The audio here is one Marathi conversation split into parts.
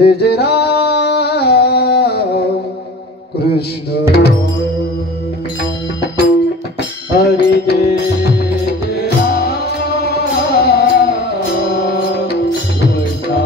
जय जय राम कृष्ण हरि जय जय राम कृष्ण हरि जय जय राम कृष्ण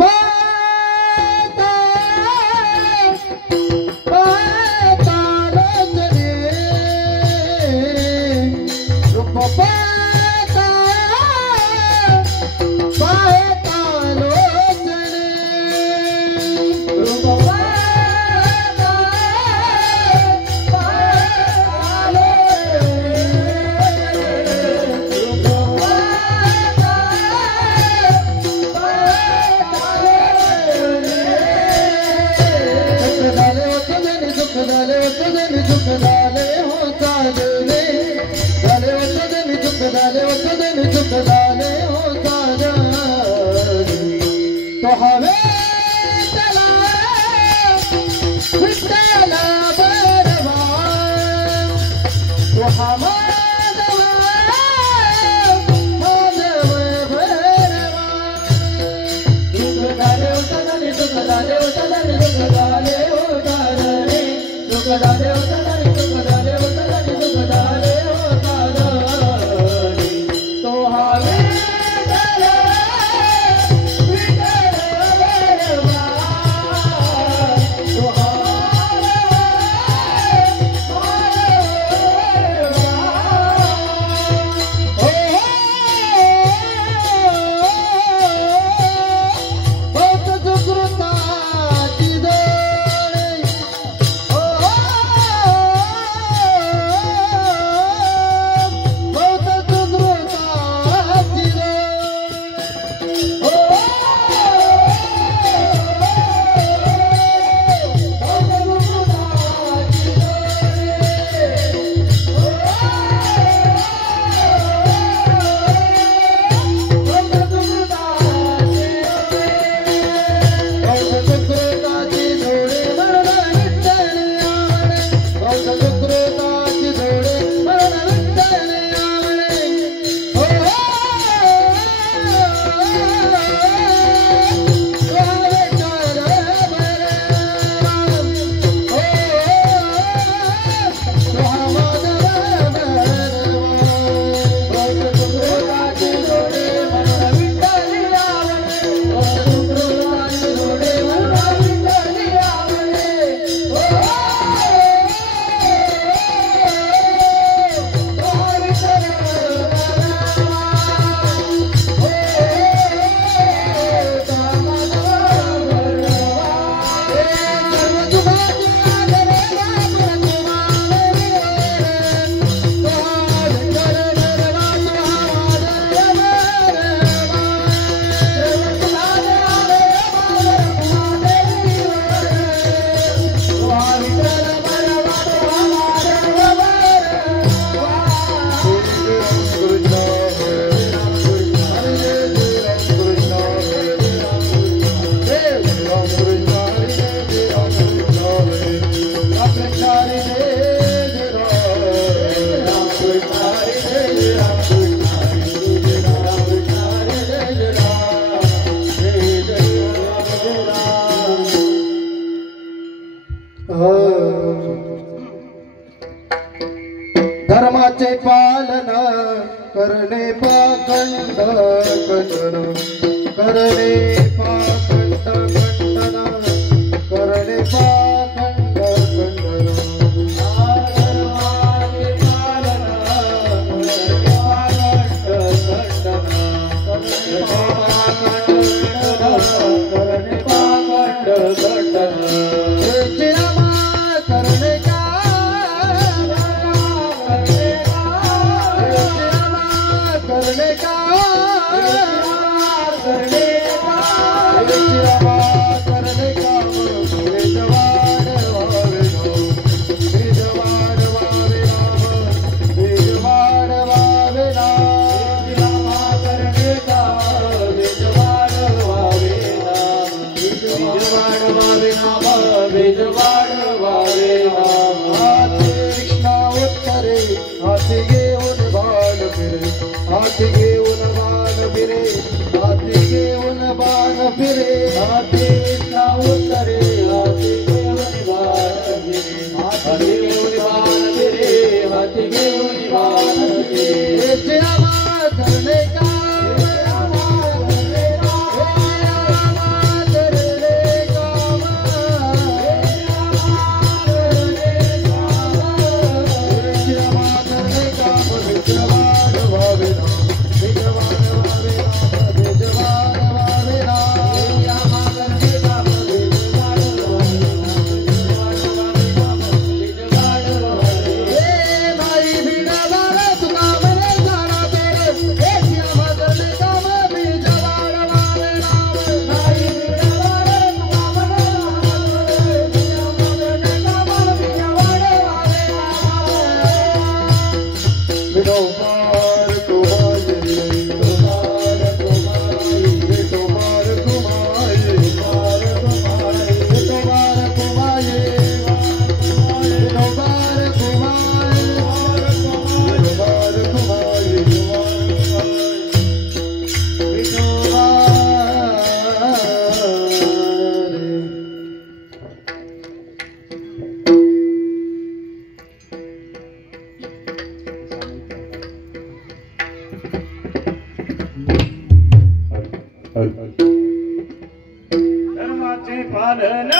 पाता पाता लोचने रूप पाता पाता लोचने रूप पाता पाता तो हवे चला विठ्ठला बरवा तो माधव माधव भरवा दुख झाले उतरले दुख झाले उतरले दुख झाले उतरले दुख झाले उतरले दुख झाले उतरले दुख झाले उतरले तो हवे धर्माचे पालन करणे पाखंड खंडन करणे पाखंड खंडन करणे पाखंड खंडन धर्माचे पालन करणे पाखंड खंडन करणे हाथी घेऊन बाण फिरे हाथी घेऊन बाण फिरे हाथी कृष्णा उत्तरे हाथी घेऊन बाण फिरे हाथी घेऊन बाण फिरे हाथी घेऊन बाण फिरे रामा करणे का रामा धर्माचे पालन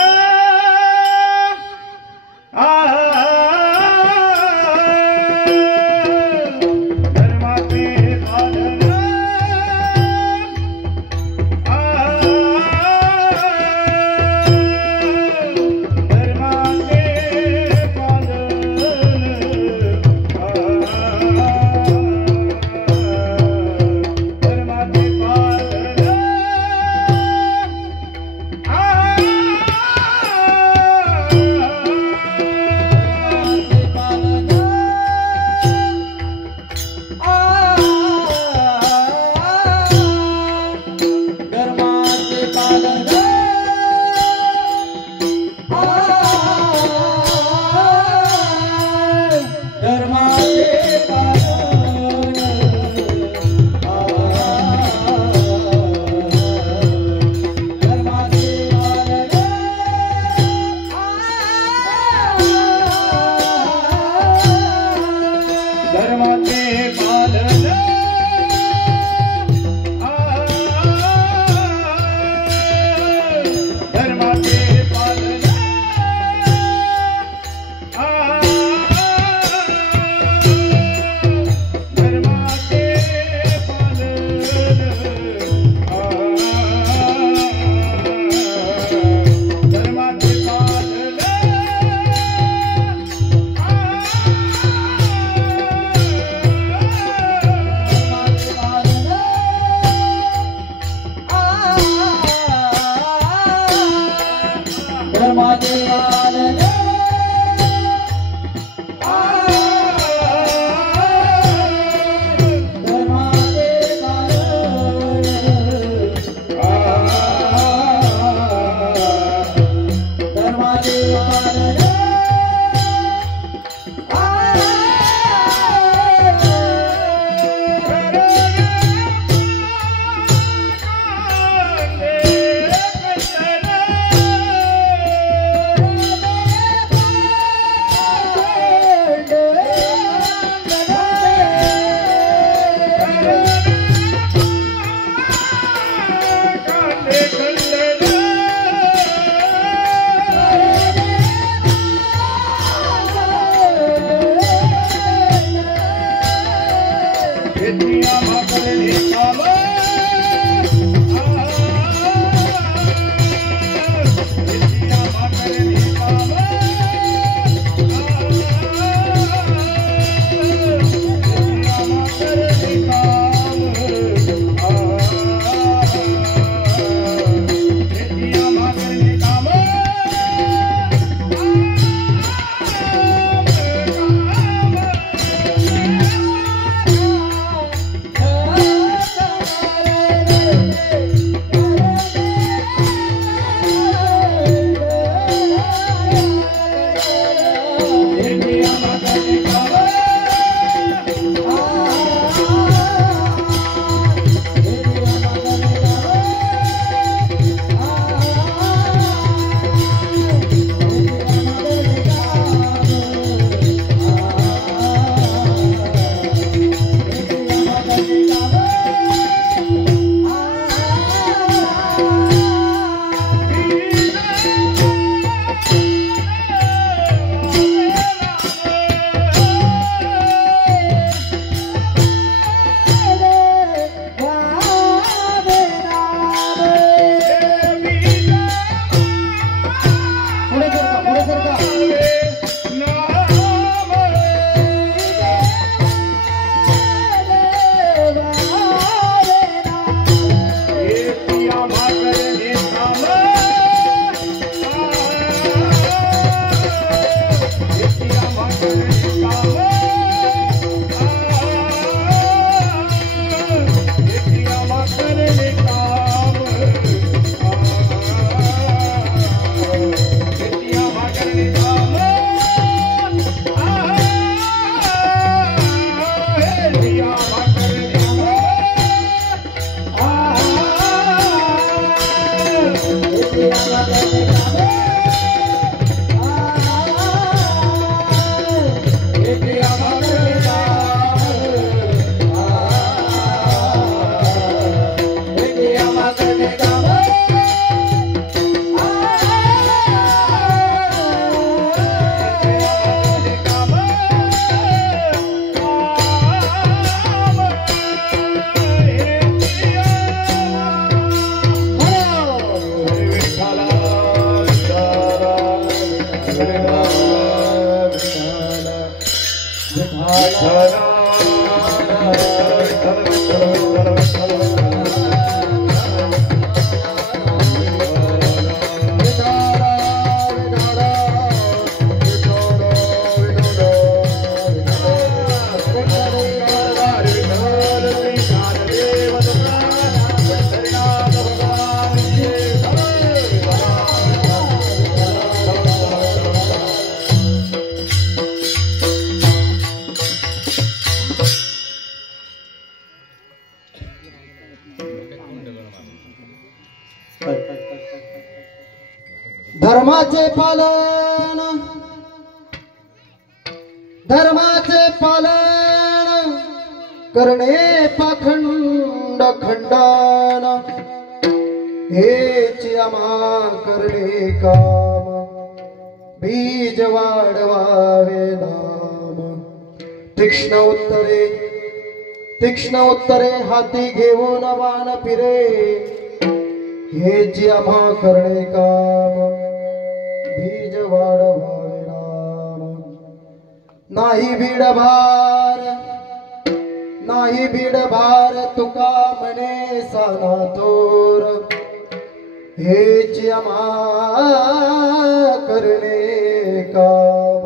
धर्माचे पालन करणे पाखंड खंडन हेच आम्हा करणे काम बीज वाढवावे नाम तीक्ष्ण उत्तरे हाती घेऊन बाण फिरे हेच आम्हा करणे काम बीज वाढवावे नाम नाही भीडभार तुका म्हणे साना थोर हेच आम्हा करणे काम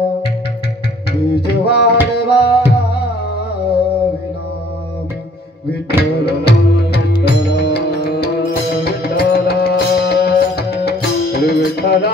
बीज वाढवावे नाम विठ्ठल विठ्ठला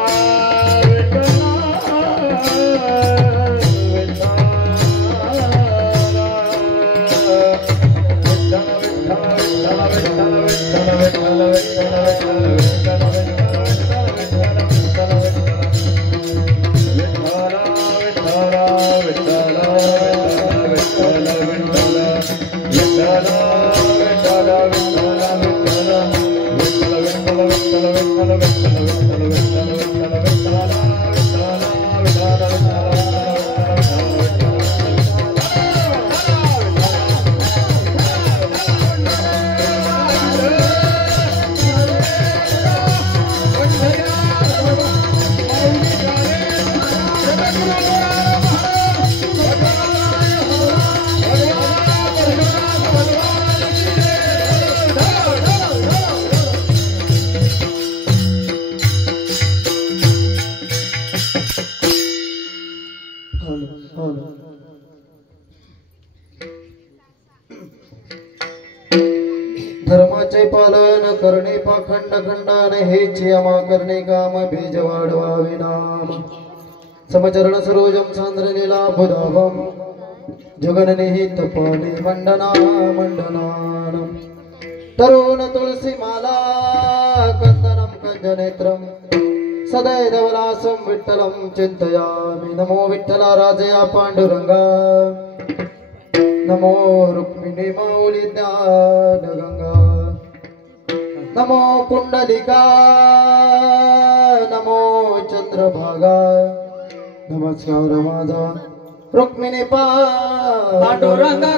धर्माचे पालन करणे पाखंड खंडन हेच आम्हा करणे काम बीज वाढवावे नाम समचरण सरोजम सांद्रलीला बुधावम जगननिहित पाणी मंडनान तरुण तुलसी माला कंदनम कंजनेत्रम सदैवलासं विठ्ठलं चिंतयामि नमो विठ्ठला राजया पांडुरंगा नमो रुक्मिणी मौली ज्ञान गंगा नमो कुंडलिका नमो चंद्रभागा नमस्कार माझा रुक्मिणी पांडुरंगा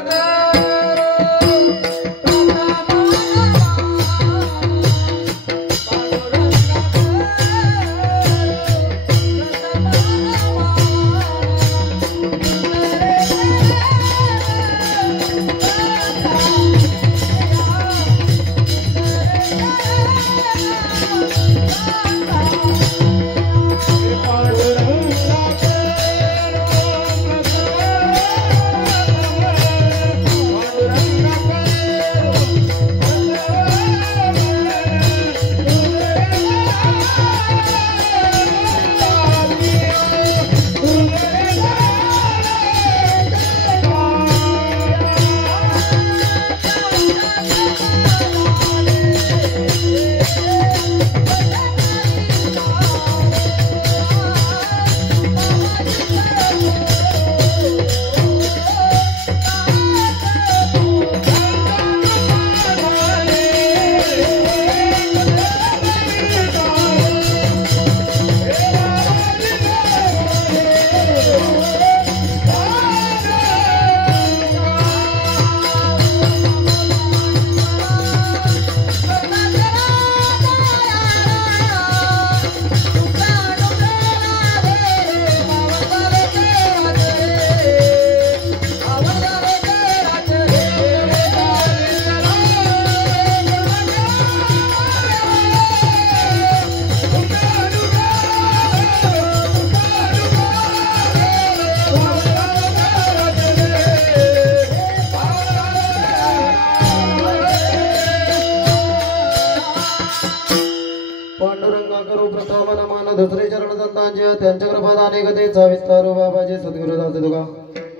करू प्रथम नमन दुसरे चरण संतांचे त्यांच्या कृपादाने गतेचा विस्तारो बाबाजी सद्गुरुदास तुका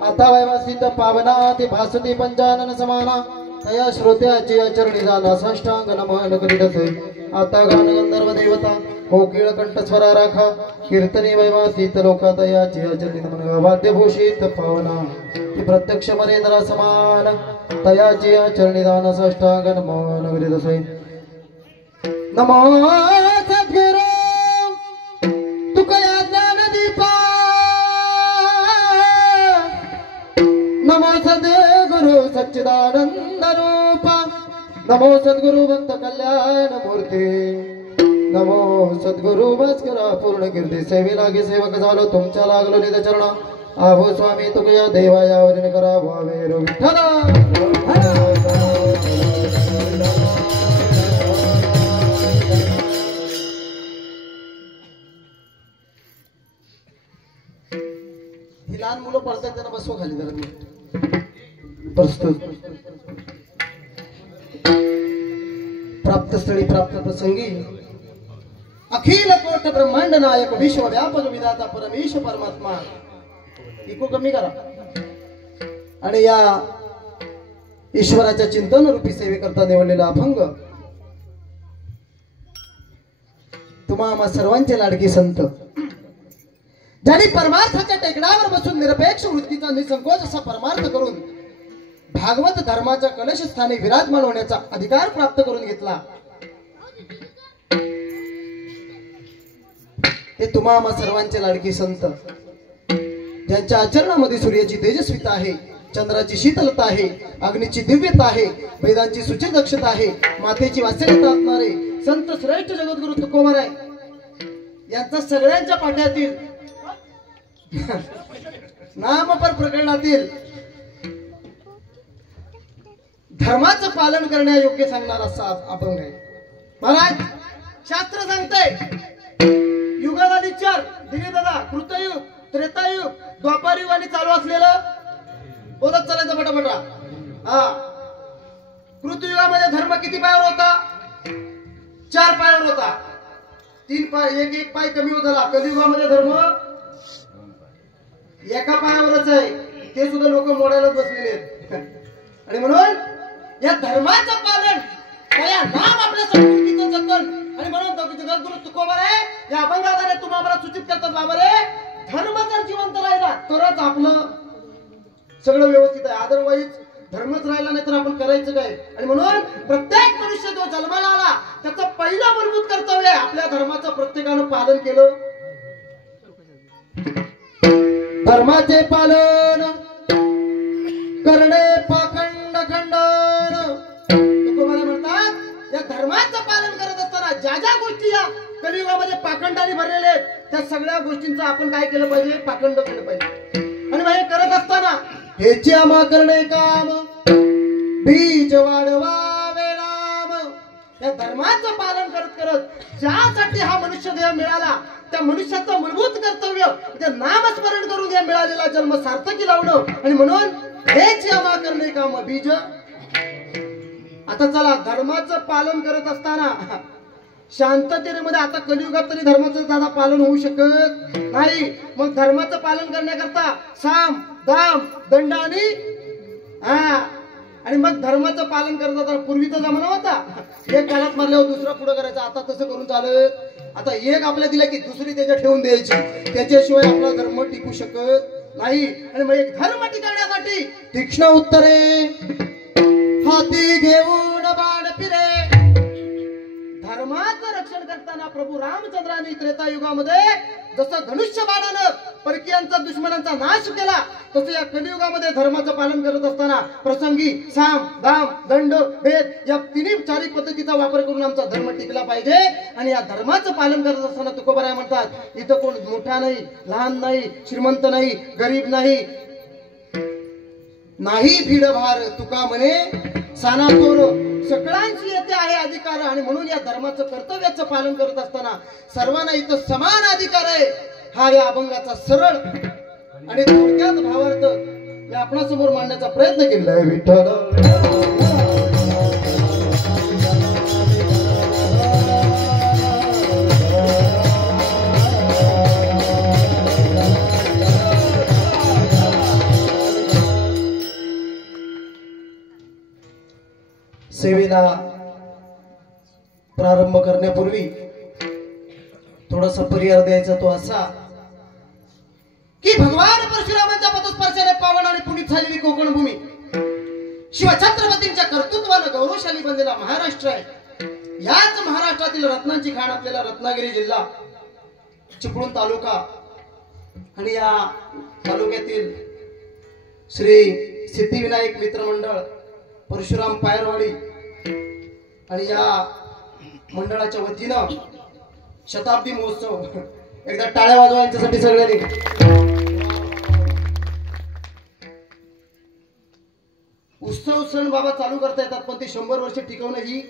आता वैवासित पावना ते भासती पंचानन समाना तया श्रोत्याची चरणी जाना साष्टांग नमन करीत असे आता गान गंधर्व देवता कोकिळ कंठस्वरा राखा कीर्तनी वैवासित लोका तयाची चरणी नमन वाद्यभूषित पावना ती प्रत्यक्ष मरेंद्र समान तयाची चरणी जाना साष्टांग नमन करीत असे नमो सद्गुरु तुकया ज्ञानदीपा नमो सद्गुरु सच्चिदानंद रूपा नमो सद्गुरु भक्त कल्याण मूर्ती नमो सद्गुरु भास्करा पूर्ण कीर्ती सेवे लागे सेवक झालो तुमच्या लागलो निज चरणा आहो स्वामी तुकया देवा यावरील करा भावे रो विठ्ठला ही लहान मुलं पडतात त्यांना बसवा खाली जरा प्रस्तुत प्राप्त स्थळी प्राप्त प्रसंगी अखिल कोट ब्रह्मांड नायक विश्व व्यापक विधाता परमेश परमात्मा इको कमी करा आणि या ईश्वराच्या चिंतन रूपी सेवेकरता निवडलेला अभंग तुम्हा आम्हा सर्वांचे लाडके संत ज्यांनी परमार्थाच्या टेकडावर बसून निरपेक्ष वृत्तीचा निसंकोच असा परमार्थ करून भागवत धर्माच्या कलश स्थानी विराजमान होण्याचा अधिकार प्राप्त करून घेतला ते तुम्हा आम्हा सर्वांचे लाडके संत ज्यांच्या आचरणामध्ये सूर्याची तेजस्विता आहे चंद्राची शीतलता आहे अग्नीची दिव्यता आहे वेदांची सुचिर दक्षता आहे मातेची वात्सल्यता असणारे संत श्रेष्ठ जगद्गुरु तुकोबाराय यांचा सगळ्यांच्या पाठ्यातील नामपर प्रकरणातील धर्माचं पालन करण्यायोग्य सांगणार असा अभंग आहे महाराज शास्त्र सांगतंय युगाला चार दिवे दादा कृतयुग त्रेतायुग द्वापारयुग आणि चालू असलेलं बोलत चालायचं पटापटा हा कृतयुगामध्ये धर्म किती पायावर होता 4 पायावर होता 3 पाय एक पाय कमी होत झाला कलियुगामध्ये धर्म एका पायावरच आहे ते सुद्धा लोक मोडायलाच बसलेले आहेत आणि म्हणून या धर्माचं पालन त्या नाम आपल्या संस्कृतीचं जतन आणि म्हणून जगद्गुरु तुकोबाराय या अभंगाद्वारे तुम्हाला सूचित करतात बाबा रे धर्म जर जिवंत राहिला तरच आपलं सगळं व्यवस्थित आहे अदरवाईज धर्मच राहिला नाही तर आपण करायचं काय आणि म्हणून प्रत्येक मनुष्य जो जन्माला आला त्याचं पहिलं मूलभूत कर्तव्य आहे आपल्या धर्माचं प्रत्येकानं पालन केलं धर्माचे पालन करणे पाखंड खंडन तुकोबाराय म्हणतात या धर्माचं पालन करत असताना ज्या ज्या गोष्टी या कलियुगामध्ये पाखंडाने भरलेले आहेत त्या सगळ्या गोष्टींचं आपण काय केलं पाहिजे पाखंड केलं पाहिजे आणि हे करत असताना हेची आम्हा करणे काम बीज वाढवावे नाम या धर्माचं पालन करत करत ज्यासाठी हा मनुष्य देह मिळाला त्या मनुष्याचं मूलभूत कर्तव्य त्या नामस्मरण करून या मिळालेला जन्म सार्थकी लावणं आणि म्हणून हेच आम्हा करणे काम बीज आता चला धर्माचं पालन करत असताना शांततेमध्ये आता कलियुगात तरी धर्माचं दादा पालन होऊ शकत नाही मग धर्माचं पालन करण्याकरता साम दाम दंड आणि मग धर्माचं पालन करत असताना पूर्वीचा जमाना होता एक काळात मारल्यावर दुसरा पुढे करायचा आता तसं करून चालत आता एक आपल्या दिला की दुसरी त्याच्या ठेवून द्यायची त्याच्याशिवाय आपला धर्म टिकू शकत नाही आणि मग एक धर्म टिकवण्यासाठी तीक्ष्ण उत्तरे हाती घेऊन बाण फिरे धर्माचं रक्षण करताना प्रभू रामचंद्रांनी त्रेतायुगामध्ये जसं धनुष्य बाणानं परकीयांचा दुश्मनांचा नाश केला तसं या कलियुगामध्ये धर्माचं पालन करत असताना प्रसंगी साम दाम दंड भेद या तिन्ही चारी पद्धतीचा वापर करून आमचा धर्म टिकला पाहिजे आणि या धर्माचं पालन करत असताना तुकोबाराय म्हणतात इथं कोण मोठा नाही लहान नाही श्रीमंत नाही गरीब नाही भीडभार तुका म्हणे सानातोर सगळ्यांची येथे आहे अधिकार आणि म्हणून या धर्माचं कर्तव्याचं पालन करत असताना सर्वांना इथं समान अधिकार आहे हा या अभंगाचा सरळ आणि थोडक्यात भावार्थ मी आपणासमोर मांडण्याचा प्रयत्न केला आहे विठ्ठल माहितीला प्रारंभ करण्यापूर्वी थोडासा परिहार द्यायचा तो असा की भगवान परशुरामांच्या पदस्पर्शाने पावन आणि पुनीत झालेली कोकण भूमी शिवछत्रपतींच्या कर्तृत्वानं गौरवशाली बनलेला महाराष्ट्र आहे. याच महाराष्ट्रातील रत्नांची खाण असलेला रत्नागिरी जिल्हा, चिपळूण तालुका आणि या तालुक्यातील श्री सिद्धिविनायक मित्रमंडळ परशुराम पायरवाडी आणि या मंडळाच्या वतीनं शताब्दी महोत्सव. एकदा टाळ्या वाजवा यांच्यासाठी सगळ्यांनी. उत्सव सण बाबा चालू करता येतात पण ते 100 वर्ष टिकवणं ही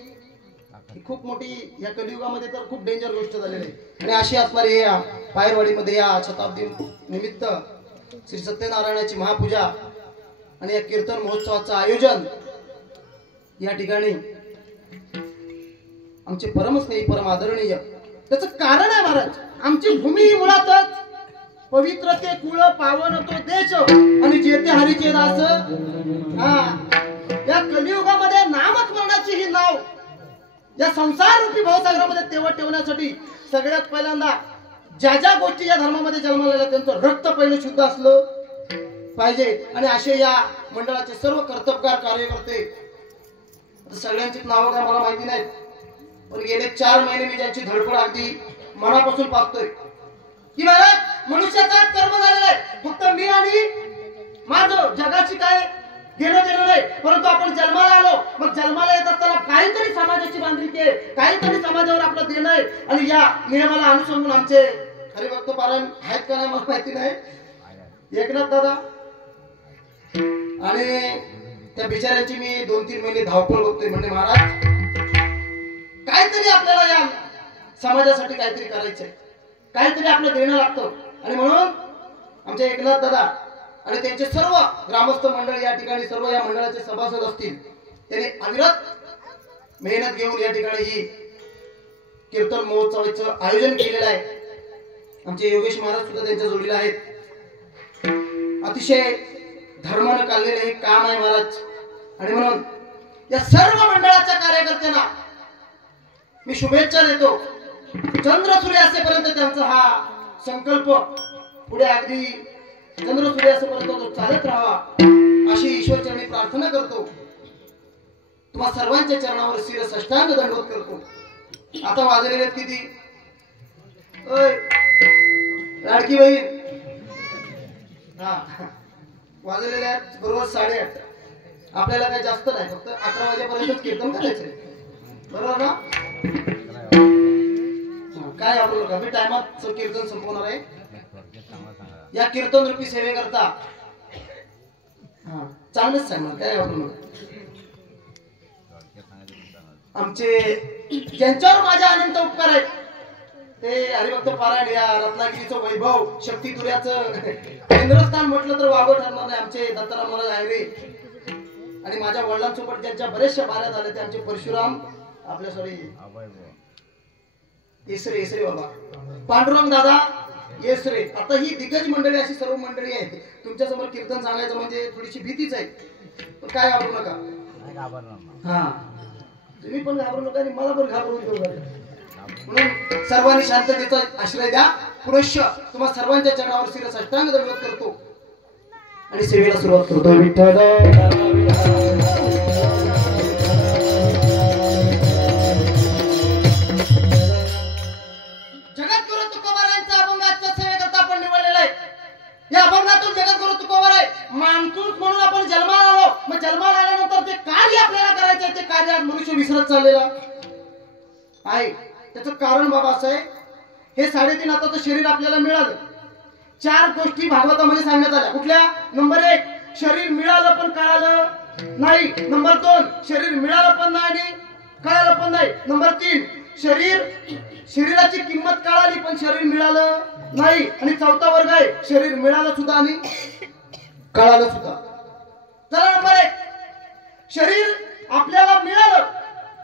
खूप मोठी या कलियुगामध्ये तर खूप डेंजर गोष्ट झालेली आहे. आणि अशी असणारी या पायरवाडीमध्ये या शताब्दी निमित्त श्री सत्यनारायणाची महापूजा आणि या कीर्तन महोत्सवाचं आयोजन या ठिकाणी आमचे परमस्नेही परम आदरणीय. त्याचं कारण आहे महाराज, आमची भूमी ही मुळातच पवित्र ते कुळ पावन तो देश आणि जेते हरीचे दास. या कलियुगामध्ये नामस्मरणाची ही नाव या संसार रूपी भावसागरामध्ये तेवढ ठेवण्यासाठी सगळ्यात पहिल्यांदा ज्या ज्या गोष्टी या धर्मामध्ये जन्मलेल्या त्यांचं रक्त पहिलं शुद्ध असलं पाहिजे. आणि असे या मंडळाचे सर्व कर्तबगार कार्यकर्ते, सगळ्यांची नावं काय मला माहिती नाहीत पण गेले 4 महिने मी ज्यांची धडपड अगदी मनापासून पाहतोय की महाराज मनुष्याचा कर्म झालेला आहे. फक्त मी आणि माझं जगाची काय घेणं देणं नाही, परंतु आपण जन्माला आलो, मग जन्माला येत असताना काहीतरी समाजाची बांधिलकी आहे, काहीतरी समाजावर आपलं देणं आहे. आणि या नियमाला अनुसरून आमचे हरिभक्त पारायण आहेत का नाही मला माहिती नाही, एकनाथ दादा आणि त्या बिचाऱ्याची मी 2-3 महिने धावपळ बघतोय. म्हणजे महाराज काहीतरी आपल्याला या समाजासाठी काहीतरी करायचंय, काहीतरी आपलं देणं लागतं. आणि म्हणून आमचे एकनाथ दादा आणि त्यांचे सर्व ग्रामस्थ मंडळ या ठिकाणी सर्व या मंडळाचे सभासद असतील, त्यांनी अविरत मेहनत घेऊन या ठिकाणी ही कीर्तन महोत्सवाचं आयोजन केलेलं आहे. आमचे योगेश महाराज सुद्धा त्यांच्या जोडीला आहेत. अतिशय धर्मानं काढलेले हे काम आहे महाराज. आणि म्हणून या सर्व मंडळाच्या कार्यकर्त्यांना मी शुभेच्छा देतो. चंद्र सूर्य असेपर्यंत त्यांचा हा संकल्प पुढे अगदी चंद्र सूर्य असेपर्यंत तो चालत राहावा अशी ईश्वरचरणी प्रार्थना करतो. तुम्हा सर्वांच्या चरणावर शिर साष्टांग दंडवत करतो. आता वाजलेले किती लाडकी बहीण वाजलेले आहेत बरोबर 8:30. आपल्याला काही जास्त नाही, फक्त 11 वाजेपर्यंतच कीर्तन करायचंय, बरोबर ना? काय आपलं नका मी टायमात कीर्तन संपवणार आहे. या कीर्तन रूपी सेवेकरता चांगलंच सांगणार, काय आपलं नका. आमचे ज्यांच्यावर माझ्या अनंत उपकार आहेत ते हरिभक्त पारायण या रत्नागिरीचं वैभव शक्तितुर्याचं केंद्रस्थान म्हटलं तर वावं ठरणार नाही. आमचे दत्तराम महाराज आयरे आणि माझ्या वडिलांसोबत ज्यांच्या बरेचशा बाऱ्या झाल्या ते आमचे परशुराम आपल्या सॉरी येसरे बाबा पांडुरंग दादा येसरे. आता ही दिग्गज मंडळी अशी सर्व मंडळी आहे. तुमच्या समोर कीर्तन सांगायचं म्हणजे थोडीशी भीतीच आहे, पण काय घाबरू नका. हा तुम्ही पण घाबरू नका आणि मला पण घाबरू नका. म्हणून सर्वांनी शांततेचा आश्रय द्या. पुरुष तुम्हा सर्वांच्या चरणावर शिर साष्टांग दंडवत करतो आणि सेवेला सुरुवात करतो. विठ्ठल या अभंगातून जगद्गुरु तुकोबाराय माणूस म्हणून आपण जन्माला आलो. मग जन्माला आल्यानंतर जे कार्य आपल्याला करायचं आहे ते कार्य आज मनुष्य विसरत चाललेला आहे. त्याचं कारण बाबा असं आहे, हे 3.5 आताचं शरीर आपल्याला मिळालं. 4 गोष्टी भागवतामध्ये सांगण्यात आल्या. कुठल्या? नंबर 1 शरीर मिळालं पण कळालं नाही. नंबर 2 शरीर मिळालं पण नाही आणि कळालं पण नाही. नंबर 3 शरीराची किंमत कळाली पण शरीर मिळालं नाही. आणि 4था वर्ग आहे शरीर मिळालं सुद्धा आणि कळालं सुद्धा. चला नंबर 1 शरीर आपल्याला मिळालं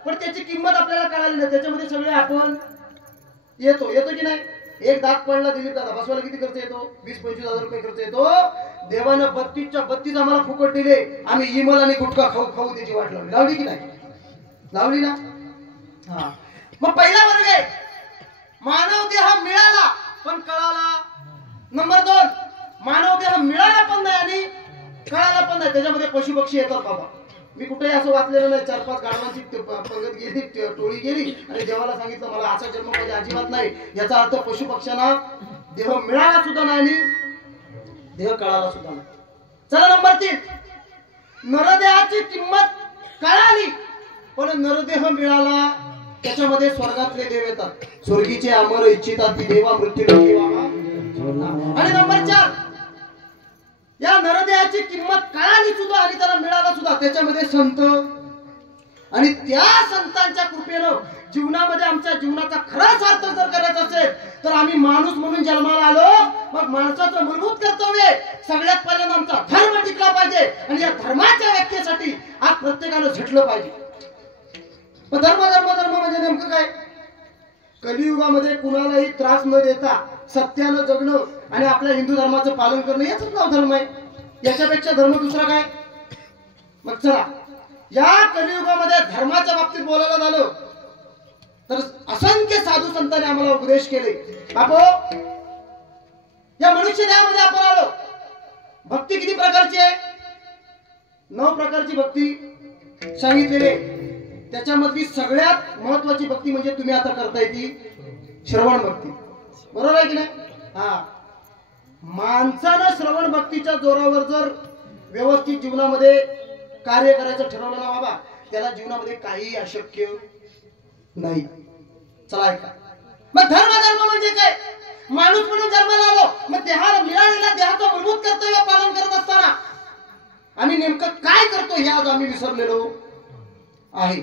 पण त्याची किंमत आपल्याला कळाली नाही. त्याच्यामध्ये सगळे आपण येतो की नाही. एक दात पडला दिलीप दादा बसवायला किती खर्च येतो? 20-25 हजार रुपये खर्च येतो. देवानं 32च्या 32 आम्हाला फुकट दिले. आम्ही इमल आणि गुटखा खाऊ त्याची वाट लावली की नाही. लावली ना? हा, मग पहिला वर्ग आहे मानव देह मिळाला पण कळाला. नंबर 2, मानव देह मिळाला पण नाही आणि कळाला पण नाही, त्याच्यामध्ये पशु पक्षी येतात बाबा. मी कुठेही असं वाचलेलं नाही 4-5 गाढवांची पंगत गेली, टोळी गेली आणि देवाला सांगितलं मला असा जन्म पाहिजे, अजिबात नाही. याचा अर्थ पशु पक्ष्यांना देह मिळाला सुद्धा नाही आणि देह कळाला सुद्धा नाही. चला नंबर 3, नरदेहाची किंमत कळाली पण नरदेह मिळाला, त्याच्यामध्ये स्वर्गातले देव येतात. स्वर्गीचे अमर इच्छितात ती देवा मृत्यू लोकी वाहा. आणि नंबर 4, या नरदेहाची किंमत कळाली सुद्धा आणि त्याला मिळाला सुद्धा, त्याच्यामध्ये संत आणि त्या संतांच्या कृपेनं जीवनामध्ये आमच्या जीवनाचा खराच अर्थ जर करायचा असेल तर आम्ही माणूस म्हणून जन्माला आलो. मग माणसाचं मूलभूत कर्तव्य सगळ्यात पहिल्यांदा आमचा धर्म टिकला पाहिजे आणि या धर्माच्या व्याख्येसाठी आज प्रत्येकानं झटलं पाहिजे. पण धर्म धर्म धर्म म्हणजे नेमकं काय? कलियुगामध्ये कुणालाही त्रास न देता सत्यानं जगणं आणि आपल्या हिंदू धर्माचं पालन करणं याच नाव धर्म आहे. याच्यापेक्षा धर्म दुसरा काय? मग चला या कलियुगामध्ये धर्माच्या बाबतीत बोलायला झालं तर असंख्य साधू संतांनी आम्हाला उपदेश केले. आपण या मनुष्य देहामध्ये आपण आलो. भक्ती किती प्रकारची आहे? 9 प्रकारची भक्ती सांगितलेली. त्याच्यामधली सगळ्यात महत्वाची भक्ती म्हणजे तुम्ही आता करताय ती श्रवण भक्ती. बरोबर आहे की नाही? हा, माणसानं श्रवण भक्तीच्या जोरावर जर व्यवस्थित जीवनामध्ये कार्य करायचं ठरवलं ना बाबा, त्याला जीवनामध्ये काही अशक्य नाही. चला ऐका, मग धर्म धर्म म्हणजे काय? माणूस म्हणून जन्माला आलो, मग देहाला मिळालेल्या देहाचं मूलभूत कर्तव्य पालन करत असताना आम्ही नेमकं काय करतो हे आज आम्ही विसरलेलो आहे.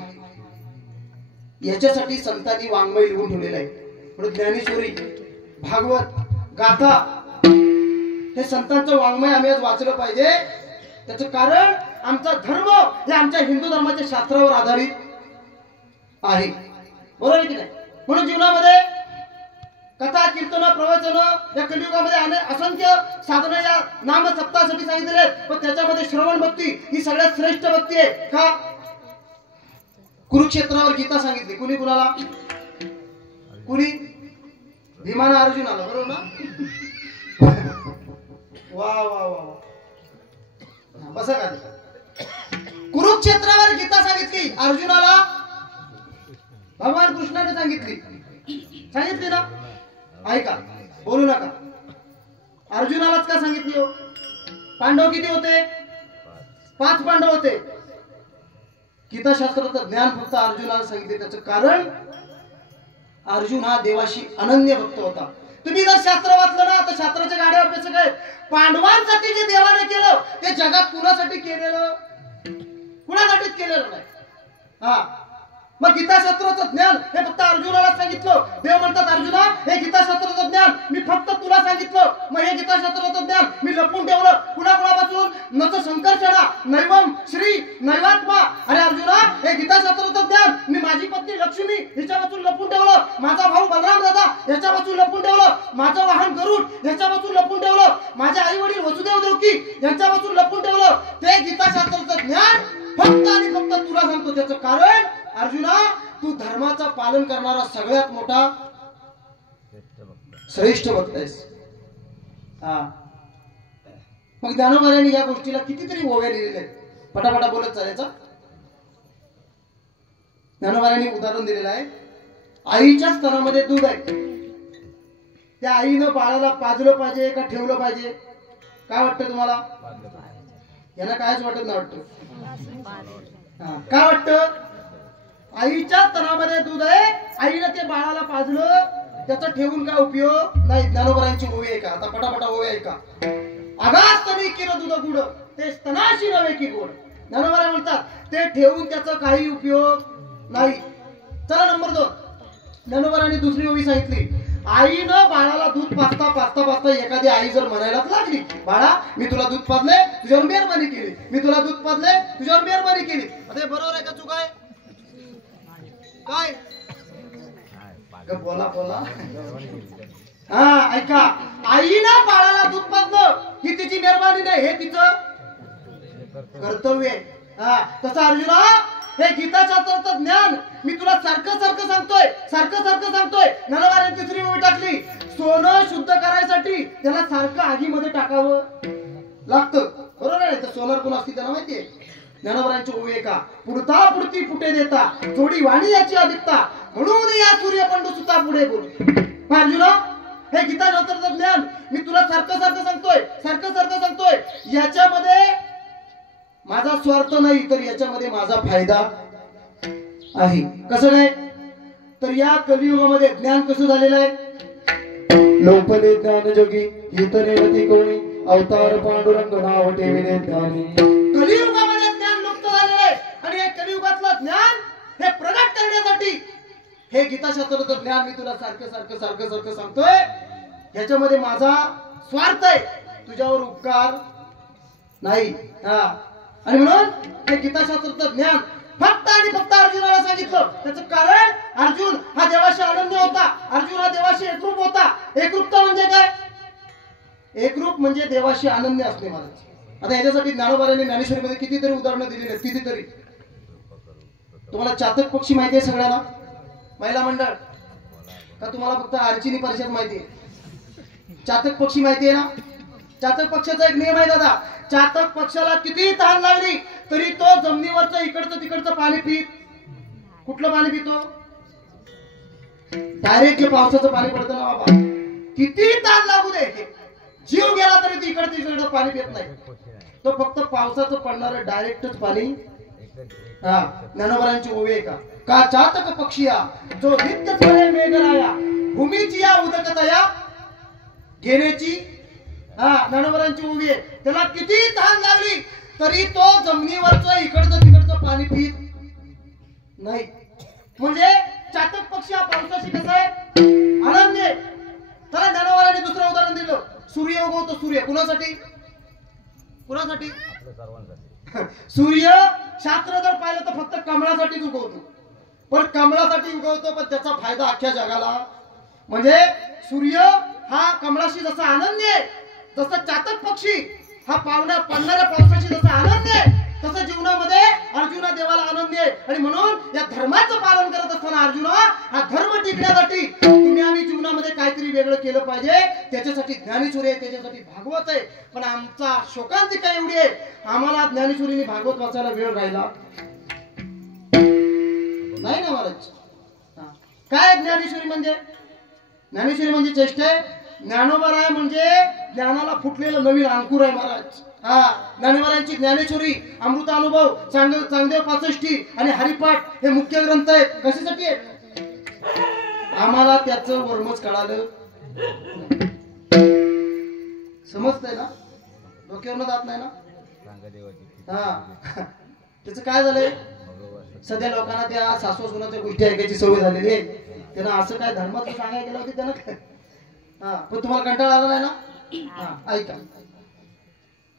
याच्यासाठी संतांनी वाङ्मय लिहून ठेवलेलं आहे. म्हणून ज्ञानेश्वरी, भागवत, गाथा हे संतांचं वाङ्मय आम्ही आज वाचलं पाहिजे. त्याचं कारण आमचा धर्म हे आमच्या हिंदू धर्माच्या शास्त्रावर आधारित आहे. बरोबर की नाही? म्हणून जीवनामध्ये कथा, कीर्तन, प्रवचन या कलियुगामध्ये असंख्य साधनं या नाम सप्ताहासाठी सांगितलेले आहेत. पण त्याच्यामध्ये श्रवण भक्ती ही सगळ्यात श्रेष्ठ भक्ती आहे. का? कुरुक्षेत्रावर गीता सांगितली. कुणी कुणाला? कुणी? भीमाना अर्जुनाला. बरोबर ना? वा वा वा, बसा का? कुरुक्षेत्रावर गीता सांगितली अर्जुनाला, भगवान कृष्णाने सांगितली ना? ऐका, बोलू नका. अर्जुनालाच का सांगितली हो? पांडव किती होते? 5 पांडव होते. गीताशास्त्राचं ज्ञान फक्त अर्जुनाला सांगितले. त्याचं कारण अर्जुन हा देवाशी अनन्य भक्त होता. तुम्ही जर शास्त्र वाचलं ना तर शास्त्राच्या गाड्या अभ्यास काय? पांडवांसाठी जे देवाने केलं ते जगात कुणासाठी केलेलं? कुणासाठीच केलेलं नाही. हा, मग गीताशास्त्राचं ज्ञान हे फक्त अर्जुनाला सांगितलं. देव म्हणतात अर्जुना हे गीताशास्त्राचं ज्ञान मी फक्त तुला सांगितलं. मग हे गीताशास्त्राचं ज्ञान मी लपून ठेवलं कुणाकुणापासून? नच संकर्षणा नैवम श्री नैवात्मा. अरे अर्जुना हे गीताशास्त्राचं ज्ञान मी माझी पत्नी लक्ष्मी हिच्यापासून लपून ठेवलं. माझा भाऊ बलराम दादा याच्यापासून लपून ठेवलं. माझं वाहन गरुड याच्यापासून लपून ठेवलं. माझे आई वडील वसुदेव देवकी यांच्यापासून लपून ठेवलं. ते गीताशास्त्राचं ज्ञान फक्त आणि फक्त तुला सांगतो. त्याचं कारण अर्जुना तू धर्माचं पालन करणारा सगळ्यात मोठा श्रेष्ठ भक्त आहेस. हा, मग ज्ञानोबांनी या गोष्टीला कितीतरी ओव्या लिहिलेल्या आहेत. पटापटा बोलत चालायचं. ज्ञानोबांनी उदाहरण दिलेलं आहे. आईच्या स्तनामध्ये दूध आहे. त्या आईनं बाळाला पाजलं पाहिजे का ठेवलं पाहिजे? काय वाटतं तुम्हाला? यांना कायच वाटत नाही वाटतं. काय वाटतं? आईच्या स्तनामध्ये दूध आहे, आईनं ते बाळाला पाजलं, त्याचा ठेवून काय उपयोग नाही. ज्ञानोबरांची ओवी आहे का? आता पटापटा ओवी आहे का? आगास्तनी केलं दूध गुड ते स्तनाशी नव्हे की गोड. ज्ञानोबरा म्हणतात ते ठेवून त्याचा काही उपयोग नाही. चला नंबर 2, ज्ञानोबरांनी दुसरी ओवी सांगितली. आईनं बाळाला दूध पाजता एखादी आई जर म्हणायलाच लागली बाळा मी तुला दूध पाजले तुझ्यावर मेहरबानी केली, मी तुला दूध पाजले तुझ्यावर मेहरबानी केली. आता बरोबर आहे का चूक आहे? काय बोला बोला. हा ऐका, आईनं बाळाला दूध पाजलं ही तिची मेहरबानी नाही, हे तिचं कर्तव्य आहे. हा, तसं अर्जुना हे गीताशास्त्राचं ज्ञान मी तुला सारखं सांगतोय. ज्ञानोबाने तिसरी ओवी टाकली, सोनं शुद्ध करायसाठी त्याला सारखं आगीमध्ये टाकावं लागतं, बरोबर आहे? तर सोनार कोण असते त्यांना माहितीये. ज्ञानोबांची ओवी आहे का, पुरता पुरती फुटे देता जोडी वाणी याची अधिकता, म्हणून या सूर्यपंडू सुता पुढे बोल. अर्जुना, हे गीताशास्त्राचं ज्ञान मी तुला सारखं सांगतोय. याच्यामध्ये माझा स्वार्थ नाही, तर याच्यामध्ये माझा फायदा आहे. कसं नाही, तर या कलियुगामध्ये ज्ञान कसं झालेलं आहे, लोपले ज्ञानजोगी हितने रती कोणी, अवतार पांडुरंग नाव ठेविले ज्ञानी. कलियुगामध्ये ज्ञान लुप्त झालेलं आहे आणि हे कलियुगातलं ज्ञान हे प्रगट करण्यासाठी हे गीताशास्त्राचं ज्ञान मी तुला सारखं सांगतोय. याच्यामध्ये माझा स्वार्थ आहे, तुझ्यावर उपकार नाही. आणि म्हणून हे गीताशास्त्राचं ज्ञान फक्त आणि फक्त अर्जुनाला सांगितलं. त्याचं कारण, अर्जुन हा देवाशी अनन्य होता, अर्जुन हा देवाशी एकरूप होता. एकरूपता म्हणजे काय, एकरूप म्हणजे देवाशी अनन्य असणे महाराज. आता याच्यासाठी ज्ञानोबाने ज्ञानेश्वरीमध्ये कितीतरी उदाहरणं दिलेली आहेत, कितीतरी. तुम्हाला चातक पक्षी माहिती आहे सगळ्यांना, महिला मंडळ, का तुम्हाला फक्त अर्चिनी परिषद माहिती आहे? चातक पक्षी माहिती आहे ना? चातक पक्षाचा एक नियम आहे दादा, चातक पक्षाला किती तहान लागली तरी तो जमिनीवरचं इकडचं तिकडचं पाणी पित. कुठलं पाणी पितो? डायरेक्ट जे पावसाचं पाणी पडतं ना बाबा, किती तहान लागू दे, जीव गेला तरी ती इकडचं तिकडचं पाणी पित नाही. तो फक्त पावसाचं पडणारं डायरेक्टच पाणी. ज्ञानोबांची ओवी आहे का चातक पक्षिया जो नित्य फळे मेघ राया, भूमीची या उदकतया घेण्याची. ज्ञानोबांची ओवी आहे, त्याला किती तहान लागली तरी तो जमिनीवरचं इकडचं तिकडचं पाणी पित नाही. म्हणजे चातक पक्षी हा पावसाशी कसा आहे, अनन्य. त्याला ज्ञानोबांनी दुसरं उदाहरण दिलं, सूर्य उगवतो. सूर्य कुणासाठी सूर्य शास्त्र जर पाहिलं तर फक्त कमळासाठीच उगवतो, पण त्याचा फायदा अख्ख्या जगाला. म्हणजे सूर्य हा कमळाशी जसा अनन्य आहे, जसं चातक पक्षी हा पडणाऱ्या पावसाशी जसा अनन्य आहे, तसं जीवनामध्ये अर्जुना देवाला अनन्य आहे. आणि म्हणून या धर्माचं पालन करत असताना अर्जुना, हा धर्म टिकण्यासाठी तुम्ही आम्ही जीवनामध्ये काहीतरी वेगळं केलं पाहिजे. त्याच्यासाठी ज्ञानेश्वरी आहे, त्याच्यासाठी भागवत आहे. पण आमचा शोकांती काय एवढी आहे, आम्हाला ज्ञानेश्वरीने भागवत वाचायला वेळ राहिला नाही ना महाराज. काय ज्ञानेश्वरी म्हणजे? ज्ञानेश्वरी म्हणजे चेष्टा आहे. ज्ञानोबराय म्हणजे ज्ञानाला फुटलेलं नवीन अंकुर आहे महाराज. ज्ञानोबरायांची ज्ञानेश्वरी, अमृतानुभव, चांगदेव 65 आणि हरिपाठ हे मुख्य ग्रंथ आहेत. कशासाठी आहेत? आम्हाला त्याचं वर्मच कळालं. समजतंय ना, डोक्यावरनं जात नाही ना. त्याचं काय झालंय, सध्या लोकांना त्या सासू सुनाच्या गोष्टी ऐकायची सवय झालेली आहे. त्यांना असं काय धर्माचं सांगायला गेलं होते त्यांना काय. पण तुम्हाला कंटाळा आला नाही ना, ऐका.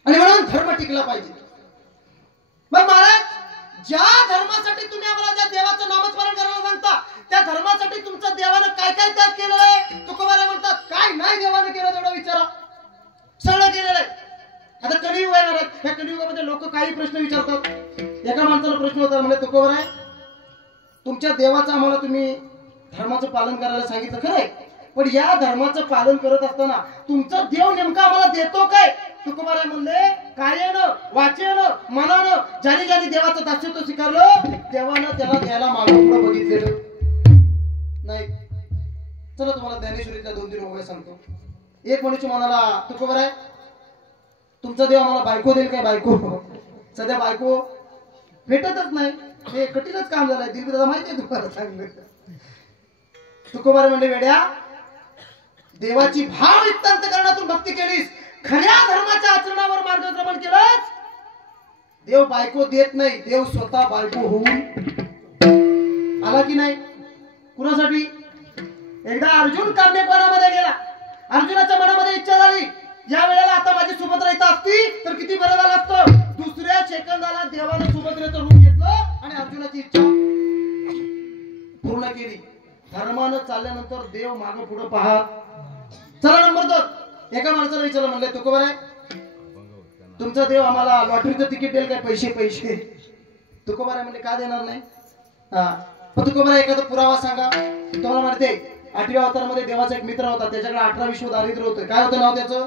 आणि म्हणून धर्म टिकला पाहिजे. मग महाराज, ज्या धर्मासाठी तुम्ही आम्हाला ज्या देवाचं नामस्मरण करायला सांगता, त्या धर्मासाठी तुमचं देवानं काय काय त्याग केलेलं आहे? तुकोबारा म्हणतात, काय नाही देवानं केलं तेवढं विचारा, सगळं केलेलं आहे. आता कलियुग आहे महाराज, या कलियुगामध्ये लोक काही प्रश्न विचारतात. एका माणसाला प्रश्न होता, म्हणजे तुकोबारा आहे, तुमच्या देवाचं आम्हाला तुम्ही धर्माचं पालन करायला सांगितलं खरं आहे, पण या धर्माचं पालन करत असताना तुमचा देव नेमका आम्हाला देतो काय? तुकोबारा म्हणले, कायेनं, वाचेनं, मनानं ज्याने ज्याने देवाचं दास्यत्व स्वीकारलं, देवानं त्याला द्यायला मागं पुढं बघितलेलं नाही. चला तुम्हाला ज्ञानेश्वरीच्या 2-3 ओव्या सांगतो. एक मनुष्य म्हणाला, तुकोबारा आहे, तुमचा देव आम्हाला बायको देईल काय? बायको सध्या बायको भेटतच नाही, हे कठीणच काम झालंय. दिलबी दादा माहिती आहे तुम्हाला चांगलं. तुकोबारा म्हणले, वेड्या, देवाची भाव इत्तांतकरणातून भक्ती केलीस, खऱ्या धर्माच्या आचरणावर मार्गक्रमण केलंच, देव बायको देत नाही, देव स्वतः बायको होऊन आला की नाही. कुणासाठी? एकदा अर्जुन काम्यकोणामध्ये गेला, अर्जुनाच्या मनामध्ये इच्छा झाली, या वेळेला आता माझी सुभद्रा इथं असती तर किती बरं झालं असतं. दुसऱ्या सेकंदाला देवानं सुभद्रेचं रूप घेतलं आणि अर्जुनाची इच्छा पूर्ण केली. धर्मानं चालल्यानंतर देव मागं पुढं पाहत. चला नंबर 2, एका माणसाला विचारलं, म्हणले, तुकोबारा आहे, तुमचा देव आम्हाला लॉटरीचं तिकीट देईल काय? पैसे. तुकोबाराय म्हणजे का देणार नाही? हा, पण तुकोबाराय एखादा पुरावा सांगा. तुम्हाला माहिती 8व्या अवतारामध्ये देवाचा एक मित्र होता, त्याच्याकडे 18 विश्व दारिद्र्य होतं. काय होतं नाव त्याचं?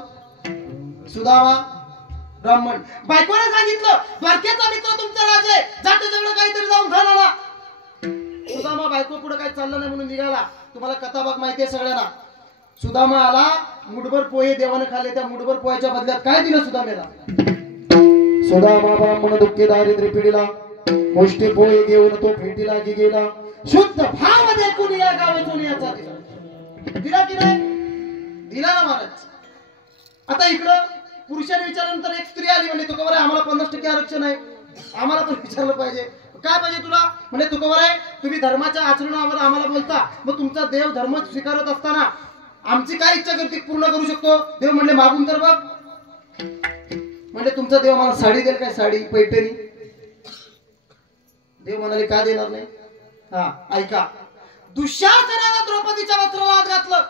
सुदामा ब्राह्मण. बायकोने सांगितलं द्वारकेचा मित्र तुमचा राज आहे, जा त्याच्याकडे काहीतरी जाऊन घालाला. सुदामा बायको पुढे काही चाललं नाही म्हणून निघाला. तुम्हाला कथा बघ माहिती आहे सगळ्यांना. सुदामा आला, मुठभर पोहे देवाने खाल्ले. त्या मुठभर पोह्याच्या बदल्यात काय दिलं सुदामेला? सुदामा ब्राह्मण दुःखी दारिद्र्य पिढीला मुष्टी पोळी घेऊन तो भेटीला गेला. शुद्ध भाव देखून या गावातून याचा दिला. दिला की नाही? दिला ना महाराज. आता इकडं पुरुषाने विचारल्यानंतर एक स्त्री आली, म्हणजे तुका बरं आम्हाला 50% आरक्षण आहे, आम्हाला पण विचारलं पाहिजे. काय पाहिजे तुला? म्हणजे तुका बरं आहे तुम्ही धर्माच्या आचरणावर आम्हाला बोलता, मग तुमचा देव धर्म स्वीकारत असताना आमची काय इच्छा करते पूर्ण करू शकतो? देव म्हणले मागून तर बघ. म्हणजे तुमचा देव मला साडी देईल काय? साडी पैठणी? देव म्हणाले का देणार नाही? हा ऐका, दुःशासनाला द्रौपदीच्या वस्त्राला हात घातलं.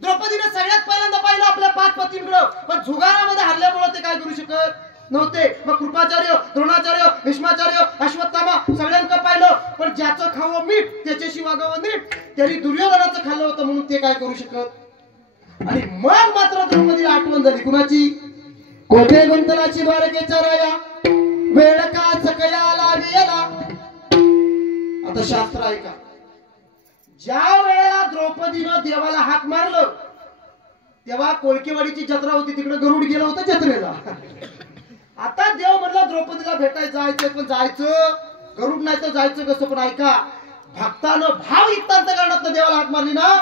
द्रौपदीने सगळ्यात पहिल्यांदा पाहिलं आपल्या 5 पतींकडं, पण जुगारामध्ये हरल्यामुळे ते काय करू शकत नव्हते. मग कृपाचार्य, द्रोणाचार्य, भीष्माचार्य, अश्वत्थामा सगळ्यांकडे पाहिलं, पण ज्याचं खावं मीठ त्याच्याशी वागावं नीट. त्यांनी दुर्योधनाचं खाल्लं होतं म्हणून ते काय करू शकत. आणि मग मात्र द्रौपदीला आठवण झाली कुणाची? कोठे गुंतलाची द्वारकेच्या राया वेळ का सकयाला वेला. आता शास्त्र ऐका, ज्या वेळेला द्रौपदीनं देवाला हाक मारलं तेव्हा कोळकेवाडीची जत्रा होती, तिकडे गरुड गेलं होतं जत्रेला. आता देव म्हणला द्रौपदीला भेटायचं जायचं, पण जायचं गरुड नाही तर जायचं कसं? पण ऐका, भक्तानं भाव इत्तांत करण्यात देवाला हाक मारली ना,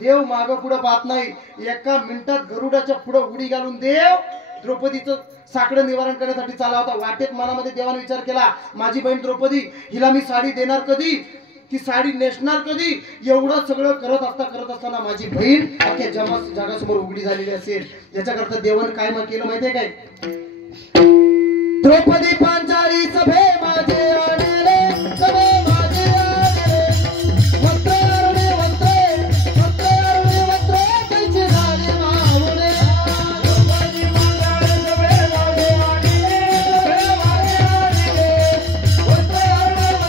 देव माग पुढे पाहत नाही. एका मिनिटात गरुडाच्या पुढे उडी घालून देव द्रौपदीचं साकडं निवारण करण्यासाठी चालला होता. वाटेत मनामध्ये देवाने विचार केला, माझी बहीण द्रौपदी, हिला मी साडी देणार कधी, ती साडी नेसणार कधी? एवढं सगळं करत असताना माझी बहीण अख्ख्या जगासमोर उघडी झालेली असेल. याच्याकरता देवाने काय केलं माहितीये काय? द्रौपदी पांचाली सभे माझे आणले, सभे माझे आणले. वस्त्रे अरुणे वस्त्रे, वस्त्रे अरुणे वस्त्रे, कैची झाली माऊले. द्रौपदी पांचाली सभे माझे आणले, सभे माझे आणले. वस्त्रे अरुणे वस्त्रे, वस्त्रे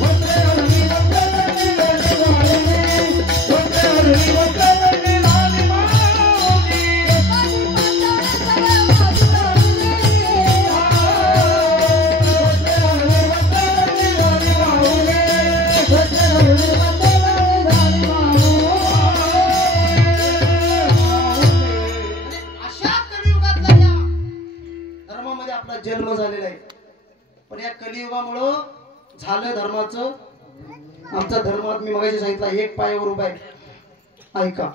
अरुणे वस्त्रे, कैची झाली माऊले. द्रौपदी पांचाली सभे माझे आणले, वस्त्रे अरुणे जन्म झालेला आहे. पण या कलियुगामुळं झालं धर्माचं. आमचा धर्मात मी मगाशी सांगितलं एक पायावर उभा आहे. ऐका,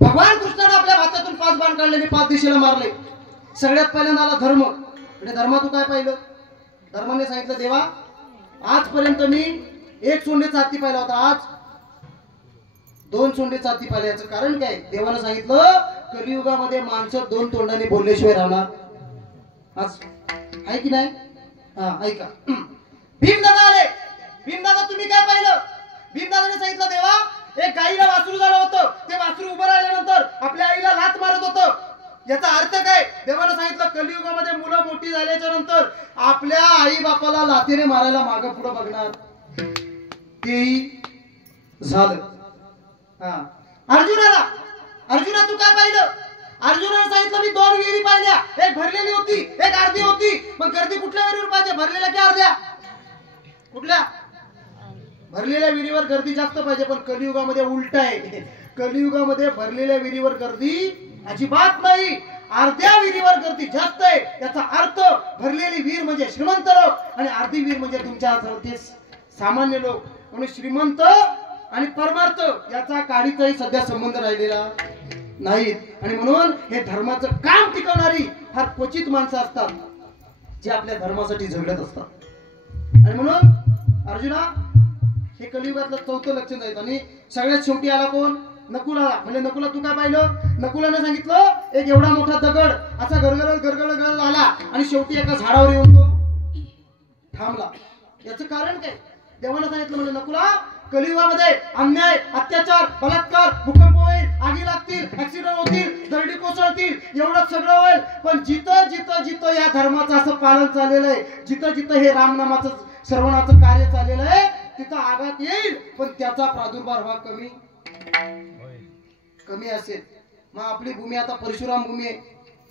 भगवान कृष्णाने आपल्या भातातून 5 बाण काढले, मी 5 दिशेला मारले. सगळ्यात पहिल्यांदा आला धर्म. म्हणजे धर्मातून काय पाहिलं? धर्माने सांगितलं देवा आजपर्यंत मी 1 सोंडेचा हत्ती पाहिला होता, आज 2 सोंडेचा हत्ती पाहिला. याचं कारण काय? देवानं सांगितलं कलियुगामध्ये माणसं 2 तोंडाने बोलल्याशिवाय राहणार. आज आहे की नाही? हा ऐका, भीमदादा आले. भीमदादा तुम्ही काय पाहिलं? भीमदादाने सांगितलं देवा एक गाईला वासरू झालं होतं, ते वासरू उभं राहिल्यानंतर आपल्या आईला लाथ मारत होतं. याचा अर्थ काय? देवानं सांगितलं कलियुगामध्ये मुलं मोठी झाल्याच्या नंतर आपल्या आई बापाला लाथेने मारायला मागं पुढं बघणार. तेही झालं. हा अर्जुनाला, अर्जुना तू काय पाहिलं? अर्जुनाने सांगितलं मी 2 विहिरी पाहिल्या, एक भरलेली होती एक अर्धी होती. मग गर्दी कुठल्या विहिरीवर पाहिजे? भरलेल्या की अर्ध्या? कुठल्या? भरलेल्या विहिरीवर गर्दी जास्त पाहिजे. पण कलियुगामध्ये उलट आहे. कलियुगामध्ये भरलेल्या विहिरीवर गर्दी अजिबात नाही, अर्ध्या विहिरीवर गर्दी जास्त आहे. याचा अर्थ भरलेली विहीर म्हणजे श्रीमंत लोक आणि अर्धी विहीर म्हणजे तुमच्या सामान्य लोक. म्हणून श्रीमंत आणि परमार्थ याचा काडीचाही सध्या संबंध राहिलेला नाहीत. आणि म्हणून हे धर्माचं काम टिकवणारी फार क्वचित माणसं असतात जे आपल्या धर्मासाठी झगडत असतात. आणि म्हणून अर्जुना हे कलियुगातलं 4थं लक्षण आहे. आणि सगळ्यात शेवटी आला कोण? नकुल आला. म्हणजे नकुला तू काय पाहिलं? नकुलाने सांगितलं एक एवढा मोठा दगड असा गरगरत आला आणि शेवटी एका झाडावर येऊन तो थांबला. याचं कारण काय? देवानं सांगितलं म्हणजे नकुला कलियुगामध्ये अन्याय, अत्याचार, बलात्कार, भूकंप होईल, आगी लागतील, ऍक्सिडेंट होतील, दरडी कोसळतील, एवढं सगळं होईल. पण जिथं जिथं जिथं या धर्माचं असं पालन चाललेलं आहे, जिथं जिथं हे रामनामाचं श्रवणाचं कार्य चाललेलं आहे, तिथं आघात येईल, पण त्याचा प्रादुर्भाव हा कमी असेल. मग आपली भूमी आता परशुराम भूमी आहे.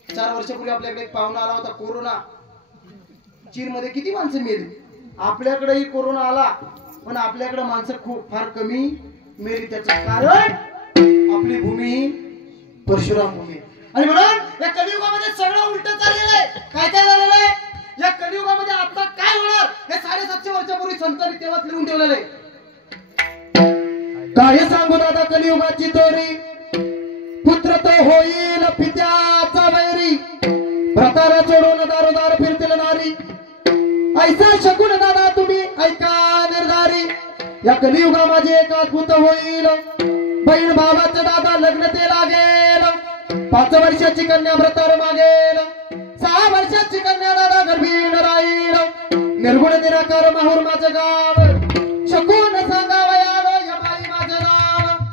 4 वर्षापूर्वी आपल्याकडे एक पाहुणा आला होता, कोरोना. चीनमध्ये किती माणसं मेली. आपल्याकडेही कोरोना आला, पण आपल्याकडे माणसं फार कमी मेली. त्याचं कारण आपली भूमी परशुराम भूमी. आणि म्हणून या कलियुगामध्ये सगळं उलट चाललेलं आहे. काय झालेलं आहे या कलियुगामध्ये? आता काय होणार हे 750 वर्षापूर्वी संतांनी तेव्हाच लिहून ठेवलेलं आहे. काय सांगू दादा कलियुगाची तोरी, पुत्र तो होईल पित्याचा वैरी, व्रताला सोडून दारोदार फिरतील नारी, ऐसा शकून दादा तुम्ही ऐका निर्धारी. या कलियुगा माझे एक अद्भुत होईल, बहीण भावाचं दादा लग्न ते लागेल, 5 वर्षाची कन्या व्रतावर मागेल, 6 वर्षाची कन्या दादा गर्भीण राहील, निर्गुण निराकार माहूर माझं गाव, शकून सांगावयालो या बाई माझं नाव.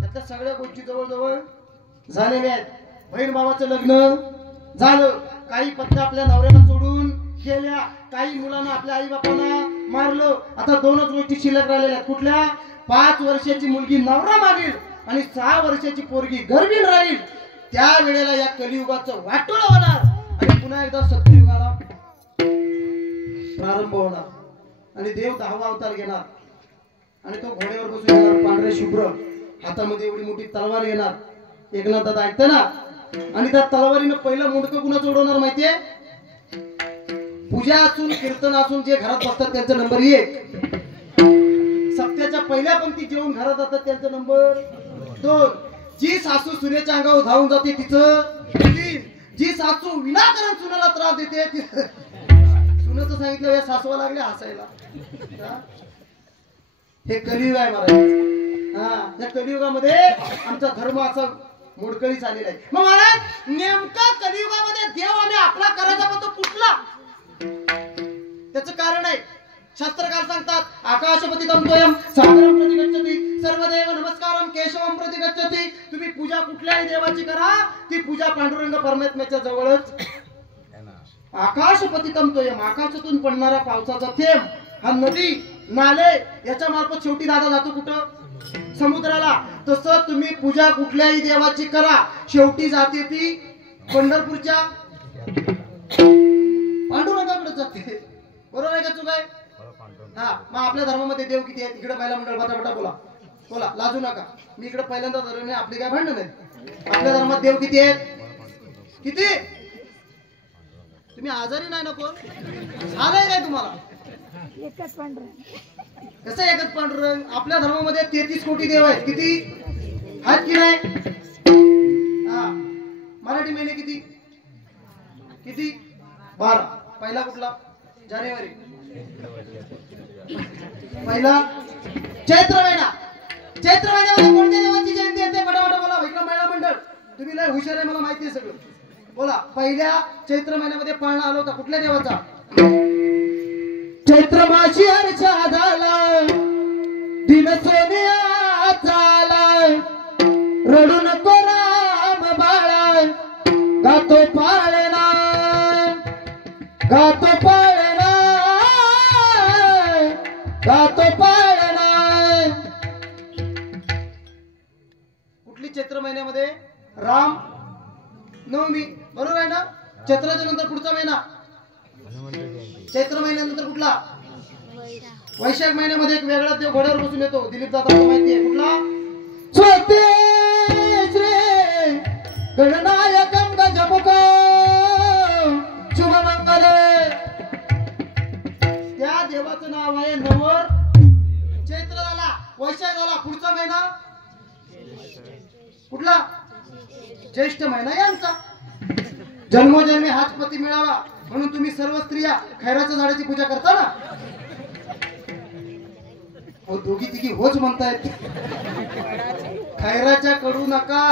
त्यातल्या सगळ्या गोष्टी जवळजवळ झालेल्या आहेत. बहीण भावाचं लग्न झालं, काही पत्नी आपल्या नवऱ्याला सोडून गेल्या, काही मुलांना आपल्या आई बापांना मारलं. आता 2च गोष्टी शिल्लक राहिलेल्या आहेत. कुठल्या? 5 वर्षाची मुलगी नवरा मागेल आणि 6 वर्षाची पोरगी गर्भीण राहील. त्या वेळेला या कलियुगाचं वाटोळ होणार आणि पुन्हा एकदा सत्ययुगाला प्रारंभ होणार आणि देव 10वा अवतार घेणार आणि तो घोड्यावर बसून येणार, पांढरे शुभ्र, हातामध्ये एवढी मोठी तलवार घेणार. एकनाथ दादा ऐकतं ना? आणि त्या तलवारीनं पहिलं मुंडकं कुणाचं उडवणार माहितीये? पूजा असून कीर्तन असून जे घरात बसतात त्यांचा नंबर 1, सप्त्याच्या पहिल्या पंक्ती जेवून घरात जातात त्यांचा नंबर 2, जी सासू सूर्याच्या अंगावर धावून जाते तिचं 3, जी सासू विनाकारण सुनाला त्रास देते सुनाचं सांगितलं या सासवा लागले हसायला. हे कलियुग आहे महाराज. या कलियुगामध्ये आमचा धर्म असा मोडकळी चाललेला आहे. मग महाराज नेमका कलियुगामध्ये देव आणि आपला करायचा पण तो कुठला? त्याचं कारण आहे. शास्त्रकार सांगतात, आकाशपतितम त्वयं सागरं प्रति गच्छति, सर्वदेव नमस्कारम केशवम प्रति गच्छति. तुम्ही पूजा कुठल्याही देवाची करा, ती पूजा पांडुरंग परमात्म्याच्या जवळच. आकाशपतितम त्वयं, आकाशातून पडणारा पावसाचा थेंब, हा नदी नाले याच्या मार्फत शेवटी दादा जातो कुठं? समुद्राला. तसं तुम्ही पूजा कुठल्याही देवाची करा, शेवटी जाते ती पंढरपूरच्या पांडुरंगाकडे जाते. बरोबर आहे का चुक आहे? मग आपल्या धर्मामध्ये देव किती आहेत? इकडे पहिला मंडळ बटाबटा बोला, लाजू नका. मी इकडे पहिल्यांदा धर्म नाही, आपली काय भांडण नाही. आपल्या धर्मात देव किती आहेत? किती? तुम्ही आजारी नाही नको झालंय काय तुम्हाला? कसं एकच पांडुरंग? आपल्या धर्मामध्ये 33 कोटी देव आहेत. किती आहेत की नाही? मराठी महिने किती? 12. पहिला कुठला? जानेवारी. पहिला चैत्र महिना. चैत्र महिन्यामध्ये कोणत्या देवाची जयंती येते? फटाफट बोला. विक्रम महिला मंडळ, तुम्ही लय हुशार आहे, मला माहिती आहे सगळं. बोला. पहिल्या चैत्र महिन्यामध्ये पाळणा आला होता कुठल्या देवाचा? चैत्र माशी हर्षा झाला, दिन सोनिया झाला, रडू नको राम बाळा, गातो पाळणा, गातो पाळणा, गातो पाळणा. कुठली चैत्र महिन्यामध्ये? राम नवमी. बरोबर आहे ना? चैत्राच्या नंतर पुढचा महिना चैत्र महिन्यानंतर कुठला? वैशाख महिन्यामध्ये एक वेगळा देव घोड्यावर बसून येतो. दिलीप दादा माहिती आहे कुठला? स्वस्ति श्री गणनायकं गजमुखं शुभमंगल. त्या देवाचं नाव आहे नवर. चैत्र झाला, वैशाख झाला, पुढचा महिना कुठला? ज्येष्ठ महिना यांचा. जन्मोजन्मी हाच पती मिळावा म्हणून तुम्ही सर्व स्त्रिया खैराच्या झाडाची पूजा करता ना? हो, दोघी तिघी होच म्हणतायत. खैराच्या करू नका,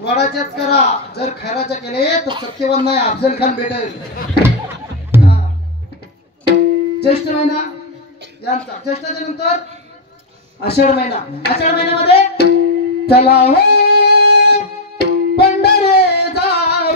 वडाच्याच करा. जर खैराच्या केले तर सत्यवान नाही अफजल खान भेटेल. ज्येष्ठ महिना यांचा. ज्येष्ठाच्या नंतर आषाढ महिन्यामध्ये चला हो पंढरे जावो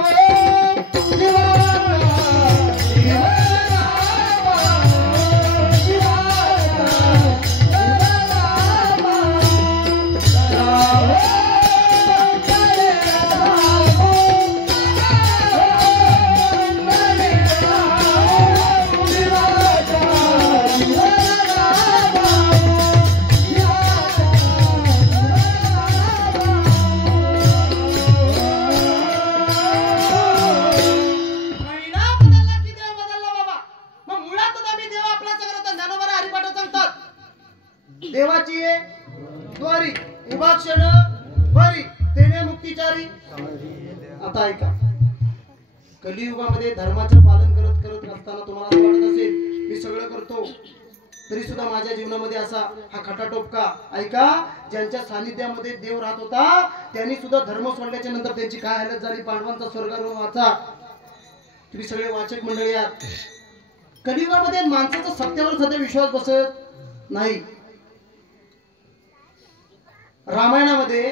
देवाची द्वारी उभा क्षण बरी तेने मुक्तीचारी. आता ऐका, कलियुगामध्ये धर्माचं पालन करत असताना तुम्हाला असं वाटत असेल मी सगळं करतो तरी सुद्धा माझ्या जीवनामध्ये असा हा खटाटोपका. ऐका, ज्यांच्या सानिध्यामध्ये देव राहत होता त्यांनी सुद्धा धर्म सोडल्याच्या नंतर त्यांची काय हालत झाली. पांडवांचा स्वर्गारोहण वाचा, तुम्ही सगळे वाचक मंडळी आहात. कलियुगामध्ये माणसाचा सत्यावर सध्या विश्वास बसत नाही. रामायणामध्ये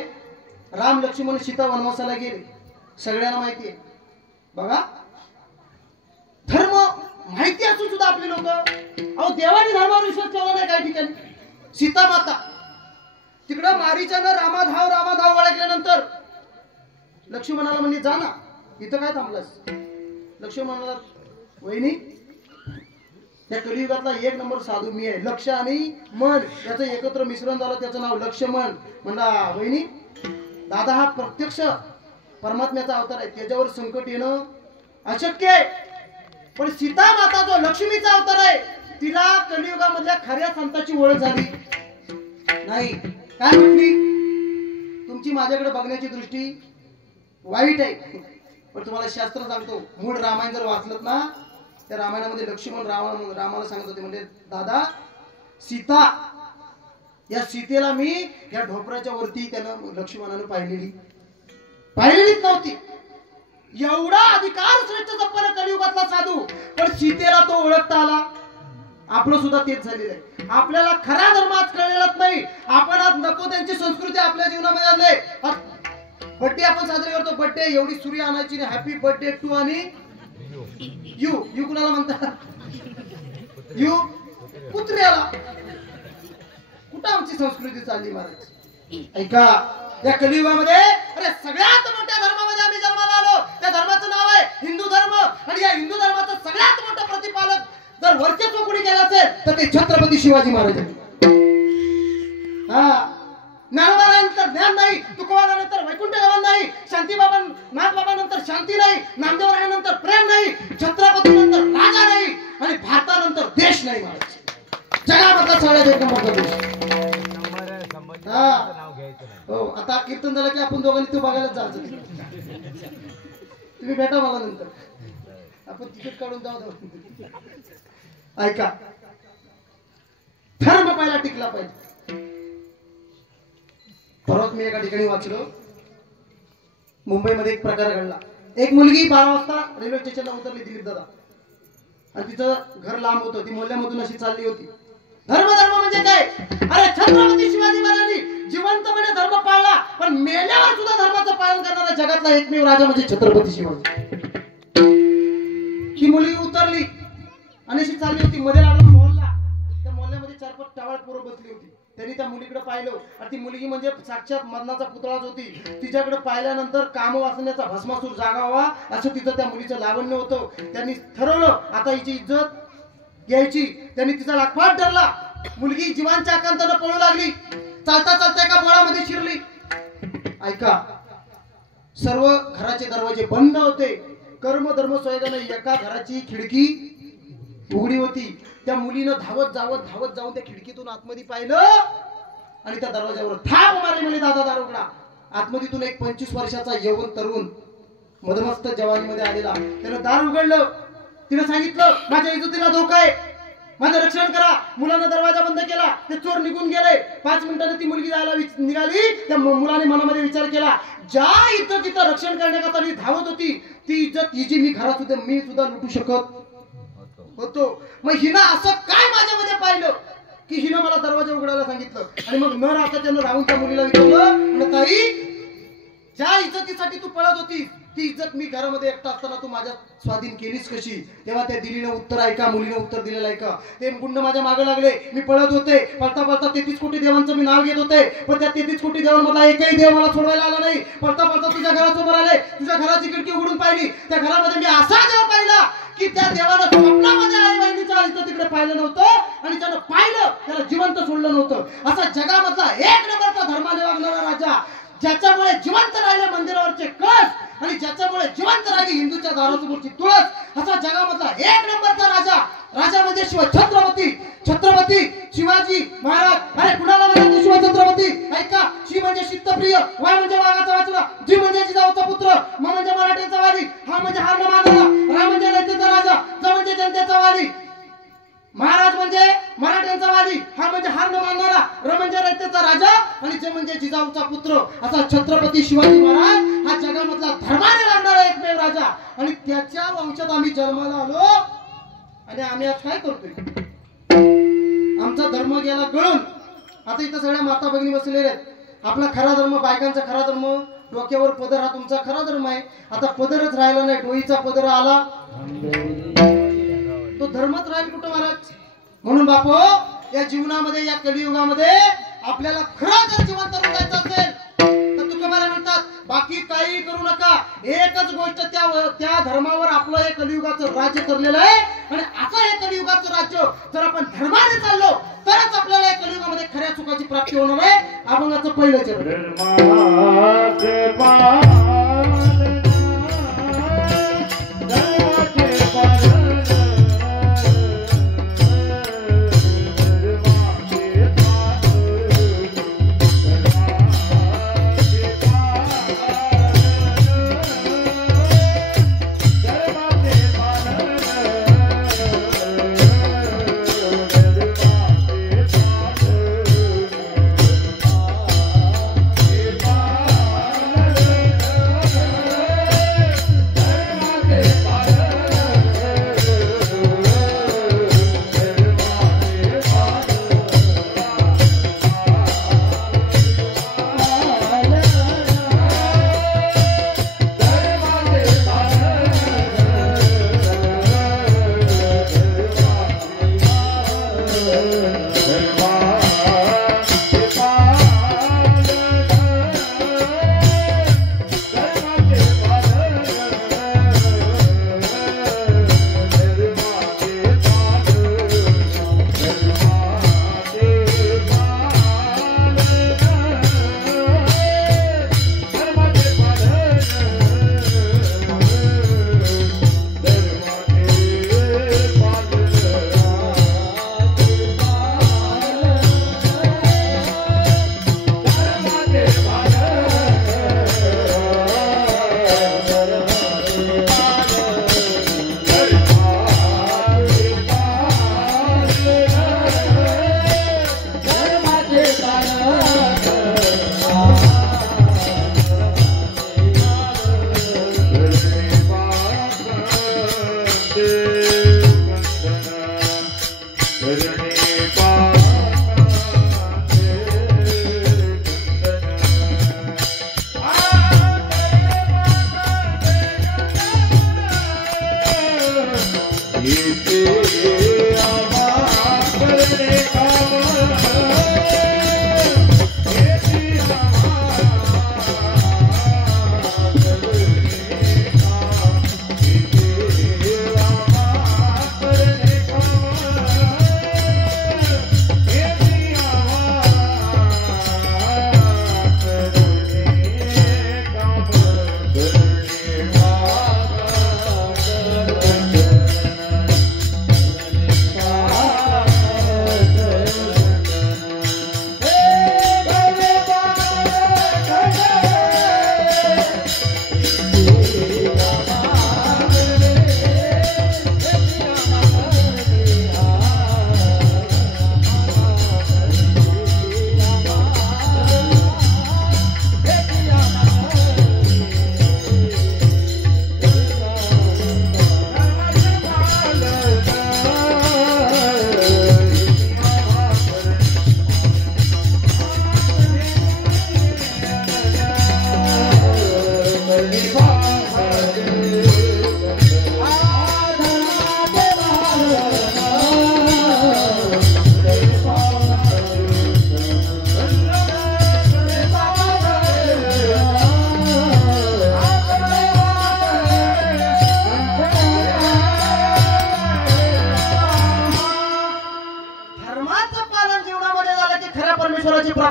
राम लक्ष्मण सीता वनवासाला गेले, सगळ्यांना माहिती आहे. बघा, धर्म माहिती असून सुद्धा आपले लोक अहो देवाने धर्मावर विश्वास ठेवला नाही. काही ठिकाणी सीता माता तिकडं मारीच्यानं रामाधाव वळखल्यानंतर लक्ष्मणाला म्हणजे जा ना, इथं काय थांबलास. लक्ष्मण म्हणाला, वहिनी त्या कलियुगातला एक नंबर साधू मी आहे. लक्ष आणि मन याचं एकत्र मिश्रण झालं, त्याचं नाव लक्ष्मण. म्हणला, वहिनी दादा हा प्रत्यक्ष परमात्म्याचा अवतार आहे, त्याच्यावर संकट येणं अशक्य आहे. पण सीता माता जो लक्ष्मीचा अवतार आहे तिला कलियुगामधल्या खऱ्या संताची ओळख झाली नाही. काय म्हटली, तुमची माझ्याकडे बघण्याची दृष्टी वाईट आहे. पण तुम्हाला शास्त्र सांगतो, मूळ रामायण जर वाचलं ना, त्या रामायणामध्ये लक्ष्मण रामाला सांगत होते, म्हणजे दादा सीता, या सीतेला मी या ढोपराच्या वरती त्यानं लक्ष्मणानं पाहिलेलीच नव्हती. एवढा अधिकार श्रेष्ठ संपन्न कलियुगातला साधू, पण सीतेला तो ओळखता आला. आपलं सुद्धा तेच झालेलं आहे. आपल्याला खरा धर्म आज कळलेलाच नाही. आपण आज नको त्यांची संस्कृती आपल्या जीवनामध्ये आणले. बर्थडे आपण साजरे करतो, बर्थडे एवढी सूर्य आणायची नाही, हॅपी बर्थडे टू आणि यू कुणाला म्हणतात, यू कुत्र्याला. कुठं आमची संस्कृती चालली महाराज. ऐका, या कलियुगामध्ये अरे सगळ्यात मोठ्या धर्मामध्ये आम्ही जन्माला आलो. त्या धर्माचं नाव आहे हिंदू धर्म. आणि या हिंदू धर्माचं सगळ्यात मोठं प्रतिपालक जर वर्चस्व कोणी केलं असेल तर ते छत्रपती शिवाजी महाराज. हा, ज्ञानोबानंतर ज्ञान नाही, तुकोबानंतर वैकुंठ गमन नाही, शांतीबाबा नाथबाबानंतर शांती नाही, नामदेवरायानंतर प्रेम नाही, छत्रपतीनंतर राजा नाही, आणि भारतानंतर देश नाही महाराज. जगामधला सगळ्यात एक नंबरचा देश. हो, आता कीर्तन झालं की आपण दोघांनी तो बघायलाच जायचं. तुम्ही भेटा मला नंतर, आपण तिकीट काढून जाऊ. ऐका, धर्म पहिला टिकला पाहिजे. परत मी एका ठिकाणी वाचलो, मुंबईमध्ये एक प्रकार घडला. एक मुलगी 12 वाजता रेल्वे स्टेशनला उतरली, दिलीप दादा, आणि तिचं घर लांब होतं. ती मोहल्ल्यामधून अशी चालली होती. धर्म म्हणजे काय, अरे छत्रपती शिवाजी महाराजांनी जिवंतपणे धर्म पाळला, पण मेल्यावर सुद्धा धर्माचं पालन करणारा जगातला एकमेव राजा म्हणजे छत्रपती शिवाजी. ती मुलगी उतरली आणि अशी चालली होती. मध्ये लागला मोहल्ला, त्या मोहल्ल्यामध्ये 4-5 टावळ पोरं बसली होती. त्यांनी त्या मुलीकडे पाहिलं, आणि ती मुलगी म्हणजे साक्षात मरणाचा पुतळाच होती. तिच्याकडे पाहिल्यानंतर काम वाचण्याचा भस्मासूर जागा व्हावा असं तिचं त्या मुलीचं लावण्य होतं. त्यांनी ठरवलं आता हिची इज्जत घ्यायची. त्यांनी तिचा लाखपाट धरला. मुलगी जीवांच्या आकांतानं पळू लागली. चालता चालता एका बोळामध्ये शिरली. ऐका, सर्व घराचे दरवाजे बंद होते. कर्म धर्म सोयगानं एका घराची खिडकी उघडी होती. त्या मुलीनं धावत जाऊन त्या खिडकीतून आतमध्ये पाहिलं, आणि त्या दरवाजावर थाप मारली. म्हणजे दादा दार उघडा. आतमधीतून एक 25 वर्षाचा यवन तरुण मदमस्त जवानीमध्ये आलेला. त्यानं दार उघडलं. तिनं सांगितलं, माझ्या इज्जतीला धोका आहे, माझं रक्षण करा. मुलानं दरवाजा बंद केला. ते चोर निघून गेले. 5 मिनिटांनी ती मुलगी जायला निघाली. त्या मुलाने मनामध्ये विचार केला, ज्या इज्जतीचं रक्षण करण्याकरता मी धावत होती, ती इज्जत हिची मी घरात सुद्धा मी सुद्धा लुटू शकत होतो. मग हिनं असं काय माझ्यामध्ये पाहिलं की हिनं मला दरवाजा उघडायला सांगितलं आणि मग न राहता त्यानं राहून त्या मुलीला विचारलं म्हणलं ताई ज्या इज्जतीसाठी तू पळत होती ती इज्जत मी घरामध्ये एकटा असताना तू माझ्या स्वाधीन केलीस कशी? तेव्हा त्या दिलीनं उत्तर ऐका, मुलीनं उत्तर दिलेलं ऐका. ते गुंड माझ्या मागे लागले, मी पळत होते, पळता पळता 33 कोटी देवांचं मी नाव घेत होते, पण त्या 33 कोटी देवांमधला एकही देव मला सोडवायला आला नाही. पळता पळता तुझ्या घरासमोर आले, तुझ्या घराची खिडकी उघडून पाहिली, त्या घरामध्ये मी असा देव पाहिला की त्या देवाला स्वप्नामध्ये आई बहिणीच्या इथं तिकडे पाहिलं नव्हतं आणि त्यानं पाहिलं त्याला जिवंत सोडलं नव्हतं. असा जगामधला एक नंबरचा धर्माने वागणारा राजा, ज्याच्यामुळे जिवंत राहिले मंदिरावरचे कळस आणि ज्याच्यामुळे जिवंत राहिली हिंदूच्या दारासमोरची तुळस, असा जगामधला एक नंबरचा राजा. राजा म्हणजे छत्रपती, छत्रपती शिवाजी महाराज. अरे कुणाला म्हणजे शिवछत्रपती? ऐका, शी म्हणजे शिस्तप्रिय, वाय म्हणजे वाघाचा वाचला, जी म्हणजे जिजाऊचा पुत्र, म म्हणजे मराठ्यांचा वाली, हा म्हणजे हार न मानणारा, रा म्हणजे रयतेचा राजा, ज म्हणजे जनतेचा वाली. महाराज म्हणजे मराठ्यांचा वाली, हा म्हणजे हार न मानणारा, र म्हणजे रयतेचा राजा आणि जे म्हणजे जिजाऊचा पुत्र. असा छत्रपती शिवाजी महाराज हा जगामधला धर्माने वागणारा एकमेव राजा आणि त्याच्या वंशात आम्ही जन्माला आलो. आणि आम्ही आज काय करतोय? आमचा धर्म गेला गळून. आता इथं सगळ्या माता भगिनी बसलेल्या आहेत. आपला खरा धर्म, बायकांचा खरा धर्म, डोक्यावर पदर हा तुमचा खरा धर्म आहे. आता पदरच राहिला नाही, डोईचा पदर आला, तो धर्मच राहील कुठं महाराज? म्हणून बापू, या जीवनामध्ये, या कलियुगामध्ये आपल्याला खरं जर जिवंत राहायचं असेल तर तुकोबाला म्हणतात बाकी काही करू नका, एकच गोष्ट त्या धर्मावर आपलं हे कलियुगाचं राज्य ठरलेलं आहे. आणि असं हे कलियुगाचं राज्य जर आपण धर्माने चाललो तरच आपल्याला या कलियुगामध्ये खऱ्या सुखाची प्राप्ती होणार आहे. अभंगाचं पहिलं चरण.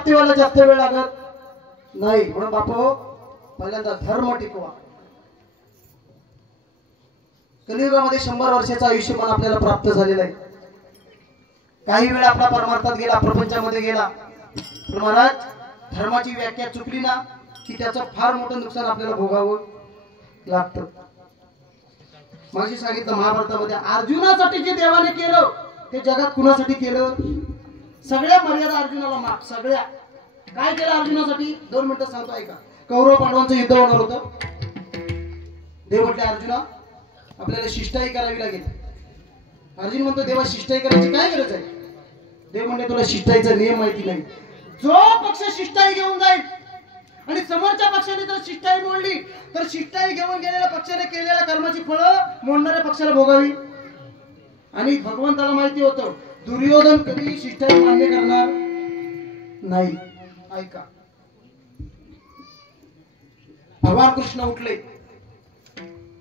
प्राप्ती व्हायला जास्त वेळ लागत नाही. म्हणून बापू पहिल्यांदा धर्म टिकवा. कलियुगामध्ये 100 वर्षाचं आयुष्यमान आपल्याला प्राप्त झालेलं आहे. काही वेळ आपला परमार्थात गेला, प्रपंचामध्ये गेला, पण महाराज धर्माची व्याख्या चुकली ना की त्याचं फार मोठं नुकसान आपल्याला भोगावं लागतं. माझी सांगितलं महाभारतामध्ये अर्जुनासाठी जे देवाने केलं ते जगात कुणासाठी केलं? सगळ्या मर्यादा अर्जुनाला माफ. सगळ्या काय केलं अर्जुनासाठी? 2 मिनिटं सांगतो ऐका. कौरव पांडवांचं युद्ध होणार होतं. देव म्हटले अर्जुना आपल्याला शिष्टाई करावी लागेल. अर्जुन म्हणतो देवा शिष्टाई करायची काय गरज आहे? देव म्हणले तुला शिष्टाईचा नियम माहिती नाही. जो पक्ष शिष्टाई घेऊन जाईल आणि समोरच्या पक्षाने जर शिष्टाई मोडली तर शिष्टाई घेऊन गेलेल्या पक्षाने केलेल्या कर्माची फळं मोडणाऱ्या पक्षाला भोगावी. आणि भगवंताला माहिती होतं दुर्योधन कधी शिष्टाई मान्य करणार नाही. ऐका भगवान कृष्ण उठले,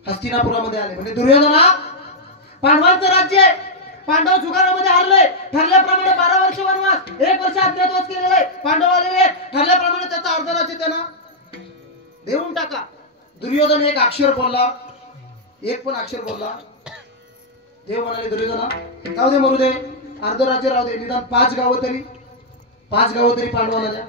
हस्तिनापुरामध्ये आले. म्हणजे दुर्योधना पांडवांचं राज्य आहे, पांडव जुगारामध्ये हारले, ठरल्याप्रमाणे 12 वर्ष वनवास, 1 वर्ष अज्ञातवास केलेले पांडव आलेले, ठरल्याप्रमाणे त्याचा अर्ध राज्य त्यांना देऊन टाका. दुर्योधन एक अक्षर बोलला, एक पण अक्षर बोलला. देव म्हणाले दुर्योधना जाऊ दे मरू दे, अर्ध राज्य राहू दे, निदान 5 गावं तरी पांडवांना द्या.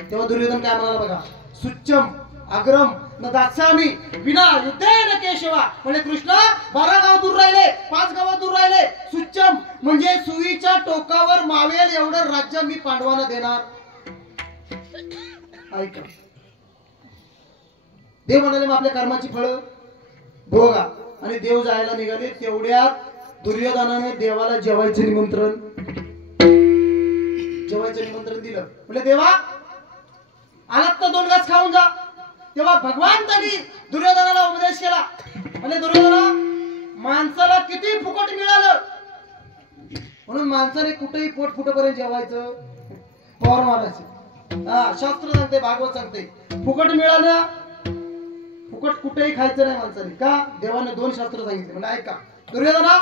तेव्हा दुर्योधन काय म्हणाला बघा, सुच्चम अग्रम न दास्यामी विना युद्धेन केशवा. म्हणजे कृष्ण 12 गाव दूर राहिले, 5 गाव दूर राहिले. सुच्चम म्हणजे सुईच्या टोकावर मावेल एवढं राज्य मी पांडवांना देणार. ऐका देव म्हणाले मग आपल्या कर्माची फळं भोगा. आणि देव जायला निघाले तेवढ्यात दुर्योधनाने देवाला जेवायचं निमंत्रण दिलं. म्हणजे देवा आलात तर 2 घास खाऊन जा. तेव्हा भगवान त्यांनी दुर्योधनाला उपदेश केला. म्हणजे दुर्योधना माणसाला किती फुकट मिळालं म्हणून माणसाने कुठेही पोट फुटेपर्यंत जेवायचं, पवार मारायचं. शास्त्र सांगते, भागवत सांगते फुकट मिळालं, फुकट कुठेही खायचं नाही माणसाने. का? देवाने 2 शास्त्र सांगितले. म्हणजे ऐका दुर्योधना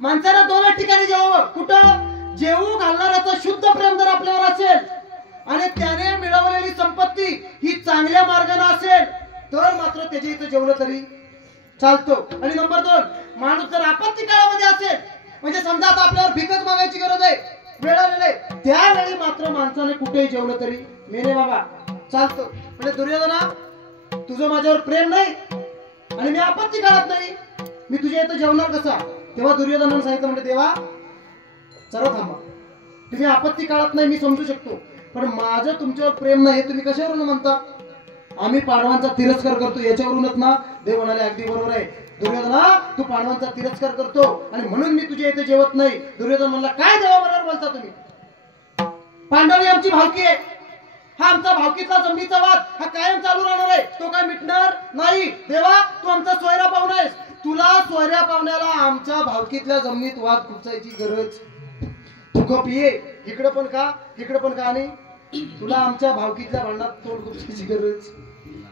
माणसाला 2च ठिकाणी जेवावं. कुठं? जेवू घालणाऱ्याचं शुद्ध प्रेम जर आपल्यावर असेल आणि त्याने मिळवलेली संपत्ती ही चांगल्या मार्गाने असेल तर मात्र त्याच्या इथं जेवलं तरी चालतो. आणि नंबर 2 माणूस जर आपत्ती काळामध्ये असेल, म्हणजे समजा आता आपल्यावर भिकच मागायची गरज आहे, वेळ आलेले, त्यावेळी मात्र माणसाने कुठेही जेवलं तरी मेने बाबा चालतो. म्हणजे दुर्योधना तुझं माझ्यावर प्रेम नाही आणि मी आपत्ती काळात नाही, मी तुझ्या इथं जेवणार कसा? तेव्हा दुर्योधनाने सांगितलं म्हणजे देवा चला थांबा, तुम्ही आपत्ती काळात नाही मी समजू शकतो, पण माझं तुमच्यावर प्रेम नाही हे तुम्ही कशावरून म्हणता? आम्ही पांडवांचा तिरस्कार करतो याच्यावरूनच ना. देव म्हणाले अगदी बरोबर आहे दुर्योधना, तू पांडवांचा तिरस्कार करतो आणि म्हणून मी तुझ्या इथे जेवत नाही. दुर्योधन म्हणला काय देवाबरोबर बोलता तुम्ही? पांडव ही आमची भावकी आहे, हा आमचा भावकीतला जमिनीचा वाद हा कायम चालू राहणार आहे, तो काय मिटणार नाही. देवा तू आमचा सोयरा पाहुणा आहेस, तुला सोयऱ्या पाहुण्याला आमच्या भावकीतल्या जमिनीत वाद खुपसायची गरज. तू कप ये इकडे पण का तिकडे पण का, आणि तुला आमच्या भावकीतल्या भांडणात तोंड खुपसायची गरज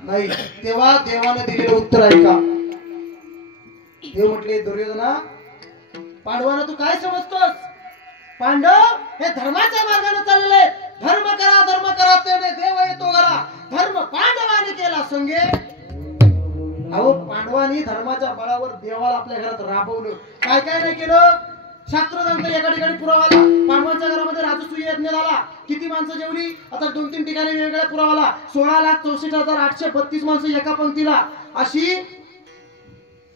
नाही. तेव्हा देवाने दिलेलं उत्तर ऐका. देव म्हटले दुर्योधना पांडवांना तू काय समजतोस? पांडव हे धर्माच्या मार्गाने चाललेले, धर्म करा त्याने देव येतो करा. धर्म पांडवांनी केला संगे. अहो पांडवांनी धर्माच्या बळावर देवाला आपल्या घरात राबवलं. काय काय नाही केलं? शास्त्र सांगतं एका ठिकाणी पुरावाला पांडवांच्या घरामध्ये राजसूय यज्ञ झाला. किती माणसं जेवली? आता 2-3 ठिकाणी वेगवेगळ्या पुरावाला 16,64,832 माणसं एका पंक्तीला. अशी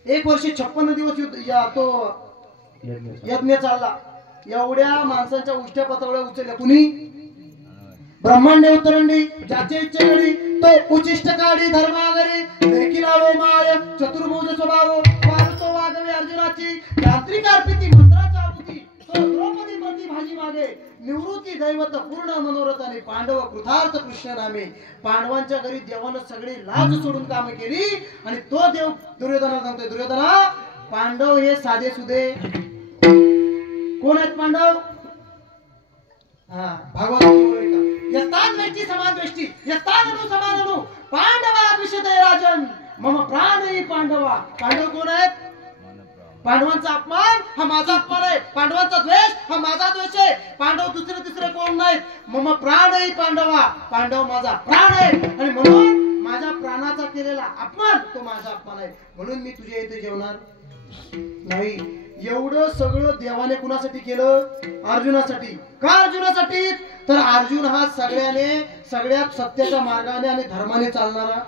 1 वर्ष 56 दिवस तो यज्ञ चालला. एवढ्या माणसांच्या उष्ट्या पतवळ्या उचलल्या कुणी? ब्रह्मांडे उतरंडी ज्याचे इच्छेकडे तो उचिष्ट काढी धर्मागरी देखील आवो माय चतुर्भुज स्वभाव वारतो वागवे अर्जुनाची यांत्रिक अर्पिती मंत्राच्या आहुती तो द्रौपदी प्रति भाजी मागे निवृत्ती दैवत पूर्ण मनोरथाने पांडव कृतार्थ कृष्ण नामे. पांडवांच्या घरी देवानं सगळी लाज सोडून कामे केली आणि तो देव दुर्योधनाला सांगतोय दुर्योधना पांडव हे साधे सुधे कोण आहेत? पांडव भागवत यस्तान वेष्टी समान वेष्टी यस्तान अनु समान अनु पांडवा विषदय राजन मम प्राणही पांडवा. पांडव कोण आहेत? पांडवांचा अपमान हा माझा अपमान आहे, पांडवांचा द्वेष हा माझा द्वेष आहे. पांडव दुसरे तिसरे कोण नाहीत, मम प्राण आहे पांडवा, पांडव माझा प्राण आहे. आणि म्हणून माझ्या प्राणाचा केलेला अपमान तो माझा अपमान आहे, म्हणून मी तुझ्या इथे जेवणार नाही. एवढं सगळं देवाने कुणासाठी केलं? अर्जुनासाठी. का अर्जुनासाठी? तर अर्जुन हा सगळ्यात सत्याच्या मार्गाने आणि धर्माने चालणारा.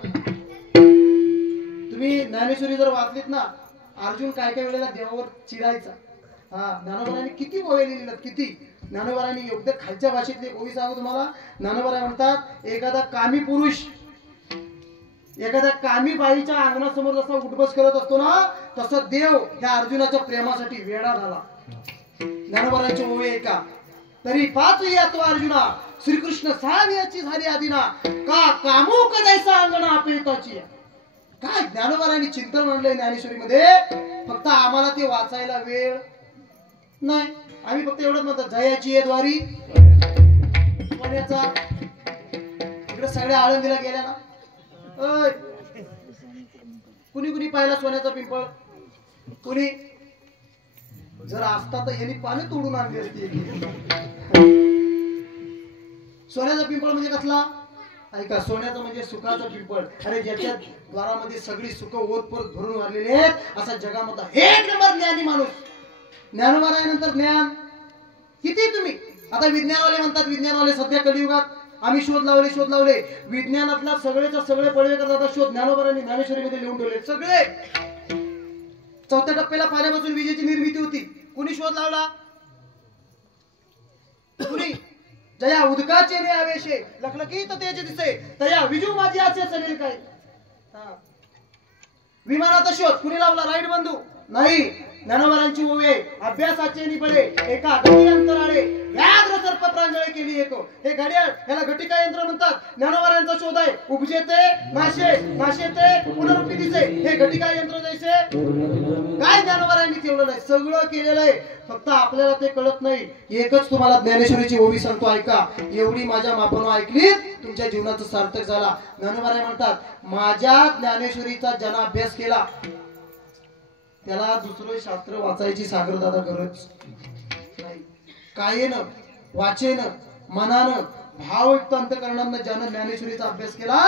तुम्ही ज्ञानेश्वरी जर वाचलीत ना, अर्जुन काय काय वेळेला देवावर चिडायचा. ज्ञानोबारांनी किती ओव्या लिहिल्यात, किती. ज्ञानोबारांनी योग्य खालच्या भाषेतली ओवी सांगू तुम्हाला. ज्ञानोबारा म्हणतात, एखादा कामी पुरुष एखाद्या कामी बाईच्या अंगणासमोर जसा उठबस करत असतो ना, तसं देव ह्या अर्जुनाच्या प्रेमासाठी वेडा झाला. ज्ञानोबारांची ओवी ऐका. तरी पाच तो अर्जुना, श्रीकृष्ण साव्याची झाली आदिना, का कामुक जैसा अंगणा अपेताची. काय ज्ञानोबारांनी चिंतन मांडलंय ज्ञानेश्वरीमध्ये. फक्त आम्हाला ते वाचायला वेळ नाही. आम्ही फक्त एवढंच म्हणतो, जयाची आहे द्वारी सोन्याचा. इकडे सगळ्या आळंदीला गेल्या ना, कुणी कुणी पाहिला सोन्याचा पिंपळ? कुणी? जर असता तर यांनी पाने तोडून आणली असती. सोन्याचा पिंपळ म्हणजे कसला? ऐका, सोन्याचं म्हणजे सुखाचा पिंपळ. अरे ज्याच्या द्वारामध्ये सगळी सुख ओतपोत भरून वाढलेली आहेत, असा जगामधला एक नंबर ज्ञानी माणूस. ज्ञानोबारानंतर ज्ञान किती. तुम्ही आता विज्ञानवाले म्हणतात, विज्ञानवाले सध्या कलियुगात आम्ही शोध लावले. विज्ञानातला सगळेच्या सगळे पडवे करतात शोध ज्ञानोबारांनी ज्ञानेश्वरीमध्ये लिहून ठेवले सगळे. चौथ्या टप्प्याला पाण्यापासून विजेची निर्मिती होती. कुणी शोध लावला? कुणी? जया उदकाचे ने आवेशे लखलखीत तेज दिसे, तया विजू माझी असे सगळे काय. विमानाचा शोध कुणी लावला? राईट बंधू? नाही. ज्ञानोबारांची ओवे, अभ्यासाचे निपळे एका गती अंतराळे व्याघ्र सर्प प्रांजळे केली येतो. हे घड्याळ, याला घटिका यंत्र म्हणतात. ज्ञानोबारांचा शोध आहे. उपजेते नाशेते पुनरुक्ती दिसे, हे घटिका यंत्र जैसे. काय ज्ञानोबारांनी ठेवलं नाही, सगळं केलेलं आहे. फक्त आपल्याला ते कळत नाही. एकच तुम्हाला ज्ञानेश्वरीची ओवी सांगतो, ऐका. एवढी माझ्या मापानं ऐकली, तुमच्या जीवनाचं सार्थक झाला. ज्ञानोबाराय म्हणतात, माझ्या ज्ञानेश्वरीचा ज्यानं अभ्यास केला त्याला दुसरं शास्त्र वाचायची सागरदादा गरज नाही. कायेनं, वाचेनं, मनानं, भावयुक्त अंतःकरणानं ज्यानं ज्ञानेश्वरीचा अभ्यास केला,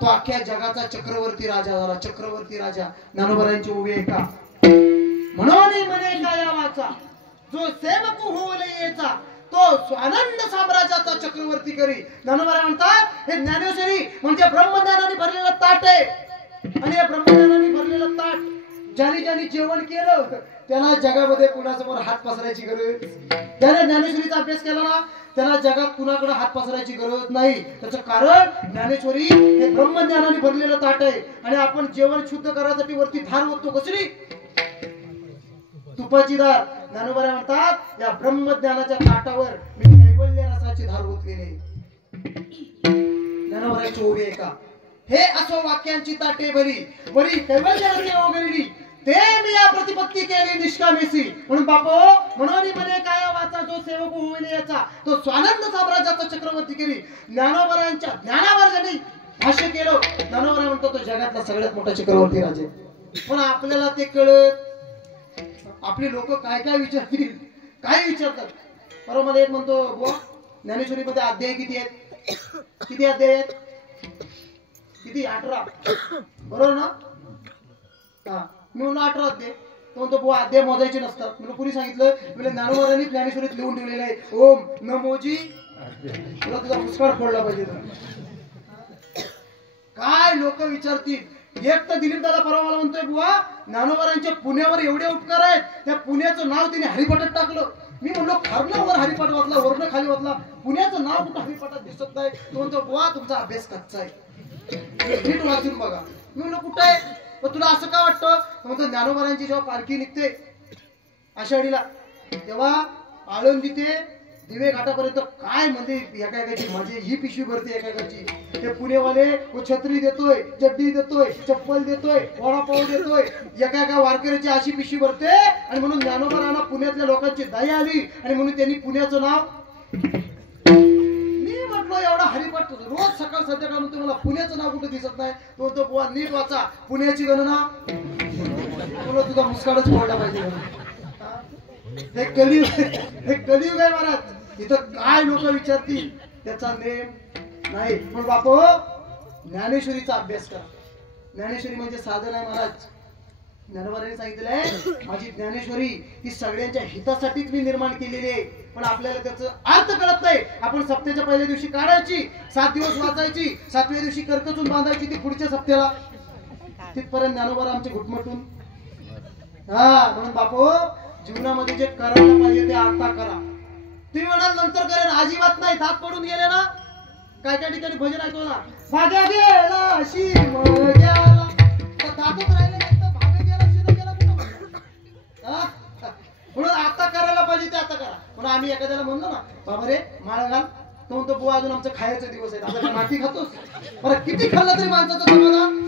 तो अख्ख्या जगाचा चक्रवर्ती राजा झाला. चक्रवर्ती राजा. ज्ञानोबारांची ओवी ऐका. म्हणून म्हणे काय वाचा, जो सेवक होले याचा, तो स्वानंद साम्राज्याचा चक्रवर्ती करी. ज्ञानोबाराय म्हणतात, हे ज्ञानेश्वरी म्हणजे ब्रह्मज्ञानाने भरलेलं ताट आहे. आणि या ब्रह्मज्ञानाने भरलेलं ताट ज्याने जेवण केलं त्याला जगामध्ये कुणासमोर हात पसरायची गरज. ज्याने ज्ञानेश्वरीचा अभ्यास केला ना, त्याला जगात कुणाकडे हात पसरायची गरज नाही. त्याचं कारण ज्ञानेश्वरी हे ब्रह्मज्ञानाने भरलेलं ताट आहे. आणि आपण जेवण शुद्ध करायसाठी वरती धार ओततो, कसली? तुपाची धार. ज्ञानोबाराय म्हणतात, या ब्रह्मज्ञानाच्या ताटावर मी कैवल्य रसाची धार ओतलेली आहे. ज्ञानोबारायची ओवी आहे का? हे असो वाक्यांची ताटे भरी वरी कैवल्य रसे ओगरली, ते मी या प्रतिपत्ती केली निष्कामेसी. म्हणून बापो, म्हणून म्हणे काय वाचा, जो सेवक होईल याचा, तो स्वानंद साम्राज्याचा चक्रवर्ती केली. ज्ञानोबारांच्या ज्ञानावर ज्यांनी भाष्य केलं, ज्ञानोबाराय म्हणतो तो जगातला सगळ्यात मोठा चक्रवर्ती राजे. पण आपल्याला ते कळत. आपली लोक काय काय विचारतील, काय विचारतात. बरोबर. मला एक म्हणतो, बुवा ज्ञानेश्वरीमध्ये अध्याय किती आहेत? किती अध्याय आहेत? किती? 18. बरोबर ना? हा, मी म्हणलो 18 अध्याय. तो म्हणतो, बुवा अध्याय मोजायचे नसतात. म्हणून कुणी सांगितलं? म्हणजे ज्ञानोबारांनी ज्ञानेश्वरीत लिहून ठेवलेलं आहे, ओम नमोजी. तुला तुझा मुस्काळ फोडला पाहिजे. काय लोक विचारतील. एक तर दिलीप दादा परवा मला म्हणतोय, बुवा ज्ञानोबारांच्या पुण्यावर एवढे उपकार आहेत, त्या पुण्याचं नाव तिने हरिपाठात टाकलं. मी म्हणलो, खरण्यावर हरिपाठ वाचला, वर्ण खाली वाचला, पुण्याचं नाव कुठं हरिपाठात दिसत नाही. तो म्हणतो, बुवा तुमचा अभ्यास कच्चा आहे, नीट वाचून बघा. मी म्हणलो, कुठं आहे? तुला असं का वाटतं? म्हणतो, ज्ञानोबारांची जेव्हा पालखी निघते आषाढीला, तेव्हा आळंदी ते दिवे घाटापर्यंत काय म्हणजे एकाएकाची माझी ही पिशवी भरते एकाएकाची. ते पुणेवाले छत्री देतोय, चड्डी देतोय, चप्पल देतोय, वडापाव देतोय, एका वारकऱ्याची अशी पिशवी भरते. आणि म्हणून ज्ञानोबारांना पुण्यातल्या लोकांची दया आली आणि म्हणून त्यांनी पुण्याचं नाव. मी म्हटलो, एवढा हरिपाठ रोज सकाळ संध्याकाळ म्हणतो, मला पुण्याचं नाव कुठे दिसत नाही. तो बुवा नीट वाचा, पुण्याची गणना तुला तुझा मुस्काडच फोडला पाहिजे हा? हे कलियुग आहे महाराज. इथं काय लोक विचारतील त्याचा नेम नाही. पण बापू ज्ञानेश्वरीचा अभ्यास करा. ज्ञानेश्वरी म्हणजे साधन आहे महाराज. ज्ञानोबांनी सांगितलंय माझी ज्ञानेश्वरी ही सगळ्यांच्या हितासाठीच मी निर्माण केलेली आहे. पण आपल्याला त्याचा अर्थ कळत नाही. आपण सप्त्याच्या पहिल्या दिवशी काढायची, 7 दिवस वाचायची, 7व्या दिवशी कर्कचून बांधायची ती पुढच्या सप्त्याला. तिथपर्यंत ज्ञानोबा आमचे घुटमटून. हा म्हणून बापू जीवनामध्ये जे करायला पाहिजे ते आता करा. तुम्ही म्हणाल नंतर करेन, अजिबात नाही. दात पडून गेले ना. काय काय ठिकाणी भजन ऐकतो ना, भाग्या गेला अशी मग्याला, तर दातच राहिले नाही तर भाग्या गेला शिरा गेला कुठं म्हणलं. म्हणून आता करायला पाहिजे ते आता करा. म्हणून आम्ही एखाद्याला म्हणतो ना बाबा रे माळ घाल, तो म्हणतो बुवा अजून आमचं खायचे दिवस आहेत, आता माती खातोस. बरं किती खाल्लं तरी माणसाचं समाधान.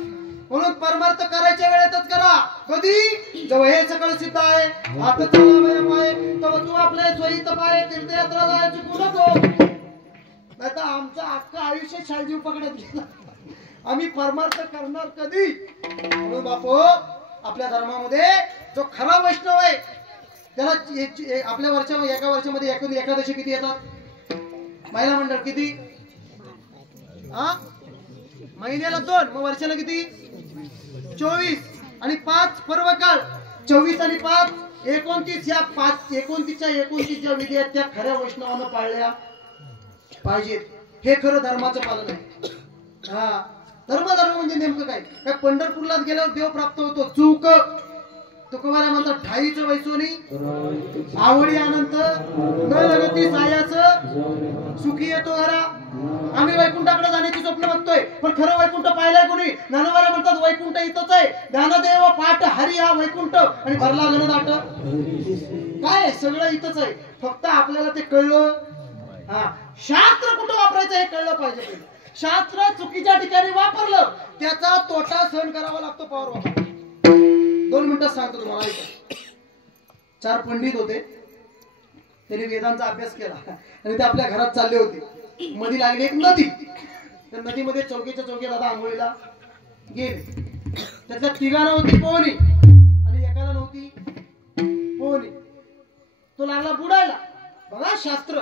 म्हणून परमार्थ करायच्या वेळेतच करा. कधी जेव्हा हे सगळं सिद्ध आहे, आता चालावं आहे, तेव्हा तू आपल्या सोयीत पाय तीर्थयात्रा जायची चुकू नको. नाही तर आमचं अख्खं आयुष्य शालजीव पकडत गेला. आम्ही परमार्थ करणार कधी. म्हणून बापू आपल्या धर्मामध्ये जो खरा वैष्णव आहे त्याला आपल्या एका वर्षामध्ये एकादशी किती येतात? महिला मंडळ किती? हा महिन्याला 2, मग वर्षाला किती? 24 आणि 5 पर्व काळ. 24 आणि 5 29. या 29च्या 29 ज्या विधी आहेत त्या खऱ्या वैष्णवानं पाळल्या पाहिजेत. हे खरं धर्माचं पालन आहे. हा धर्म म्हणजे नेमकं काय? काय पंढरपूरला गेल्यावर देव प्राप्त होतो चूक. तुकोबारा म्हणतात ठाईच वैसोनी आवडी अनंत न लगती सायाच सुखी येतो घरा. आम्ही वैकुंठाकडे जाण्याची स्वप्न बघतोय, पण खरं वैकुंठ पाहिलंय कोणी? ज्ञानोबारा म्हणतात वैकुंठ इथंच आहे. ज्ञानदेव पाठ हरी हा वैकुंठ आणि भरला घनदाट. काय सगळं इथंच आहे, फक्त आपल्याला ते कळलं. हा शास्त्र कुठं वापरायचं हे कळलं पाहिजे. शास्त्र चुकीच्या ठिकाणी वापरलं त्याचा तोटा सहन करावा लागतो. पॉवर वापर. 2 मिनिटात सांगतो तुम्हाला. 4 पंडित होते, त्यांनी वेदांचा अभ्यास केला आणि ते आपल्या घरात चालले होते. मध्ये लागली एक नदी. त्या नदीमध्ये चौकीच्या दादा आंघोळीला गेले. त्यातल्या 3घांना होती पोहणी आणि एकाला नव्हती पोहणी. तो लागला बुडायला. बघा शास्त्र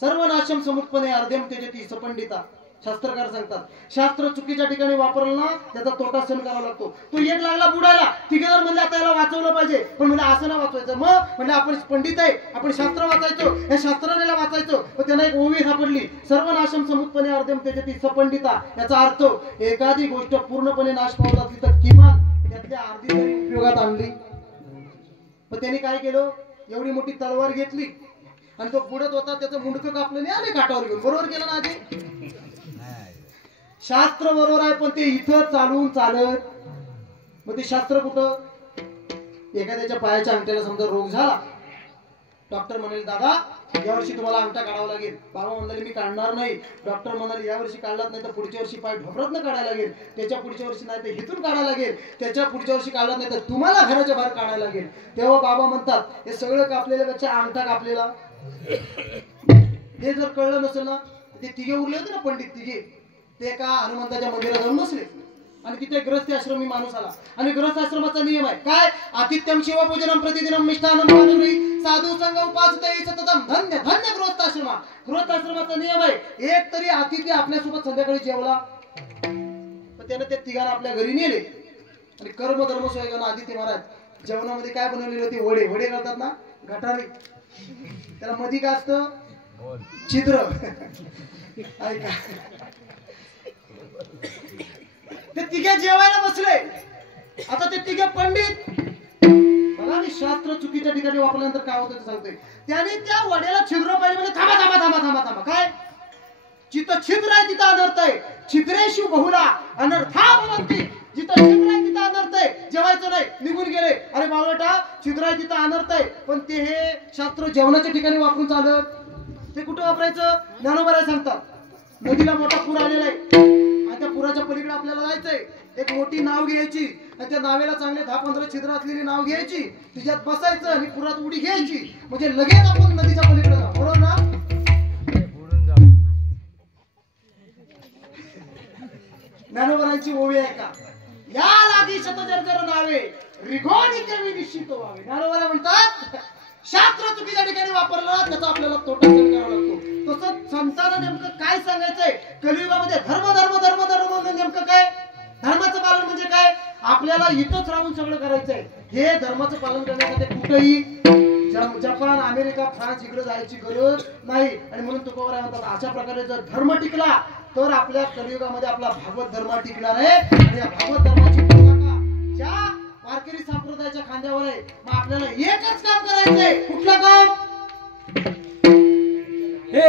सर्व नाशम समुत्पन्ने अर्ध्यम त्यजति सपंडिता. शास्त्रकार सांगतात शास्त्र चुकीच्या ठिकाणी वापरलं ना त्याचा तोटा सहन करावा लागतो. तो एक लागला बुडायला, 3 जण म्हणले आता याला वाचवलं पाहिजे, पण म्हणजे असं ना वाचवायचं. मग म्हणजे आपण पंडित आहे, आपण शास्त्र वाचायचो, या शास्त्राने वाचायचो. पण त्यांना एक ओवी सापडली, सर्व नाशम समुत्पन्ने अर्ध्यम त्यजति सपंडिता. याचा अर्थ एखादी गोष्ट पूर्णपणे नाश पावत असली तर किमान त्यातल्या अर्धी तरी उपयोगात आणली. पण त्यांनी काय केलं, एवढी मोठी तलवार घेतली आणि तो बुडत होता, त्याचं मुंडकं कापलं आणि आले काठावर घेऊन. बरोबर केलं ना आधी? शास्त्र बरोबर आहे, पण ते इथं चालून चालत. मग ते शास्त्र कुठं? एखाद्याच्या पायाच्या अंगठ्याला समजा रोग झाला, डॉक्टर म्हणाले दादा यावर्षी तुम्हाला अंगठा काढावा लागेल. बाबा म्हणाले मी काढणार नाही. डॉक्टर म्हणाले यावर्षी काढलाच नाही तर पुढच्या वर्षी पाय ढोबरतनं काढायला लागेल, त्याच्या पुढच्या वर्षी नाही तर हिथून काढायला लागेल, त्याच्या पुढच्या वर्षी काढलाच नाही तर तुम्हाला घराच्या बाहेर काढायला लागेल. तेव्हा बाबा म्हणतात हे सगळं कापलेल्यापेक्षा अंगठा कापलेला. हे जर कळलं नसेल ना, ते 3 उरले होते ना पंडित, 3 ते एका हनुमंताच्या मंदिरात जाऊन बसले आणि तिथे गृहस्थ आश्रमी माणूस आला. आणि गृहस्थ आश्रमाचा नियम आहे काय? आतिथ्यम शिवपूजनम प्रतिदिनम मिष्ठान्नम पानरुई साधू संघ उपासते सततम. धन्य धन्य गृहस्थ आश्रमा. गृहस्थ आश्रमाचा नियम आहे एक तरी अतिथी आपल्यासोबत संध्याकाळी जेवला. तर त्याने ते 3 आपल्या घरी नेले आणि कर्म धर्म सोयगाना आदित्य महाराज जेवणामध्ये काय बनवलेले होते? वडे. वडे करतात ना गटारी, त्याला मध्ये काय असतं? छिद्र. ऐका ते 3 जेवायला बसले. आता ते 3 पंडित बघा मी शास्त्र चुकीच्या ठिकाणी वापरल्यानंतर काय होतं ते सांगतोय. त्याने त्या वड्याला छिद्र पाहिजे म्हणजे थांबा थांबा थांबा थांबा थांबा. काय? जिथं छिद्र आहे तिथं अनर्थ आहे. छिद्रेषु बहुला अनर्था भवन्ति. जिथं छिद्र आहे तिथं अनर्थ आहे. जेवायचं नाही, निघून गेले. अरे बावळटा छिद्र आहे तिथं अनर्थ आहे. पण ते हे शास्त्र जेवणाच्या ठिकाणी वापरून चालत. ते कुठं वापरायचं? ज्ञानोबा सांगतात नदीला मोठा पूर आलेला आहे आणि त्या पुराच्या पलीकडे आपल्याला जायचंय. एक मोठी नाव घ्यायची आणि त्या नावेला चांगले 10-15 छिद्र असलेली नाव घ्यायची, तिच्यात बसायचं आणि पुरात उडी घ्यायची म्हणजे लगेच आपण नदीच्या पलीकडे जाऊ. बरोबर ना? ज्ञानोबांची ओवी आहे का? या लागी शतजर्जर नावे रिघोनी केवी निश्चित व्हावे. ज्ञानोबा म्हणतात शास्त्र चुकीच्या ठिकाणी वापरलं ना त्याचा आपल्याला तोटा सहन करावा लागतो. तसं संतांना नेमकं काय सांगायचंय कलियुगामध्ये? धर्म धर्म धर्म धर्म म्हणजे नेमकं काय? धर्माचं पालन म्हणजे काय? आपल्याला इथंच राहून सगळं करायचंय. हे धर्माचं पालन करण्यासाठी कुठेही जपान, अमेरिका, फ्रान्स इकडे जायची गरज नाही. आणि म्हणून तुकोबराय म्हणतात अशा प्रकारे जर धर्म टिकला तर आपल्या कलियुगामध्ये आपला भागवत धर्म टिकणार आहे. आणि या भागवत धर्माची पताका ज्या वारकरी संप्रदायाच्या खांद्यावर आहे. मग आपल्याला एकच काम करायचंय. कुठलं काम? हे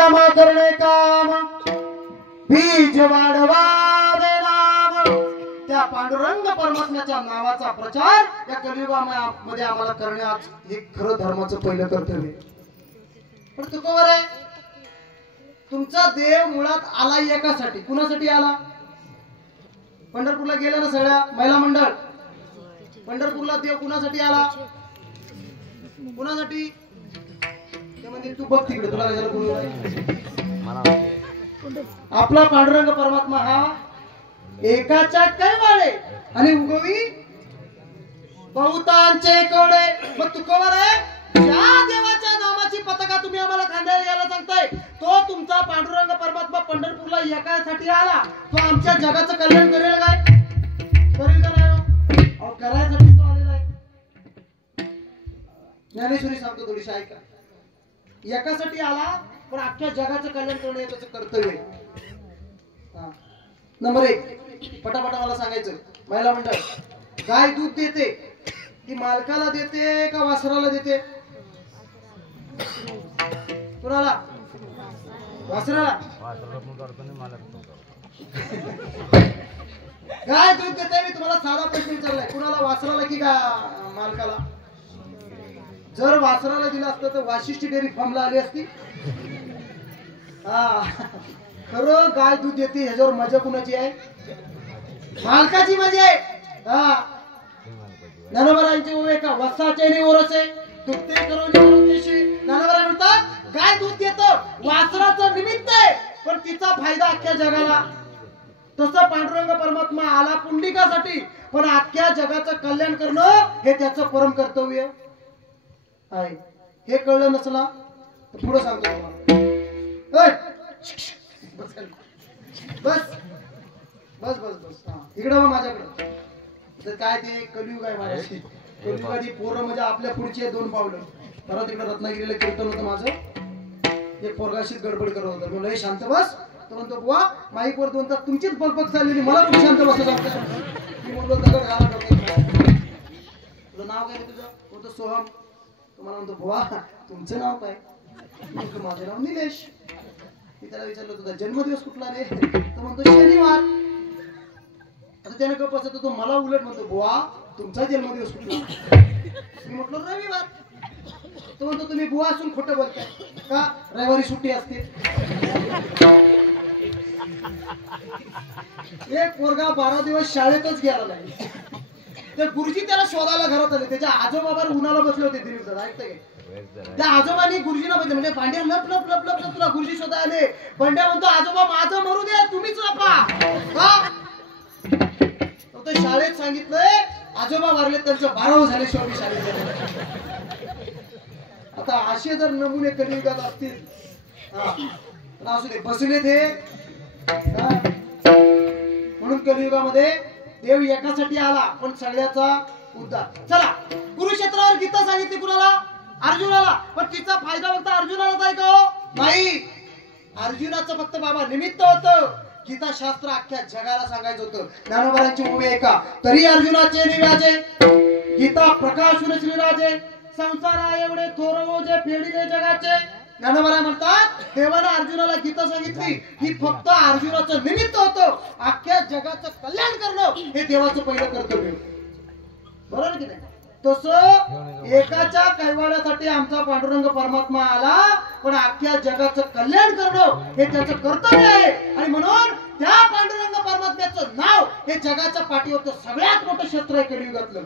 आमा करणे काम बीज वाढवावे नाम. त्या पांडुरंग परमात्म्याच्या नावाचा प्रचार या कलियुगामध्ये आम्हाला करण्यात हे खरं धर्माचं पहिलं कर्तव्य. पण तुकोबराय तुमचा देव मुळात आला एकासाठी. कुणासाठी आला? पंढरपूरला गेला ना सगळ्या महिला मंडळ. पंढरपूरला देव कुणासाठी आला? कुणासाठी? ते म्हणजे तू बघ तिकडे तुला कशाला बोलू. आपला पांडुरंग परमात्मा हा एकाच्या कैवाळे आणि उगवी बहुतांचे कोडे. मग तुकोबराय ज्या देवाच्या नामाची पताका तुम्ही आम्हाला खांद्यावर घ्यायला सांगताय तो तुमचा पांडुरंग परमात्मा पंढरपूरला एकासाठी आला. तो आमच्या जगाचं कल्याण करेल काय? करेल का नाही? अहो करायसाठी तो आलेला आहे. ज्ञानेश्वरी सांगतो थोडीशी ऐका. एकासाठी आला पण अख्ख्या जगाचं कल्याण करणे त्याचं कर्तव्य आहे. नंबर 1 पटापटा मला सांगायचं. महिला मंडळ गाय दूध देते ती मालकाला देते का वासराला देते? कुणाला? वासराला. गाय दूध देते. मी तुम्हाला साधा प्रश्न विचारलाय. कुणाला? वासराला की मालकाला? जर वासराला दिलं असतं तर वाशिष्ठी डेअरी फार्मला आली असती. खरं गाय दूध देते ह्याच्यावर मजा कुणाची आहे? मालकाची मजा आहे. ज्ञानोबारांची ओवे का वसाचे ओरसे दुखते करून ज्ञानोबारा म्हणतात गाय दूध देतो वासराचं निमित्त आहे पण तिचा फायदा अख्ख्या जगाला. तसं पांडुरंग परमात्मा आला पुंडिकासाठी पण अख्ख्या जगाचं कल्याण करणं हे त्याचं परम कर्तव्य आहे. हे कळलं नसला तर पुढे सांगतो तुम्हाला. बस बस बस बस बस. इकडे माझ्याकडे तर काय ते कलियुग आहे माझ्याशी. कलियुगाची पोरं म्हणजे आपल्या पुढचे 2 पावलं. परत तिकडे रत्नागिरीला कीर्तन होतं माझं. एक पोरगाशीच गडबड करत होता. म्हणलं हे शांत बस. तो म्हणतो बुवा माईक वर 2 तास तुमचीच बकबक चाललेली मला पण शांत बसायचं. मी म्हणलो दगड घाला. तुझं नाव काय तुझं? होतं सोहम. तुम्हाला म्हणतो बुवा तुमचं नाव काय? म्हणतो माझं नाव निलेश. मी त्याला विचारलं तुझा जन्मदिवस कुठला रे? तो म्हणतो शनिवार. आता त्याने गप्प बसतो. तो मला उलट म्हणतो बुवा तुमचा जन्मदिवस कुठला? मी म्हटलं रविवार. तो म्हणतो तुम्ही बुवा असून खोटं बोलताय का? रविवारी सुट्टी असते. एक पोरगा 12 दिवस शाळेतच गेला नाही. ते गुरुजी त्याला शोधायला घरात आले. त्याच्या आजोबावर उन्हाला बसले होते दिवस. ऐकतं काय? त्या आजोबांनी गुरुजीला बघितलं. म्हणजे भांड्या लप लप लप लप लप तुला गुरुजी शोधा आले. भांड्या म्हणतो आजोबा माझं मरू दे तुम्हीच लपा का? तो शाळेत सांगितलंय आजोबा वारले त्यांचं 12 झाले शेवटी शाळेत. आता असे जर नमुने कलियुगात असतील असू दे बसले ते. म्हणून कलियुगामध्ये देव एकासाठी आला पण सगळ्याचा उद्धार. चला कुरुक्षेत्रावर गीता सांगितली कुणाला? अर्जुनाला. पण तिचा फायदा फक्त अर्जुनालाच आहे का? नाही. अर्जुनाचं फक्त बाबा निमित्त होतं. गीता शास्त्र अख्ख्या जगाला सांगायचं होतं. ज्ञानोबारांची उभे आहे का? तरी अर्जुनाचे निराजे गीता प्रकाशून श्रीराजे संसारा एवढे थोरवोजे फेडिले जगाचे. ज्ञानोबा म्हणतात देवानं अर्जुनाला गीता सांगितली ही फक्त अर्जुनाचं निमित्त होतं. अख्ख्या जगाचं कल्याण करणं हे देवाचं पहिलं कर्तव्य. बरोबर की नाही? तसं एकाच्या कैवाड्यासाठी आमचा पांडुरंग परमात्मा आला पण अख्ख्या जगाचं कल्याण करणं हे त्याचं कर्तव्य आहे. आणि म्हणून त्या पांडुरंग परमात्म्याचं नाव हे जगाच्या पाठीवरचं सगळ्यात मोठं शस्त्र आहे कलियुगातलं.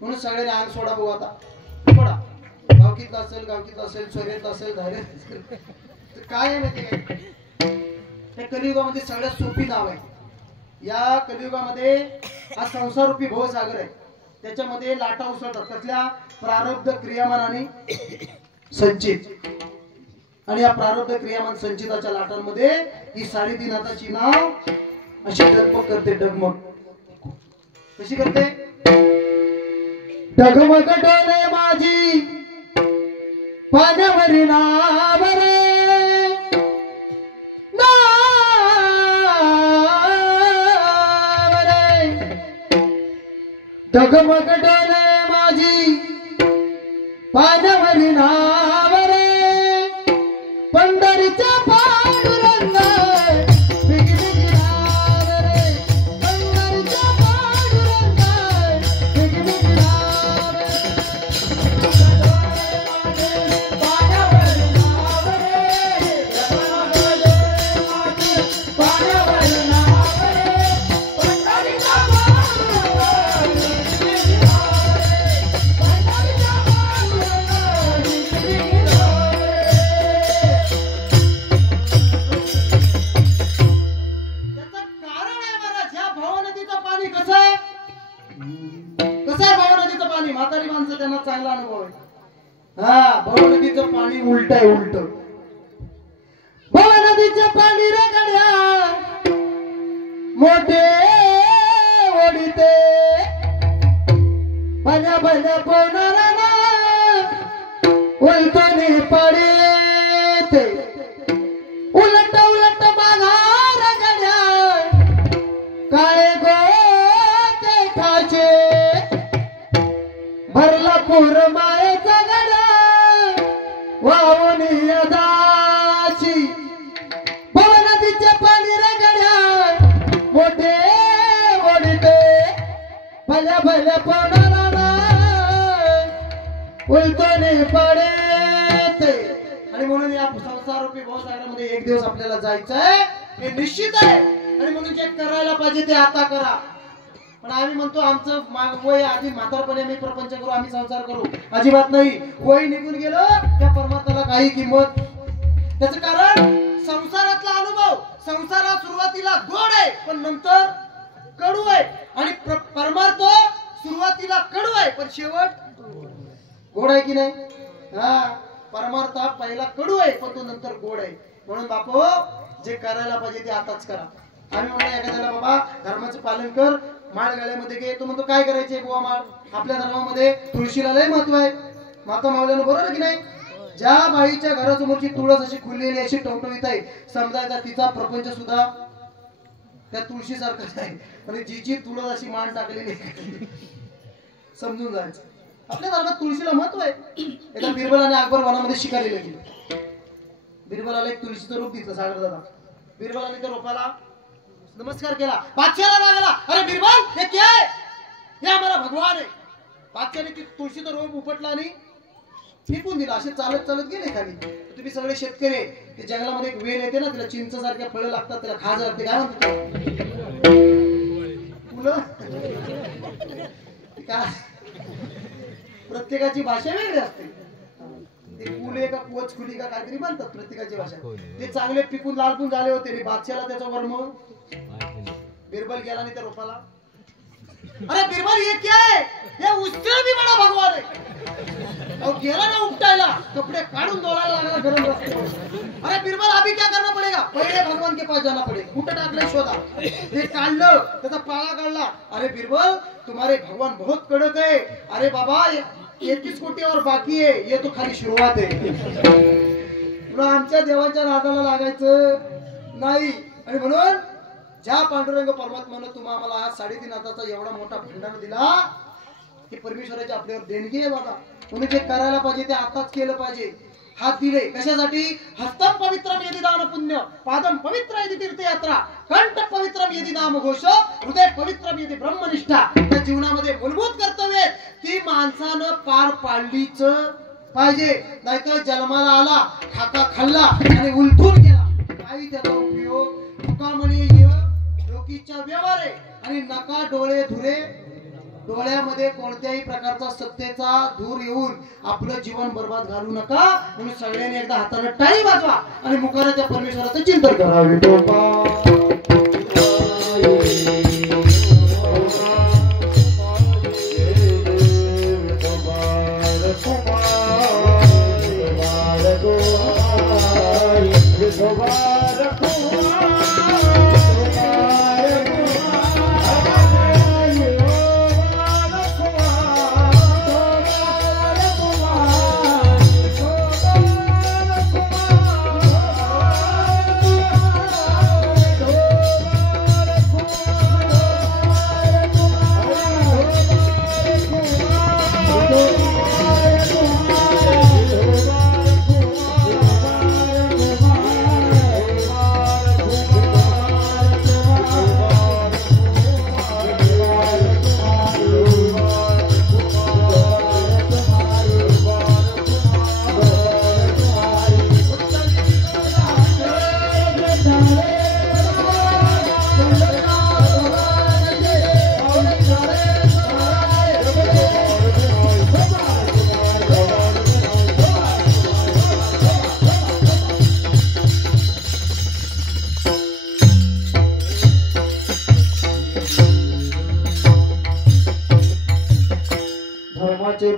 म्हणून सगळ्यांनी अंग सोडा भाऊ. आता सोडा. गावकीतला असेल सोयरेतला असेल धारेत असेल काय आहे माहिती काय? हे कलियुगामध्ये सगळ्यात सोपी नाव आहे. या कलियुगामध्ये हा संसार रूपी भवसागर आहे. त्याच्यामध्ये लाटा उसळतात. कसल्या? प्रारब्ध क्रियामान आणि संचित. आणि या प्रारब्ध क्रियामान संचिताच्या लाटांमध्ये ही 3.5 हाताची नाव अशी डगमग करते. डगमग कशी करते? डगमग डोले माझी पाण्यावरी नावरे डगमग डोले माझी पाण्यावरी नावरे पंढरीच्या पांडुरंगा बिगी बिगी नावरे पंढरीच्या पांडुरंगा बिगी बिगी नावरे पाण्यावरी नावरे पाण्यावरी नावरे पंढरीच्या म्हातारी माणसं त्यांना चांगला अनुभव आहे. हा भव नदीचं पाणी उलट आहे. उलट भव नदीचं पाणी रे गड्या मोठे ओढीते भल्या भल्या पोहणारा उलटणे पडते उलट उलट माघार गड्या काय गोते खाचे भरला पूर मायेचा गड्या वाहून यदाची भव नदीचे पाणी रे गड्या मोठे ओढते भल्या भल्या पोहणारा उलटणे पडते. आणि म्हणून या संसार रूपी भवसागरामध्ये एक दिवस आपल्याला जायचं आहे हे निश्चित आहे. आणि म्हणून जे करायला पाहिजे ते आता करा. पण आम्ही म्हणतो आमचं वय आधी म्हातारपणे आम्ही प्रपंच करू आम्ही संसार करू. अजिबात नाही. वय निघून गेलं त्या परमात्म्याला काही किंमत. त्याचं कारण संसारातला अनुभव. संसारात सुरुवातीला गोड आहे पण नंतर कडू आहे. आणि परमार्थ सुरुवातीला कडू आहे पण शेवट गोड आहे की नाही? हा परमार्थ हा पहिला कडू आहे पण तो नंतर गोड आहे. म्हणून बापू जे करायला पाहिजे ते आताच करा. आम्ही म्हणतो एखाद्याला बाबा धर्माचं पालन कर माळ गळ्यामध्ये घे. तो म्हणतो काय करायचे बुवा माळ? आपल्या धर्मामध्ये तुळशीला लय महत्व आहे. माता मावल्यानं बरोबर की नाही? ज्या बाईच्या घरासमोरची तुळस अशी खुललेली अशी टवटवीत आहे समजायचा तिचा प्रपंच सुद्धा त्या तुळशी सारखाच आहे. आणि जिची तुळस अशी मान टाकलेली समजून जायचं. आपल्या धर्मात तुळशीला महत्व आहे. एकदा बिरबल आणि अकबर वनामध्ये शिकारीला गेले. बिरबलाला एक तुळशीचं रोप दिसलं सागर दादा. बिरबलाने त्या रोपाला नमस्कार केला. बादशाहला लागला, अरे बिरबल हे क्या है? हे हमारा भगवान है. बादशाहने ती तुळशीचं रोप उपटला आणि फेकून दिला. असे चालत चालत गेले खाली. तुम्ही सगळे शेतकरी, ते जंगलामध्ये एक वेल येते ना, तिला चिंच सारख्या फळं लागतात, त्याला खाज लागते, काय म्हणतात फुलं काय, प्रत्येकाची भाषा वेगळी असते. ते कुले का कोच खुली का काहीतरी म्हणतात प्रत्येकाची भाषा. ते चांगले पिकून लालपून झाले होते. बादशाला त्याचा वर्म. बिरबल गेला आणि त्या रोपाला, अरे बिरबल ये क्या है? ये उससे भी बड़ा भगवान है. और गेला ना उपटायला, कपडे काढून डोळायला लागला गरम रस्त्यावर. अरे बिरबल अभी क्या करना पड़ेगा? पहिले भगवान के पास जाना पड़ेगा. कुठं टाकले शोधा. ते काढलं, त्याचा पाळा काढला. अरे बिरबल तुम्हारे भगवान बहुत कडक है. अरे बाबा 31 कोटी और बाकी है, ये तो खाली सुरुवात है. आमच्या देवाच्या नादाला लागायचं नाही. आणि म्हणून ज्या पांडुरंग परमात्मानं तुम्हाला आज 3.5 हाताचा एवढा मोठा भंडारा दिला, की परमेश्वराची आपल्यावर देणगी आहे बाबा. तुम्ही जे करायला पाहिजे ते आताच केलं पाहिजे. हात दिले कशासाठी? हस्तम पवित्रम यदि दान पुण्य, पादम पवित्र यदि तीर्थयात्रा, कंठ पवित्रम यदि नाम घोष, हृदय पवित्रम यदि ब्रह्मनिष्ठा. त्या जीवनामध्ये मूलभूत कर्तव्य ती माणसानं पार पाडलीच पाहिजे. नाहीतर जन्माला आला, खाका खाल्ला आणि उलटून गेला, काही त्याचा उपयोग. तुका म्हणे डोकीच्या व्यवहार आहे आणि नका डोळे धुरे. डोळ्यामध्ये कोणत्याही प्रकारचा सत्तेचा धूर येऊन आपलं जीवन बर्बाद घालू नका. म्हणून सगळ्यांनी एकदा हाताला टाळी वाजवा आणि मुखाराच्या परमेश्वराचं चिंतन करावे.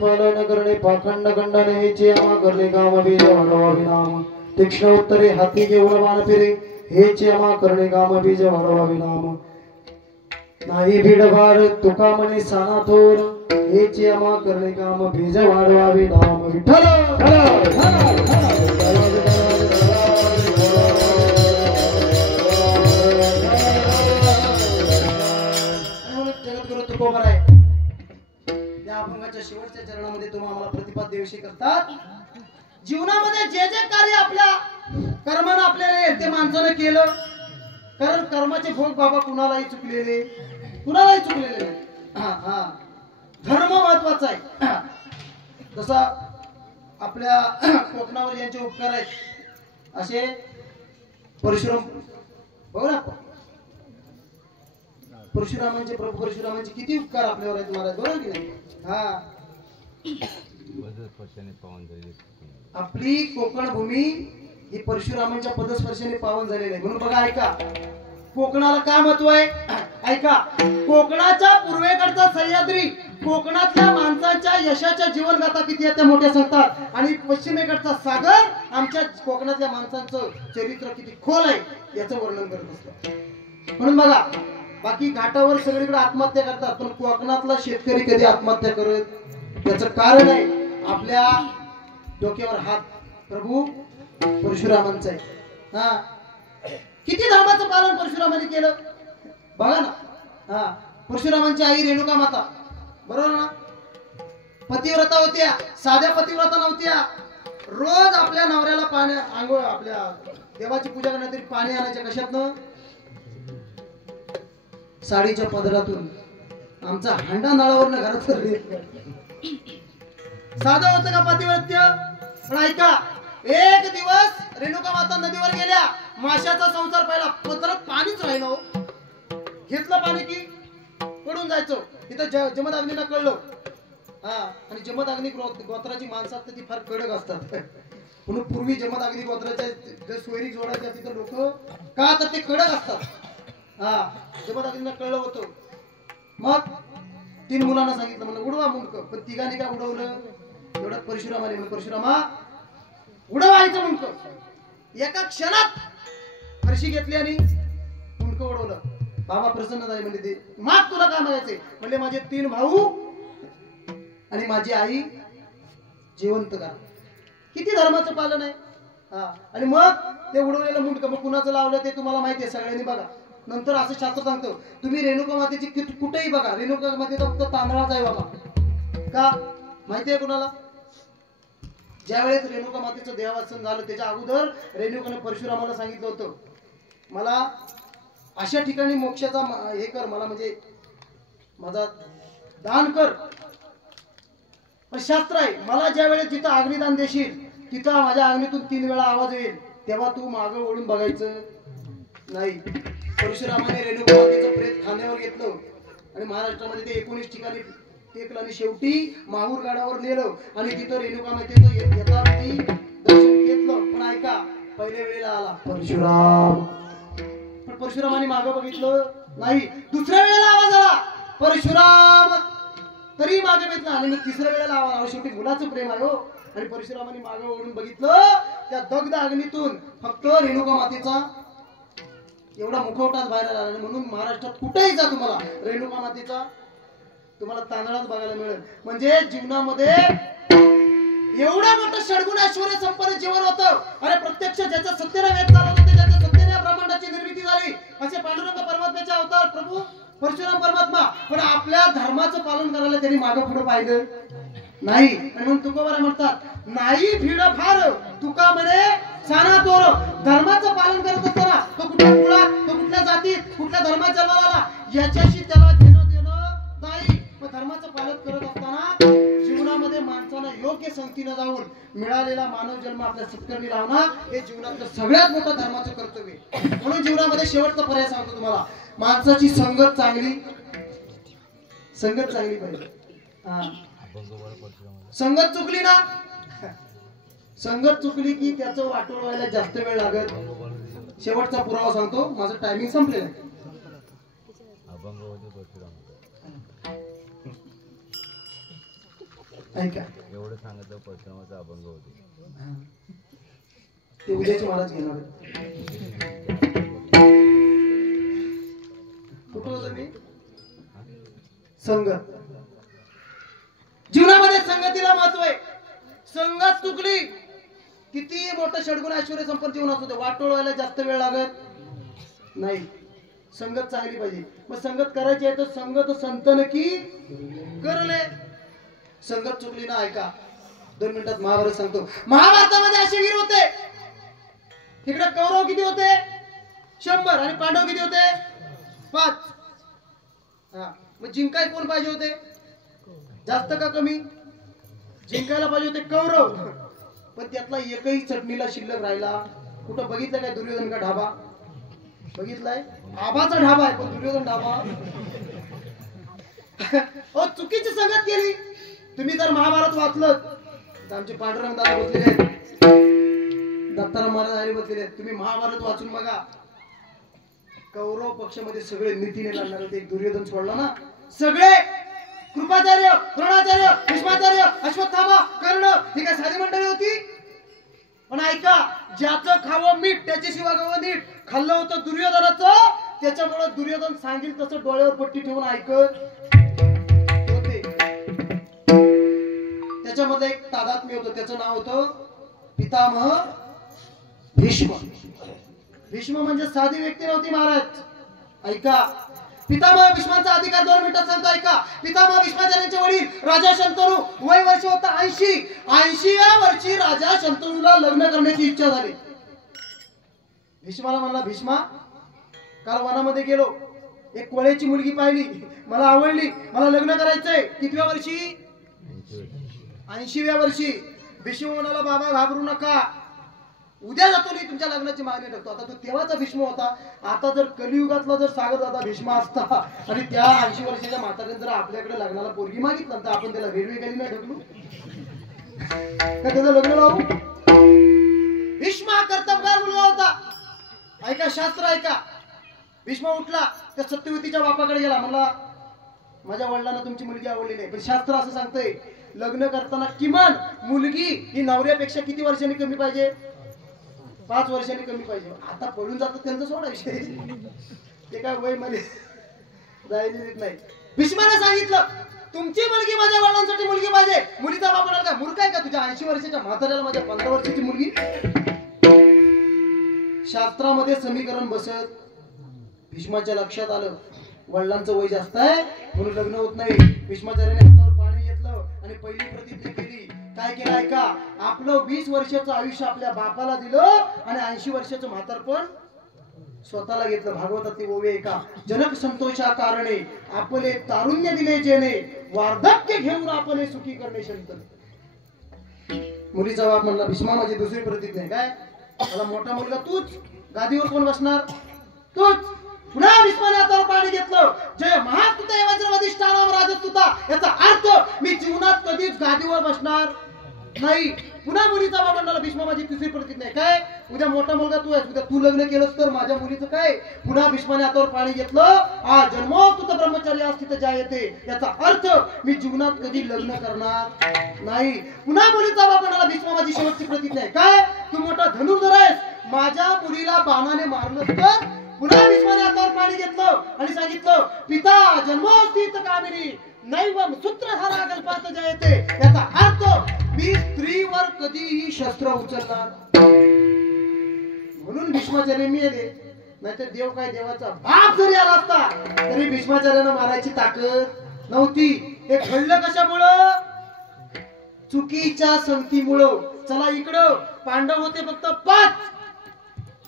पालन करणे पाखंड खंडन हेचे आमा करणे काम बीज वाढवावे नाम. तीक्ष्ण उत्तरे हाती घेऊन बाण फिरे हेचे आमा करणे काम बीज वाढवावे नाम. नाही भिडभार तुका म्हणे साना थोर हेचे आमा करणे काम बीज वाढवावे नाम. विठ्ठल जगद्गुरु तुकोबाराय या अभंगाच्या शेवटच्या चरणामध्ये तुम्ही आम्हाला प्रतिपाद्याविषयी करतात. जीवनामध्ये जे जे कार्य आपल्या कर्मानं आपल्याला ते माणसानं केलं, कारण कर्माचे भोग बाबा कुणालाही चुकलेले नाही. धर्म महत्वाचा आहे. जसा आपल्या कोकणावर यांचे उपकार आहेत असे परशुराम बघ ना, परशुरामांचे प्रभू परशुरामांचे किती उपकार आपल्यावर आहेत महाराज, बरोबर की नाही? आपली कोकण भूमी ही परशुरामांच्या पदस्पर्शाने पावन झालेली आहे. म्हणून बघा, ऐका कोकणाला काय महत्व आहे. ऐका, कोकणाच्या पूर्वेकडचा सह्याद्री कोकणातल्या माणसाच्या यशाच्या जीवनगाथा किती आहेत त्या मोठ्या सांगतात, आणि पश्चिमेकडचा सागर आमच्या कोकणातल्या माणसांचं चरित्र किती खोल आहे याचं वर्णन करत असतं. म्हणून बघा, बाकी घाटावर सगळीकडे आत्महत्या करतात, पण कोकणातला शेतकरी कधी आत्महत्या करत. त्याचं कारण आहे आपल्या डोक्यावर हात प्रभू परशुरामांचा आहे. हा, किती धर्माचं पालन परशुरामांनी केलं बघा ना. हा, परशुरामांची आई रेणुका माता, बरोबर ना. पतिव्रता होत्या, साध्या पतिव्रता नव्हत्या. रोज आपल्या नवऱ्याला पाणी आंघोळ आपल्या देवाची पूजा करण्यासाठी पाणी आणायच्या. कशातनं? साडीच्या पदरातून. आमचा हांडा नळावरनं घरात साधं होतं का पतिव्रत्य? पण ऐका, एक दिवस रेणुका माता नदीवर गेल्या. माशाचा संसार पाहिला, पत्रात पाणीच राहिलं. घेतलं पाणी की पडून जायचं. तिथं जमदग्नीला कळलं. हा, आणि जमदग्नी गोत्राची माणसं असतात ती फार कडक असतात. म्हणून पूर्वी जमदग्नी गोत्राच्या जे सोयरी जोडायच्या तिथं लोक का तर ते कडक असतात. हा, जमदग्नीला कळलं होतं. मग 3 मुलांना सांगितलं, म्हणलं उडवा मुंडक. पण तिघांनी काय उडवलं? एवढ्यात परशुरामाने म्हणलं, परशुरामा उडवायचं मुंडक. एका क्षणात फरशी घेतली आणि मुंडक उडवलं. बाबा प्रसन्न झाले. म्हणजे ते माग तुला काय मागायचंय? म्हणले माझे 3 भाऊ आणि माझी आई जिवंत करा. किती धर्माचं पालन आहे. हा, आणि मग ते उडवलेलं मुंडक मग कुणाचं लावलं ते तुम्हाला माहिती आहे, सगळ्यांनी बघा. नंतर असं शास्त्र सांगतो, तुम्ही रेणुका मातेची कुठेही बघा, रेणुका मातेचा फक्त तांदळाचा आहे बाबा. का माहिती आहे कुणाला? ज्या वेळेस रेणुका मातेचं देहावसन झालं त्याच्या अगोदर रेणुकाने परशुरामाला सांगितलं होतं, मला अशा ठिकाणी मोक्षाचा हे कर, मला म्हणजे माझा दान कर. पण शास्त्र आहे, मला ज्या वेळेस जिथं अग्निदान देशील तिथं माझ्या अग्नीतून 3 वेळा आवाज येईल, तेव्हा तू मागं वळून बघायचं नाही. परशुरामाने रेणुका मातेचं प्रेत खांद्यावर घेतलं आणि महाराष्ट्रामध्ये ते 19 ठिकाणी टेकलं आणि शेवटी माहूर गडावर नेलं आणि तिथं रेणुका मातेचं यथार्थी दर्शन घेतलं. पण ऐका, पहिल्या वेळेला आला परशुराम, पण परशुरामाने मागं बघितलं नाही. दुसऱ्या वेळेला आवाज आला परशुराम, तरी मागे बघितलं. आणि मग 3ऱ्या वेळेला आवाज आला. शेवटी मुलाचं प्रेम आहे हो. आणि परशुरामाने मागं ओढून बघितलं, त्या दग्ध अग्नीतून फक्त रेणुका मातेचा एवढा मुखवटाच बाहेर आला. म्हणून महाराष्ट्रात कुठेही जा तुम्हाला रेणुका मातेचा तुम्हाला तांदळाच बघायला मिळेल. म्हणजे जीवनामध्ये एवढं मोठं षडगुण ऐश्वर्य संपन्न जीवन होतं. अरे प्रत्यक्ष ज्याच्या सत्तेने वेद चालवत होते, ज्याच्या सत्तेने ब्रह्मांडाची निर्मिती झाली, असे पांडुरंग परमात्म्याचे अवतार प्रभू परशुराम परमात्मा. पण आपल्या धर्माचं पालन करायला त्यांनी मागं पुढे पाहिलं नाही. आणि म्हणून तुकोबारा म्हणतात, नाही भीड फार तुका म्हणे साना तोर. धर्माचं पालन करत असताना तो कुठल्या कुळात, तो कुठल्या जातीत, कुठल्या धर्मात जन्माला आला याच्याशी त्याला घेणं देणं नाही. पण धर्माचं पालन करत असताना जीवनामध्ये माणसानं योग्य संगतीनं जाऊन मिळालेला मानव जन्म आपल्या सत्कर्मी लावणं हे जीवनातलं सगळ्यात मोठं धर्माचं कर्तव्य. म्हणून जीवनामध्ये शेवटचा पर्याय सांगतो तुम्हाला, माणसाची संगत चांगली, संगत चांगली पाहिजे. संगत चुकली ना, संगत चुकली की त्याचं वाटोळ व्हायला जास्त वेळ लागत. शेवटचा पुरावा सांगतो, माझं टायमिंग संपलेलं आहे. ऐका, एवढं सांगितलं परशुरामाचा अभंग होते. ते उद्याचे महाराज घेणार. कुठं होतं मी? संगत. जीवनामध्ये संगतीला महत्व आहे. संगत चुकली, किती मोठं षडगुण ऐश्वर्य संपन्न जीवन असू दे, वाटोळ व्हायला जास्त वेळ लागत नाही. संगत चांगली पाहिजे. मग संगत करायची आहे तर संगत संतन की करले. संगत चुकली ना, ऐका 2 मिनिटात महाभारत सांगतो. महाभारतामध्ये असे वीर होते, तिकडे कौरव किती होते? 100 आणि पांडव किती होते? 5. हा, मग जिंकाय कोण पाहिजे होते? जास्त का कमी? जिंकायला पाहिजे होते कौरव. पण त्यातला एकही चटणीला शिल्लक राहिला. कुठं बघितलं काय दुर्योधन का ढाबा? बघितलाय? आबाचा ढाबा आहे पण दुर्योधन ढाबा. चुकीची संगत केली. तुम्ही जर महाभारत वाचलं, आमचे पांडुरंग दादा बसलेले आहेत, दत्ताराम महाराज बसलेले आहेत, तुम्ही महाभारत वाचून बघा. कौरव पक्षामध्ये सगळे नीतीने लढणार होते. एक दुर्योधन सोडला ना, सगळे कृपाचार्य, द्रोणाचार्य, भीष्माचार्य, अश्वत्थामा, कर्ण ही काय साधी मंडळी होती? पण ऐका, ज्याचं खावं मीठ त्याच्याशिवाय गावं नीट. खाल्लं होतं दुर्योधनाचं, त्याच्यामुळे दुर्योधन सांगेल तसं डोळ्यावर पट्टी ठेवून ऐकत होते. त्याच्यामध्ये एक तादात्म्य होतं, त्याचं नाव होतं पितामह भीष्म. भीष्म म्हणजे साधी व्यक्ती नव्हती महाराज. ऐका, पितामह भीष्मांचा अधिकार 2 मिनिटात सांगतो ऐका. पितामह भीष्माचार्यांचे वडील राजा शंतनू, वय वर्ष होता 80. 80व्या वर्षी राजा शंतनूला लग्न करण्याची इच्छा झाली. भीष्माला म्हणला, भीष्मा काल वनामध्ये गेलो, एक कोळ्याची मुलगी पाहिली, मला आवडली, मला लग्न करायचंय. कितव्या वर्षी? 80व्या वर्षी. भीष्म म्हणाला, बाबा घाबरू नका, उद्या जातो मी तुमच्या लग्नाची मागणी करतो. आता तो तेव्हाचा भीष्म होता. आता जर कलियुगातला जर सागर दादा भीष्म असता आणि त्या 80 वर्षाच्या म्हाताऱ्याने जर आपल्याकडे लग्नाला पोरगी मागितलं तर आपण त्याला रेल्वे गाडी नाही ढकलू का त्याचं लग्न लावू? भीष्म हा कर्तबगार मुलगा होता. ऐका शास्त्र ऐका. भीष्म उठला, त्या सत्यवतीच्या बापाकडे गेला, म्हणला माझ्या वडिलांना तुमची मुलगी आवडली नाही, पण शास्त्र असं सांगतंय लग्न करताना किमान मुलगी ही नवऱ्यापेक्षा किती वर्षांनी कमी पाहिजे? 5 वर्षांनी कमी पाहिजे. आता पळून जातात त्यांचं सोडा विषय, ते काय वय मध्ये जायला देत नाही. भीष्माने सांगितलं तुमची मुलगी माझ्या वडिलांसाठी मुलगी पाहिजे. मुलीचा बाप म्हणाला, काय मूर्ख आहे का तुझ्या 80 वर्षाच्या म्हाताऱ्याला माझ्या 15 वर्षाची मुलगी? शास्त्रामध्ये समीकरण बसत भीष्माच्या लक्षात आलं वडिलांचं वय जास्त आहे म्हणून लग्न होत नाही. भीष्माचार्याने हातावर पाणी घेतलं आणि पहिली प्रतिज्ञा केली. काय केलं ऐका, आपलं 20 वर्षाचं आयुष्य आपल्या बापाला दिलं आणि 80 वर्षाचं म्हातारपण स्वतःला घेतलं. भागवतातली ओवी ऐका. जनक संतोषा कारणे आपले तारुण्य दिले जेणे, वार्धक्य घेऊन आपले सुखी करणे शंतन. मुलीचा बाप म्हणला, भीष्मा माझी दुसरी प्रतिज्ञा आहे. काय? मला मोठा मुलगा तूच, गादीवर कोण बसणार? तूच. पुन्हा भीष्माने हातावर पाणी घेतलं. जय महास्तुते वज्रवधिष्ठानावर राजस्तुता. याचा अर्थ मी जीवनात कधीच गादीवर बसणार नाही. पुन्हा मुलीचा बाबा म्हणाला, भीष्मा माझी तिसरी प्रतिज्ञा आहे. काय? उद्या मोठा मुलगा तू आहेस, उद्या तू लग्न केलंस तर माझ्या मुलीचं काय? पुन्हा भीष्माने हातावर पाणी घेतलं. आ जन्मोस्तुत ब्रह्मचर्य अस्थित जायते. याचा अर्थ मी जीवनात कधी लग्न करणार नाही. पुन्हा मुलीचा बाबा म्हणाला, भीष्मा माझी शेवटची प्रतिज्ञा आहे. काय? तू मोठा धनुर्धर आहेस, माझ्या मुलीला बाणाने मारलं तर? पुन्हा भीष्माने हातावर पाणी घेतलं आणि सांगितलं, पिता जन्मोस्थित कामिनी नैव सूत्रधारा कल्पात जयते. याचा अर्थ मी स्त्रीवर कधीही शस्त्र उचलणार. म्हणून भीष्माचार्य मी आले, नाहीतर देव काय देवाचा बाप जरी आला असता तरी भीष्माचार्यानं मारायची ताकद नव्हती. हे घडलं कशामुळं? चुकीच्या संगतीमुळं. चला इकडं पांडव होते फक्त 5,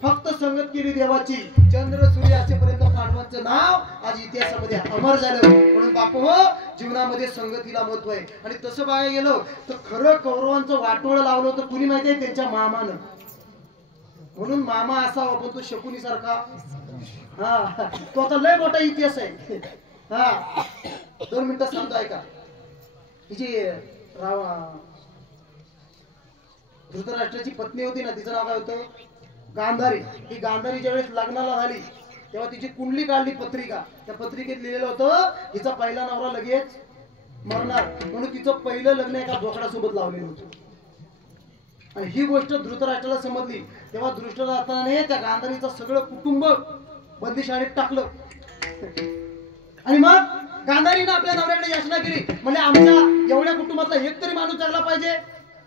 फक्त संगत केली देवाची. चंद्र सूर्य असेपर्यंत पांडवांचं नाव आज इतिहासामध्ये अमर झालं. म्हणून बापू हो, जीवनामध्ये संगतीला महत्व आहे. आणि तसं बघायला गेलो तर खरं कौरवांचं वाटोळं लावलं होतं कुणी माहितीये? त्यांच्या मामानं. म्हणून मामा असावा पण तो शकुनी सारखा. हा, तो आता लय मोठा इतिहास आहे. हा, 2 मिनिटात सांगतो ऐका. हिची धृतराष्ट्राची पत्नी होती ना, तिचं नाव काय होतं? गांधारी. ही गांधारी ज्यावेळेस लग्नाला झाली तेव्हा तिची कुंडली काढली, पत्रिका. त्या पत्रिकेत लिहिलेलं होतं हिचा पहिला नवरा लगेच मरणार, म्हणून तिचं पहिलं लग्न एका बोकडासोबत लावलेलं होतं. आणि ही गोष्ट धृतराष्ट्राला समजली तेव्हा धृतराष्ट्राने त्या गांधारीचं सगळं कुटुंब बंदीशाळेत टाकलं. आणि मग गांधारीनं आपल्या नवऱ्याकडे याचना केली, म्हणजे आमच्या एवढ्या कुटुंबातला एक तरी माणूस जगला पाहिजे.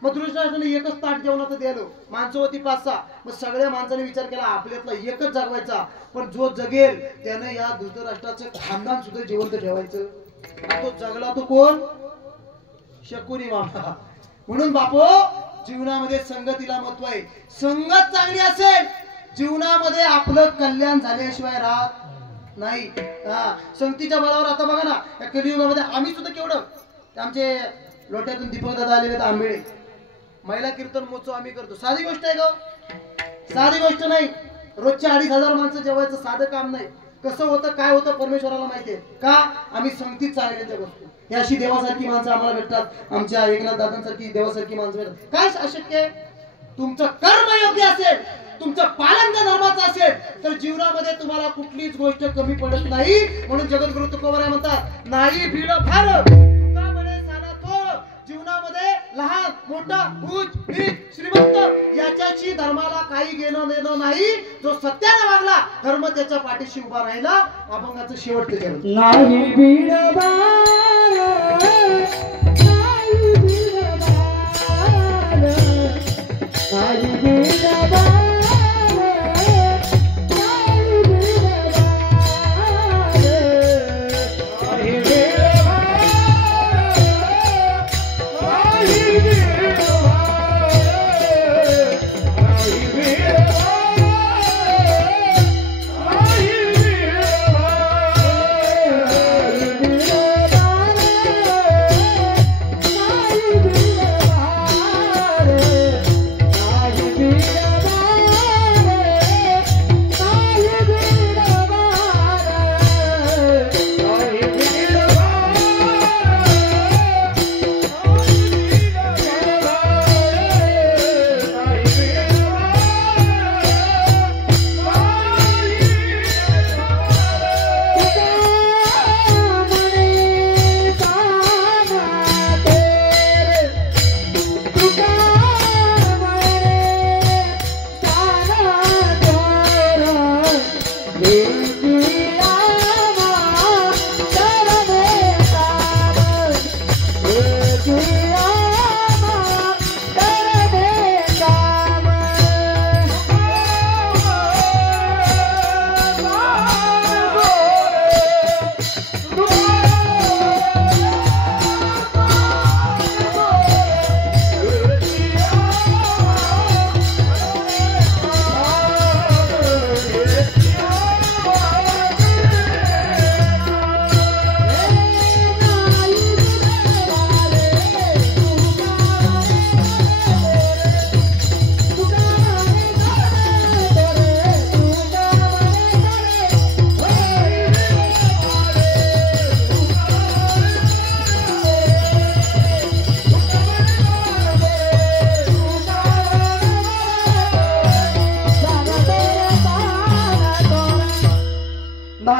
मग धृतराष्ट्राने एकच ताट जेवणाचं द्यायलो. माणसं होती 5-6. मग सगळ्या माणसाने विचार केला आपल्यातला एकच जगवायचा, पण जो जगेल त्याने या धृतराष्ट्राचं खानदान सुद्धा जिवंत ठेवायचं. तो जगला तो कोण? शकुनी मामा. म्हणून बापू जीवनामध्ये संगतीला महत्व आहे. संगत चांगली असेल जीवनामध्ये आपलं कल्याण झाल्याशिवाय राहत नाही. संगतीच्या बळावर आता बघा ना या कलियुगामध्ये आम्ही सुद्धा केवढं, आमचे लोट्यातून दीपक दादा आलेले आहेत आंबेडे, महिला कीर्तन महोत्सव आम्ही करतो. साधी गोष्ट आहे का? साधी गोष्ट नाही. रोजच्या 2,500 माणसं जेवायचं साधं काम नाही. कसं होतं काय होतं परमेश्वराला माहितीये का? आम्ही संगतीत चांगल्या बसतो. ही अशी देवासारखी माणसं आम्हाला भेटतात, आमच्या एकनाथ दादांसारखी देवासारखी माणसं भेटतात. काय अशक्य आहे? तुमचं कर्म योग्य असेल, तुमचं पालन त्या धर्माचं असेल तर जीवनामध्ये तुम्हाला कुठलीच गोष्ट कमी पडत नाही. म्हणून जगद्गुरु तुकोबाराय म्हणतात, नाही भीड फार तुका म्हणे साना थोर. जीवनामध्ये लहान मोठा उच्च नीच श्रीमंत याच्याशी धर्माला काही घेणं देणं नाही. जो सत्याने वागला धर्म त्याच्या पाठीशी उभा राहिला. अभंगाचं शेवटचं जेवण नाही भीड बाळ, नाही भीड बाळ, नाही भीड बाळ, नाही भीड बाळ.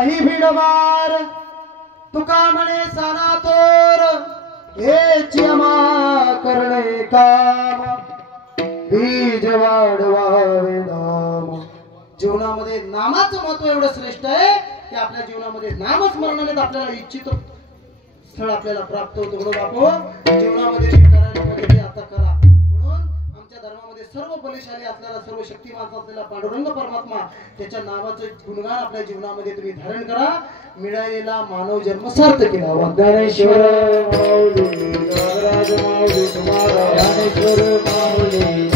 नाही भिडवार तुका म्हणे साना तोर हेची आम्हा करणे काम बीज वाढवावे नाम. जीवनामध्ये नामाचं महत्व एवढं श्रेष्ठ आहे की आपल्या जीवनामध्ये नामस्मरणाने आपल्याला इच्छित स्थळ आपल्याला प्राप्त होतं. म्हणून बापू जीवनामध्ये जे करायला पाहिजे ते आता करा. म्हणून आमच्या धर्मामध्ये सर्व बलशाली असलेला सर्व शक्तिमान असलेला पांडुरंग परमात्मा त्याच्या नावाचं गुणगान आपल्या जीवनामध्ये तुम्ही धारण करा. मिळालेला मानव जन्म सार्थ केला. ज्ञानेश्वर माऊली नागराज माऊली तुम्हाला ज्ञानेश्वर माऊली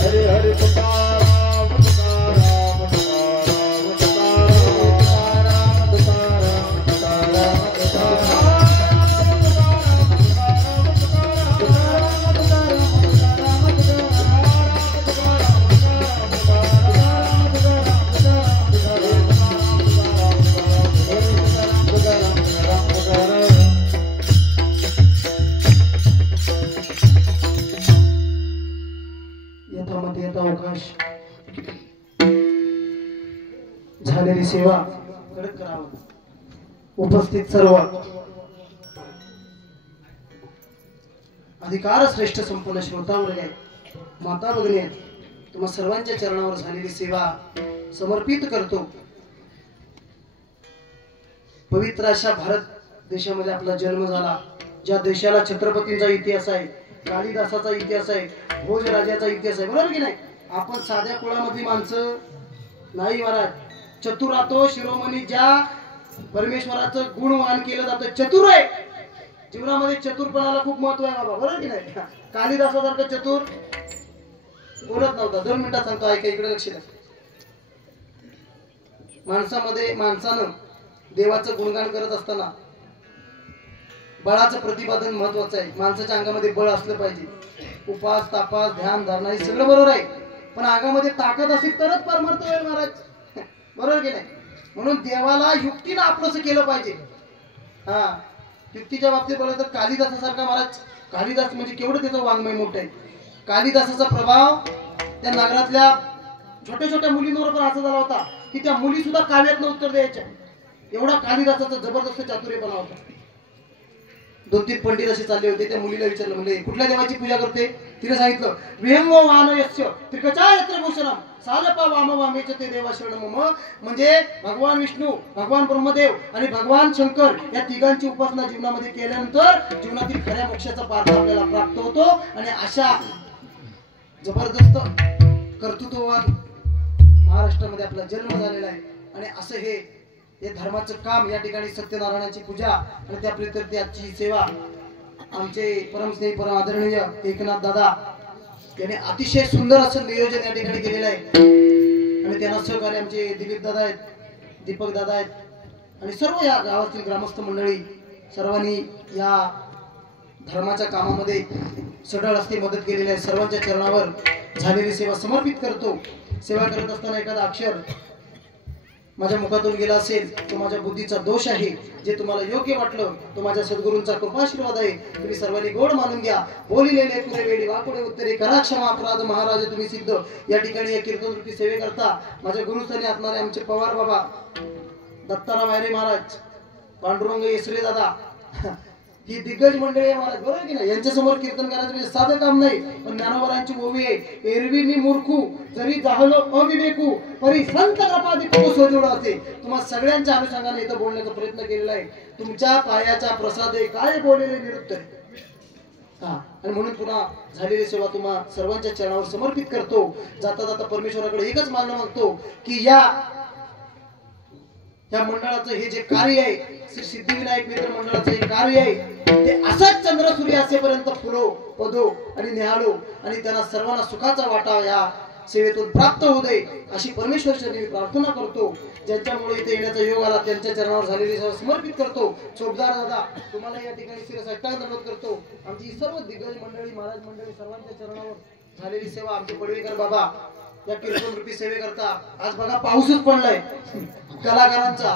हरे हरे तुकाराम तुकाराम तुकाराम तुकाराम तुकाराम यथामती यथावकाश झालेली सेवा कडक करावं. उपस्थित सर्व अधिकार श्रेष्ठ संपन्न श्रोतावर्ग आहे, माता भगिनी आहेत, तुम्हा सर्वांच्या चरणावर झालेली सेवा समर्पित करतो. पवित्र अशा भारत देशामध्ये आपला जन्म झाला, ज्या देशाला छत्रपतींचा इतिहास आहे, कालिदासाचा इतिहास आहे, भोजराजाचा इतिहास आहे, बरोबर की नाही. आपण साध्या कुळामधली माणसं नाही महाराज. चतुरातो शिरोमणी ज्या परमेश्वराचं गुणवान केलं जातं चतुर आहे. जीवनामध्ये चतुरपणाला खूप महत्व आहे बाबा, बरोबर की नाही. कालिदासासारखं चतुर बोलत नव्हता. 2 मिनिटात सांगतो, ऐका, इकडे लक्ष द्या. माणसानं देवाचं गुणगान करत असताना बळाचं प्रतिपादन महत्वाचं आहे. माणसाच्या अंगामध्ये बळ असलं पाहिजे. उपास तापास ध्यान धारणा हे सगळं बरोबर आहे, पण अंगामध्ये ताकद असेल तरच परमार्थ होईल महाराज, बरोबर की नाही. म्हणून देवाला युक्तीनं आपलंसं केलं पाहिजे. हा, युक्तीच्या बाबतीत बोललं तर कालिदासासारखा महाराज, कालिदास म्हणजे केवढं त्याचं वाङ्मय मोठं आहे. कालिदासाचा प्रभाव त्या नगरातल्या छोट्या छोट्या मुलींवर पण असा झाला होता की त्या मुली सुद्धा काव्यातनं उत्तर द्यायच्या. एवढा कालिदासाचा जबरदस्त चातुर्यपणा होता. 2-3 पंडित असे चालले होते. त्या मुलीला विचारलं, म्हणजे कुठल्या देवाची पूजा करते. तिने सांगितलं, विहंगो वानयस्य त्रिकचायत्र भूषणम सालपा वाम वामेच ते देवा शरण मम. म्हणजे भगवान विष्णू, भगवान ब्रह्मदेव आणि भगवान शंकर या तिघांची उपासना जीवनामध्ये केल्यानंतर जीवनातील खऱ्या मोक्षाचा पार्थ आपल्याला प्राप्त होतो. आणि अशा जबरदस्त कर्तृत्ववान महाराष्ट्रामध्ये आपला जन्म झालेला आहे. आणि असं हे धर्माचं काम या ठिकाणी सत्यनारायणाची पूजा आणि त्या प्रीत्यर्थी सेवा आमचे परमस्नेही परम आदरणीय एकनाथ दादा यांनी अतिशय सुंदर असं नियोजन या ठिकाणी केलेलं आहे. आणि त्यांना सहकार्य आमचे दिलीप दादा आहेत, दीपक दादा आहेत आणि सर्व या गावातील ग्रामस्थ मंडळी सर्वांनी या धर्माच्या कामामध्ये सढळ असते मदत केलेली आहे. सर्वांच्या चरणावर झालेली सेवा समर्पित करतो. सेवा करत असताना एखादा अक्षर माझ्या मुखातून गेला असेल तो माझ्या बुद्धीचा दोष आहे. जे तुम्हाला योग्य वाटलं तो माझ्या सद्गुरूंचा कृपाशीर्वाद आहे. तुम्ही सर्वांनी गोड मानून घ्या. बोलिलेले पुरे वेळी वाकुडे उत्तरे करा क्षमा अपराध महाराज तुम्ही सिद्ध. या ठिकाणी या कीर्तन रूपी सेवेकरता माझ्या गुरुस्थानी असणारे आमचे पवार बाबा, दत्ताराम आयरे महाराज, पांडुरंग येसरे दादा, ही दिग्गज मंडळी आहे महाराज, बरोबर की नाही. यांच्या समोर कीर्तन करायचं म्हणजे साधं काम नाही, पण ज्ञानोबरांची ओवी आहे. एरवी मी मूर्खू जरी जाहलो अविवेकू परी संत कृपादीपको सोजोड असे. तुम्हा सगळ्यांच्या अनुषंगाने इथं बोलण्याचा प्रयत्न केलेला आहे. तुमच्या पायाच्या प्रसादे काय बोललेले निरुत्तर. हा, आणि म्हणून पुन्हा झालेली सेवा तुम्हा सर्वांच्या चरणावर समर्पित करतो. जाता जाता परमेश्वराकडे एकच मागणं मागतो की या मंडळाचं हे जे कार्य आहे, श्री सिद्धिविनायक मित्र मंडळाचं हे कार्य आहे, ते असंच चंद्र सूर्य असेपर्यंत फुलो पदो आणि निहाळो आणि त्यांना सर्वांना सुखाचा वाटा या सेवेतून प्राप्त होऊ दे अशी परमेश्वराची प्रार्थना करतो. ज्यांच्यामुळे इथे येण्याचा योग आला त्यांच्या चरणावर झालेली सेवा समर्पित करतो. चोपदार दादा तुम्हाला या ठिकाणी शिरसाष्टांग दंडवत करतो. आमची सर्व दिग्गज मंडळी, महाराज मंडळी सर्वांच्या चरणावर झालेली सेवा आमचे पडवेकर बाबा या कीर्तन रूपी सेवे करता. आज बघा पाऊसच पडलाय कलाकारांचा.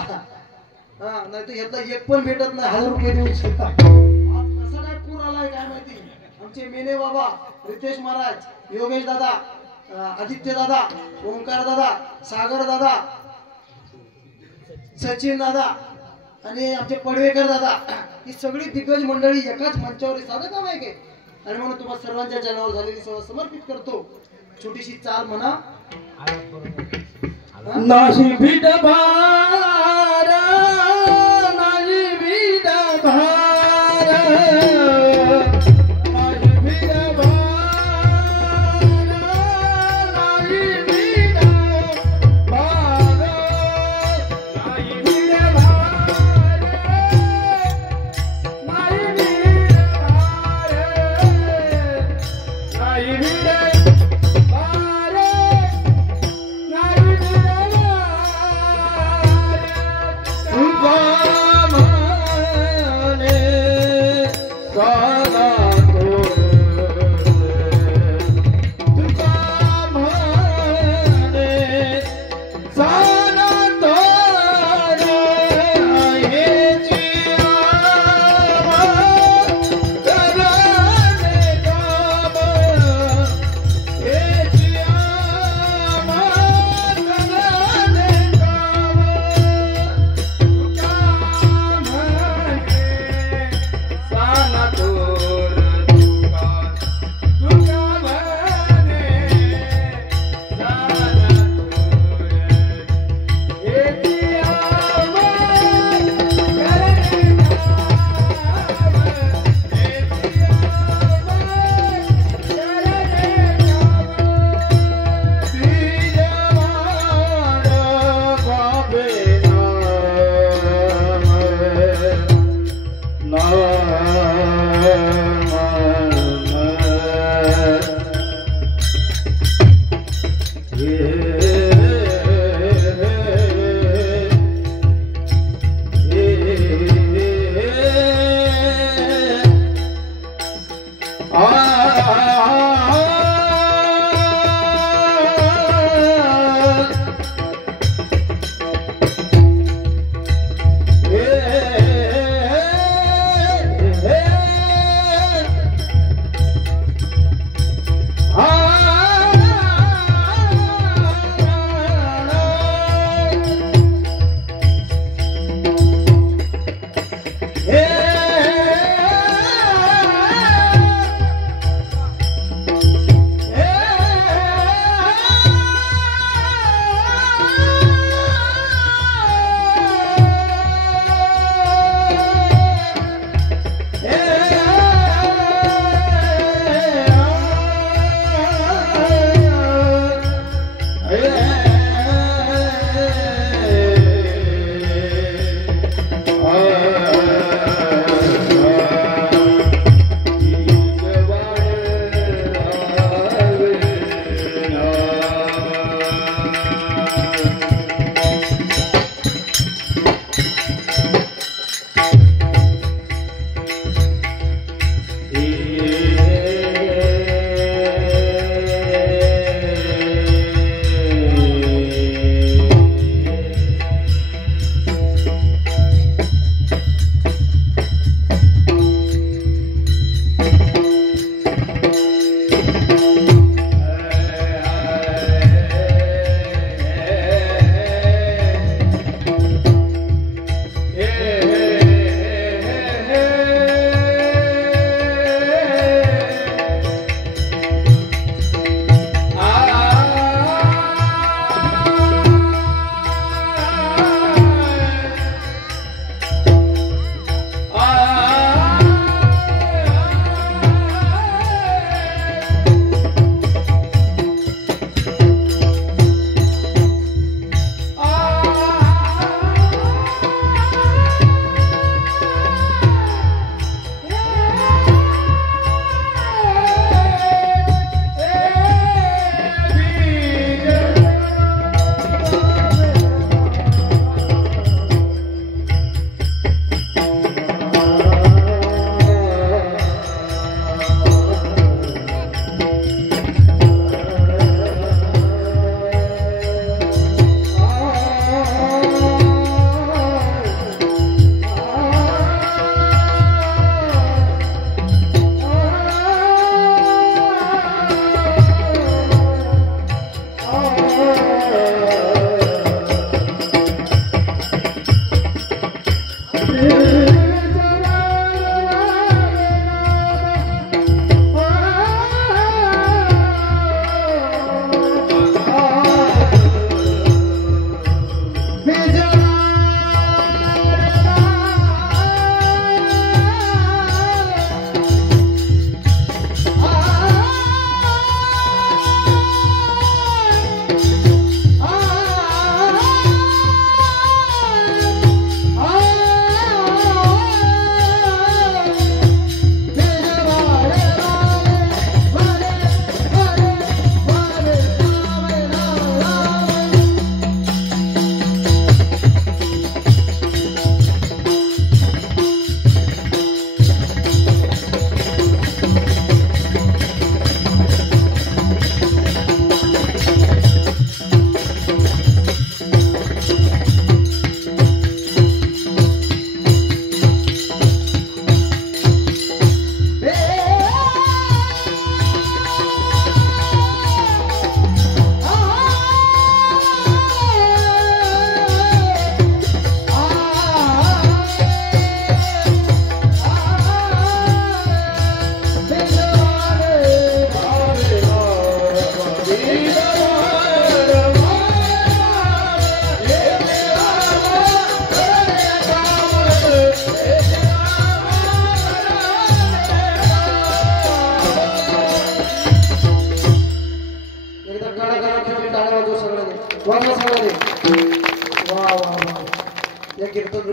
हा, नाही तर यातला एक पण भेटत नाही. 1000 रुपये देऊ शकता. आज कसा काय पूर आलाय काय माहिती. आमचे मेने बाबा, रितेश महाराज, योगेश दादा, आदित्य दादा, ओंकार दादा, सागर दादा, सचिन दादा आणि आमचे पडवेकर दादा, ही सगळी दिग्गज मंडळी एकाच मंचावर साधं काम आहे की. आणि म्हणून तुम्हाला सर्वांच्या जनावर झालेली सेवा समर्पित करतो. छोटीशी चाल म्हणा. नाही भीड भार, नाही भीड भार, नाही भीड भार, नाही भीड भार, नाही भीड भार, नाही भीड भार, नाही भीड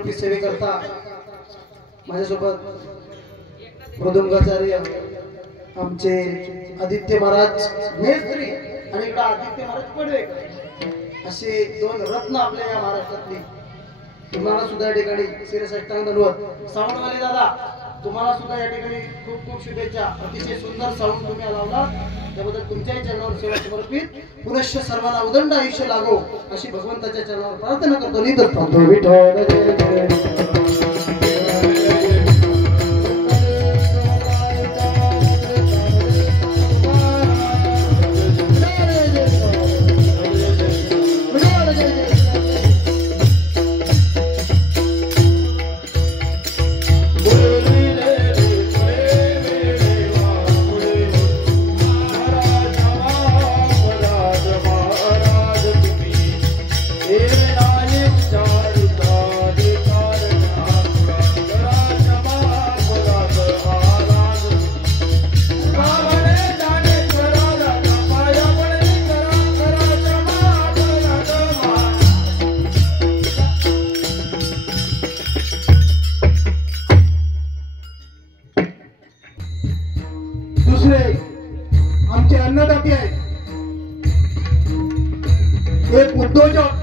मूर्ती सेवेकरता माझ्यासोबत मृदुंगाचार्य आमचे आदित्य महाराज मेस्त्री आणि इकडे आदित्य महाराज पडवे असे दोन रत्न आपल्या या महाराष्ट्रातली. तुम्हाला सुद्धा या ठिकाणी शिरसाष्टांग दंडवत. साऊंडवाले दादा तुम्हाला सुद्धा या ठिकाणी खूप खूप शुभेच्छा. अतिशय सुंदर साऊंड तुम्ही लावला त्याबद्दल तुमच्याही चरणावर सेवा समर्पित. पुनश्च सर्वांना उदंड आयुष्य लागो अशी भगवंताच्या चरणावर प्रार्थना करतो. निधन थांबतो. विठ्ठल जय जय. आमचे अन्नदाते आहेत. एक उद्योजक